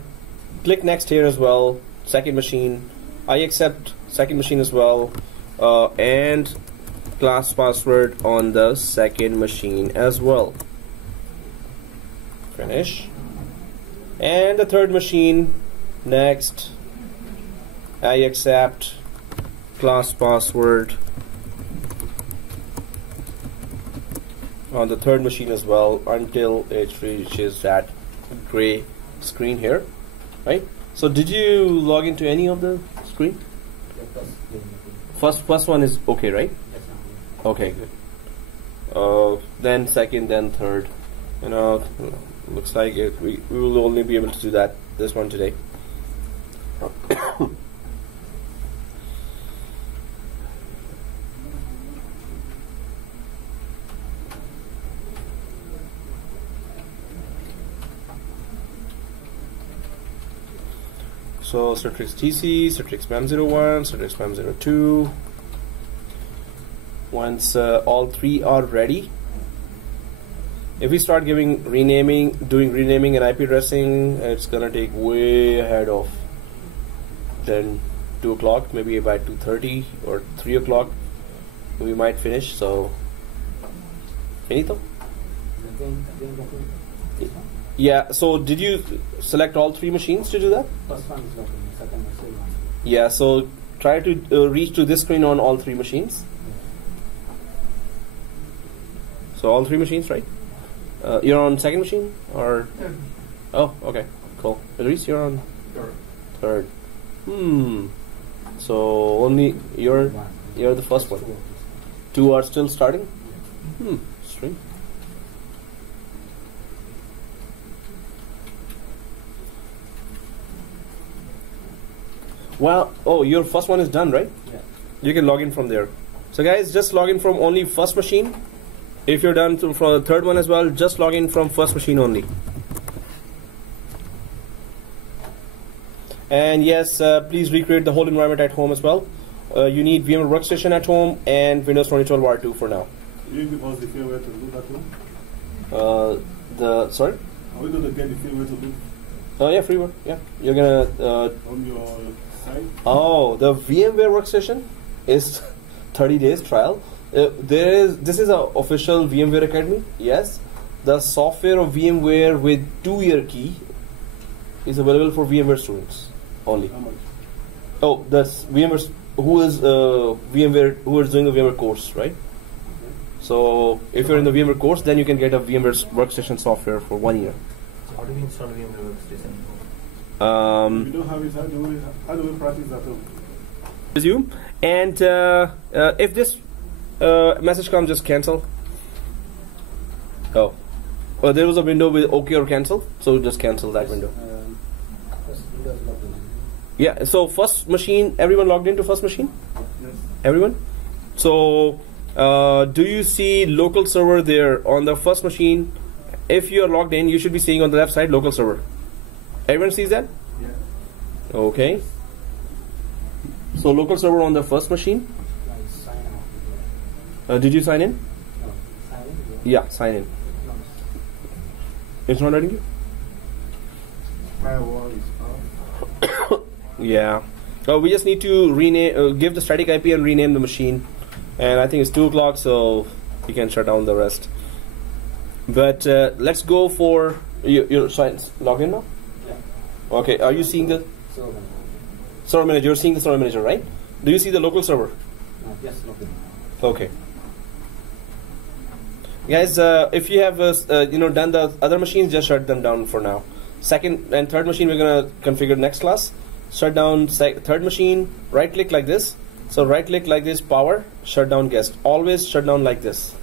Click next here as well. Second machine. I accept second machine as well. And class password on the second machine as well. Finish. And the third machine, next. I accept class password on the third machine as well until it reaches that gray screen here, right? So did you log into any of the screen? First one is okay, right? Okay, good. Then second, then third. Looks like we will only be able to do this one today. So Citrix TC, Citrix701, Citrix702. Once all 3 are ready, if we start doing renaming and IP addressing, it's gonna take way ahead of then 2 o'clock, maybe by 2:30 or 3 o'clock we might finish. So finito. Yeah, so did you select all 3 machines to do that? First one is working, second is still on. Yeah, so try to reach to this screen on all 3 machines. So all 3 machines, right? You're on second machine or? Third. Oh, okay, cool. Idris, you're on third. So only you're the first one. 2 are still starting. Strange. Well, oh, your first one is done, right? Yeah. You can log in from there. So guys, just log in from only first machine If you're done for the third one as well, just log in from first machine only. And yes, please recreate the whole environment at home as well. You need VMware Workstation at home and Windows 2012 R2 for now. You give us the firmware to do that one? Sorry? Are we going to get the firmware to do? Yeah, freeware. Yeah, you're gonna. On your site? Oh, the VMware Workstation is 30 days trial. This is an official VMware Academy. Yes, the software of VMware with 2-year key is available for VMware students only. How much? Oh, that's VMware. Who is VMware? Who is doing a VMware course, right? So if you're in the VMware course, then you can get a VMware Workstation software for 1 year. So how do we install VMware Workstation? If you don't have it, how do we practice at home? Resume, and if this message comes, just cancel. Oh, well, there was a window with OK or cancel, so just cancel that window. First Windows logged in. Yeah, so first machine, everyone logged into first machine? Yes. Everyone? So do you see local server there on the first machine? If you are logged in, you should be seeing on the left side local server. Everyone sees that? Yeah. Okay. So local server on the first machine. Sign out. Did you sign in? No. Sign in? Yeah, sign in. No. It's not letting you? Firewall is off. Yeah. We just need to rename, give the static IP and rename the machine. And I think it's 2 o'clock, so you can shut down the rest. But let's go for your log in now. Yeah. Okay. Are you seeing the So, server manager? You're seeing the server manager, right? Do you see the local server? yes, logged in. Okay. Guys, if you have done the other machines, just shut them down for now. Second and third machine we're gonna configure next class. Shut down third machine. Right click like this. So right click like this. Power. Shut down guest. Always shut down like this.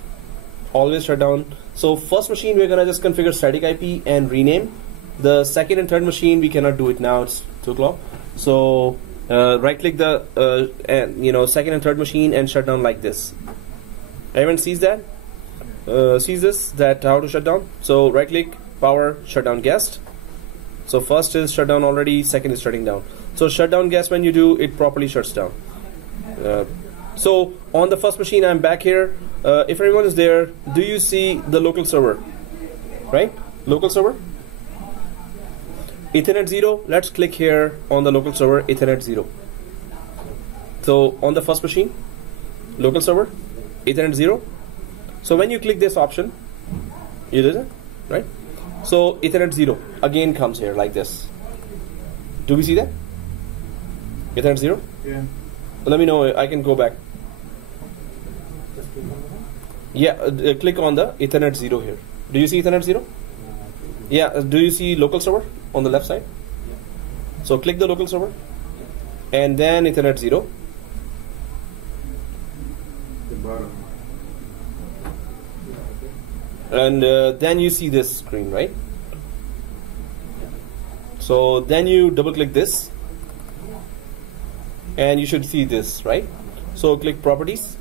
Always shut down. So first machine we're gonna just configure static IP and rename. The second and third machine we cannot do it now. It's 2 o'clock. So right click the second and third machine and shut down like this. Everyone sees that? Sees this? That how to shut down? So right click, power, shut down guest. So first is shut down already. Second is shutting down. So shut down guest, when you do it properly shuts down. So on the first machine I'm back here. If everyone is there, do you see the local server? Right? Local server? Ethernet 0. Let's click here on the local server, Ethernet 0. So on the first machine, local server, Ethernet 0. So when you click this option, you did it, right? So Ethernet 0 again comes here like this. Do we see that? Ethernet 0? Yeah. Let me know, I can go back. Just click on the Yeah, click on the Ethernet 0 here. Do you see Ethernet 0? Yeah, do you see local server on the left side? Yeah. So click the local server and then Ethernet 0. The bottom. And then you see this screen, right? So then you double click this and you should see this, right? So click properties.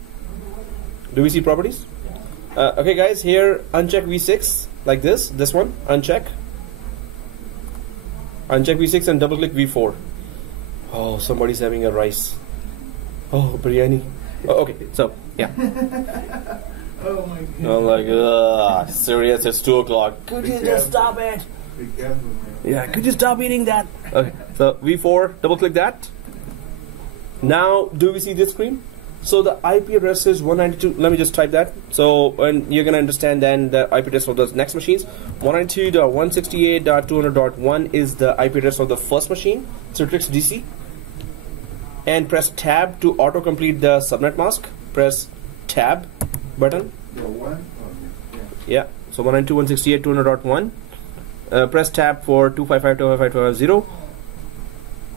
Do we see properties? Okay guys, here uncheck V6 like this one, uncheck V6 and double click V4. Oh, somebody's having a rice. Oh, biryani. Oh, okay, so yeah. Oh my god. I'm like, ugh, serious, it's 2 o'clock. Could you just stop it? Be careful, man. Yeah, could you stop eating that? Okay, so V4, double click that. Now, do we see this screen? So the IP address is 192, let me just type that. So, and you're gonna understand then the IP address of those next machines. 192.168.200.1 is the IP address of the first machine, Citrix DC. And press tab to auto-complete the subnet mask. Press tab button. The one? Okay. Yeah, so 192.168.200.1. Press tab for 255.255.250.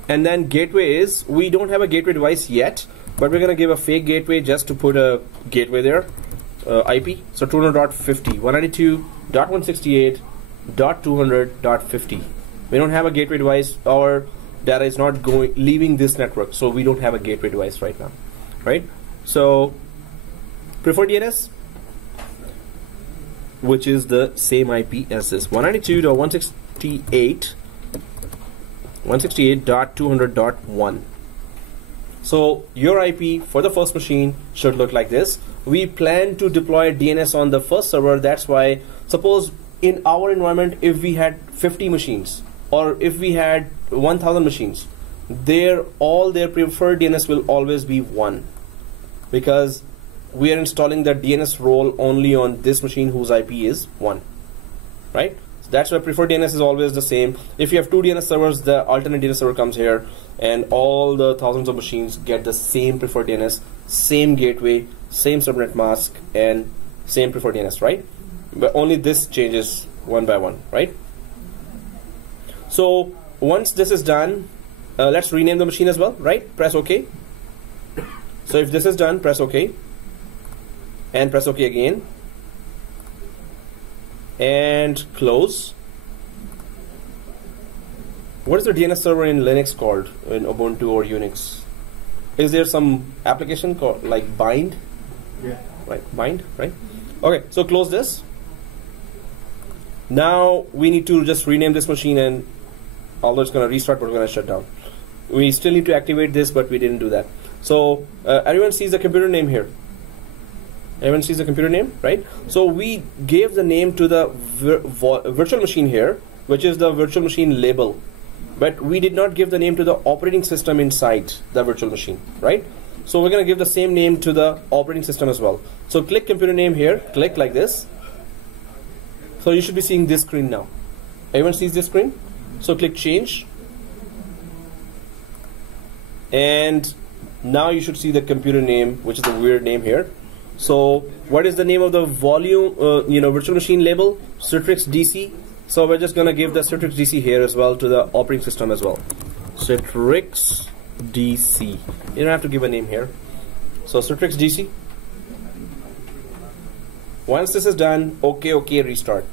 And then gateway is, we don't have a gateway device yet, but we're going to give a fake gateway just to put a gateway there. IP, so 200.50, 192.168.200.50. We don't have a gateway device. Our data is not leaving this network, so we don't have a gateway device right now, right? So preferred DNS, which is the same IP as this 192.168.200.1. So your IP for the first machine should look like this. We plan to deploy DNS on the first server. That's why, suppose in our environment, if we had 50 machines or if we had 1000 machines, all their preferred DNS will always be 1, because we are installing the DNS role only on this machine whose IP is 1, right? So that's why preferred DNS is always the same. If you have 2 DNS servers, the alternate DNS server comes here, and all the thousands of machines get the same preferred DNS, same gateway, same subnet mask, and same preferred DNS, right? But only this changes one by one, right? So once this is done, let's rename the machine as well, right? Press OK. So if this is done, press OK, and press OK again, and close. What is the DNS server in Linux called, in Ubuntu or Unix? Is there some application called like bind? Yeah. Right, bind, right? Okay, so close this. Now we need to just rename this machine, and although it's going to restart, but we're going to shut down. We still need to activate this, but we didn't do that. So everyone sees the computer name here. Everyone sees the computer name, right? So we gave the name to the virtual machine here, which is the virtual machine label. But we did not give the name to the operating system inside the virtual machine, right? So we're going to give the same name to the operating system as well. So click computer name here, click like this. So you should be seeing this screen now. Everyone sees this screen? So click change. And now you should see the computer name, which is a weird name here. So what is the name of the volume, virtual machine label? Citrix DC. So we're just going to give the Citrix DC here as well to the operating system as well. Citrix DC. You don't have to give a name here. So Citrix DC. Once this is done, OK, restart.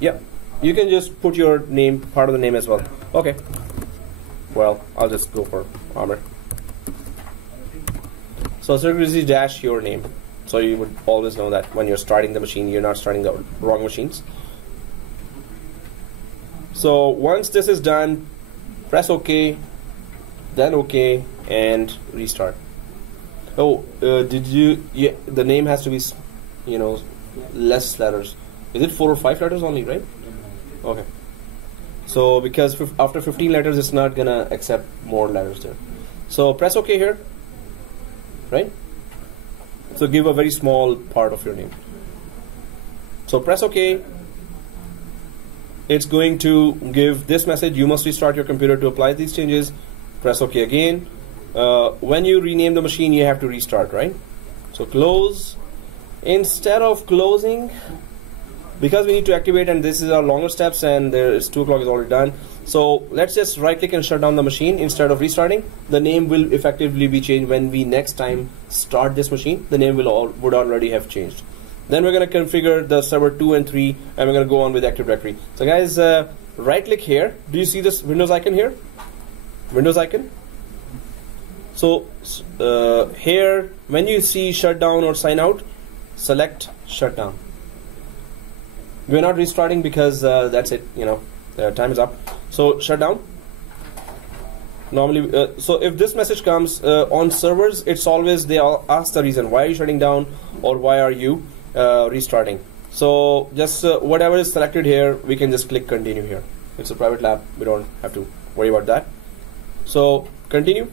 Yeah, you can just put your name, part of the name as well. Okay. Well, I'll just go for Amr. So Citrix DC dash your name. So you would always know that when you're starting the machine, you're not starting the wrong machines. So once this is done, press OK, then OK, and restart. Oh, yeah, the name has to be, less letters. Is it 4 or 5 letters only, right? Okay. So because after 15 letters, it's not gonna accept more letters there. So press OK here, right? So give a very small part of your name. So press OK. It's going to give this message: you must restart your computer to apply these changes. Press OK again. When you rename the machine, you have to restart, right? So close. Instead of closing, because we need to activate, and this is our longer steps, and there's 2 o'clock is already done. So let's just right click and shut down the machine instead of restarting. The name will effectively be changed when we next time start this machine. The name would already have changed. Then we're going to configure the server 2 and 3, and we're going to go on with Active Directory. So guys, right click here. Do you see this Windows icon here? Windows icon. So here, when you see shutdown or sign out, select shutdown. We're not restarting because that's it, time is up. So shut down. Normally, so if this message comes on servers, it's always they all ask the reason why are you shutting down or why are you restarting. So just whatever is selected here, we can just click continue here. It's a private lab, we don't have to worry about that. So continue.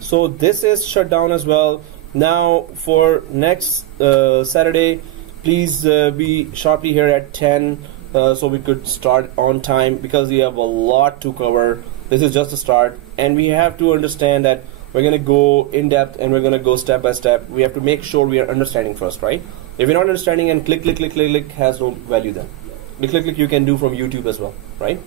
So this is shut down as well. Now for next Saturday, please be sharply here at 10 so we could start on time, because we have a lot to cover. This is just a start, and we have to understand that we're going to go in depth and we're going to go step by step. We have to make sure we are understanding first, right? If you're not understanding and click has no value then. The click you can do from YouTube as well, right?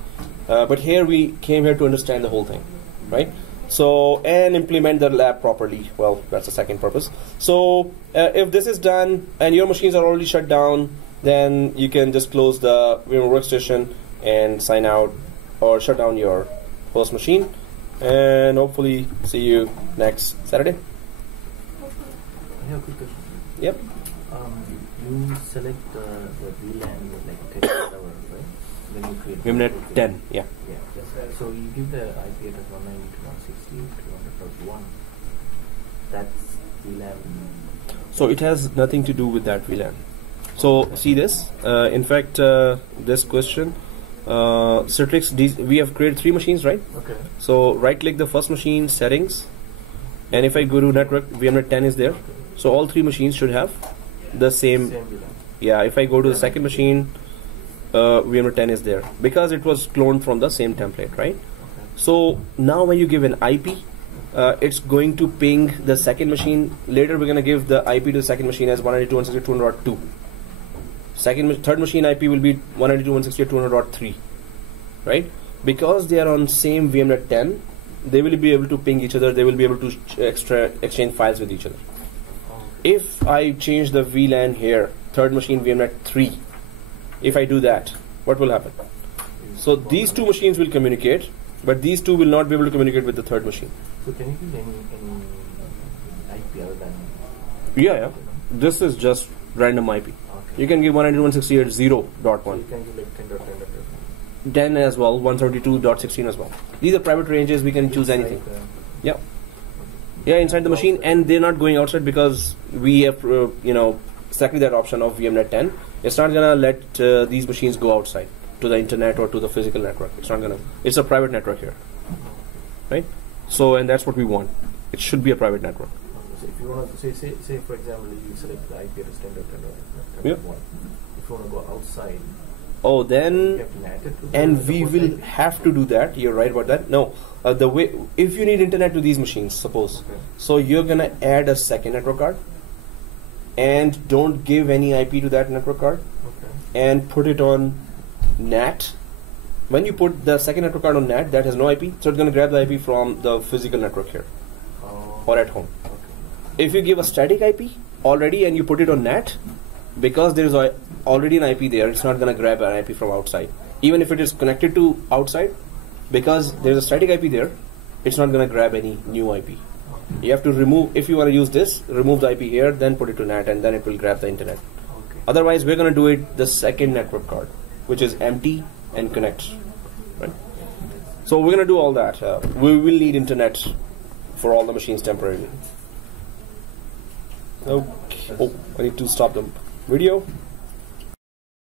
But here we came here to understand the whole thing, right? So, and implement the lab properly. Well, that's the second purpose. So if this is done and your machines are already shut down, then you can just close the VMware workstation and sign out or shut down your host machine. and hopefully see you next Saturday. I have a quick question. Yep. You select the VLAN like text server, right? Then you create VMnet 10, yeah. Yeah. So you give the IP address 192.168.200.1. That's VLAN. So it has nothing to do with that VLAN. So see this. In fact, this question, Citrix, we have created 3 machines, right? Okay. So right-click the first machine, settings, and if I go to network, VMnet 10 is there. So all 3 machines should have the same. VLAN. Yeah. If I go to the second machine, VMnet 10 is there because it was cloned from the same template, right? Okay. So now when you give an IP, it's going to ping the second machine. Later we're going to give the IP to the second machine as 192.168.200.2. Third machine IP will be 192.168.200.3, right? Because they are on same VMnet 10, they will be able to ping each other. They will be able to exchange files with each other. If I change the VLAN here, third machine VMnet 3, if I do that, what will happen? So these 2 machines will communicate, but these 2 will not be able to communicate with the third machine. So can you give any IP other than? Yeah. This is just random IP. Okay. You can give 192.168.0.1. So you can give like 10.10.10. 10 as well, 132.16 as well. These are private ranges, we can choose anything. Yeah. Yeah, inside the machine, and they're not going outside because we have, exactly that option of VMnet 10. It's not gonna let these machines go outside to the internet or to the physical network. It's not gonna. It's a private network here, right? So, and that's what we want. It should be a private network. So if you want to say for example, you select the IP address 10.10.1. Yep. If you want to go outside, Oh, you then, have to NAT it to and the we port will side? have to do that. You're right about that. No, the way if you need internet to these machines, suppose, Okay. so you're gonna add a second network card, and don't give any IP to that network card, Okay. and put it on NAT. When you put the second network card on NAT, that has no IP, so it's gonna grab the IP from the physical network here Oh, or at home. okay. If you give a static IP already and you put it on NAT, because there is already an IP there, it's not going to grab an IP from outside. Even if it is connected to outside, because there's a static IP there, it's not going to grab any new IP. You have to remove, if you want to use this, remove the IP here, then put it to NAT, and then it will grab the internet. Okay. Otherwise, we're going to do it the second network card, which is empty and connects. Right? So we're going to do all that. We will need internet for all the machines temporarily. Okay. Oh, I need to stop the video.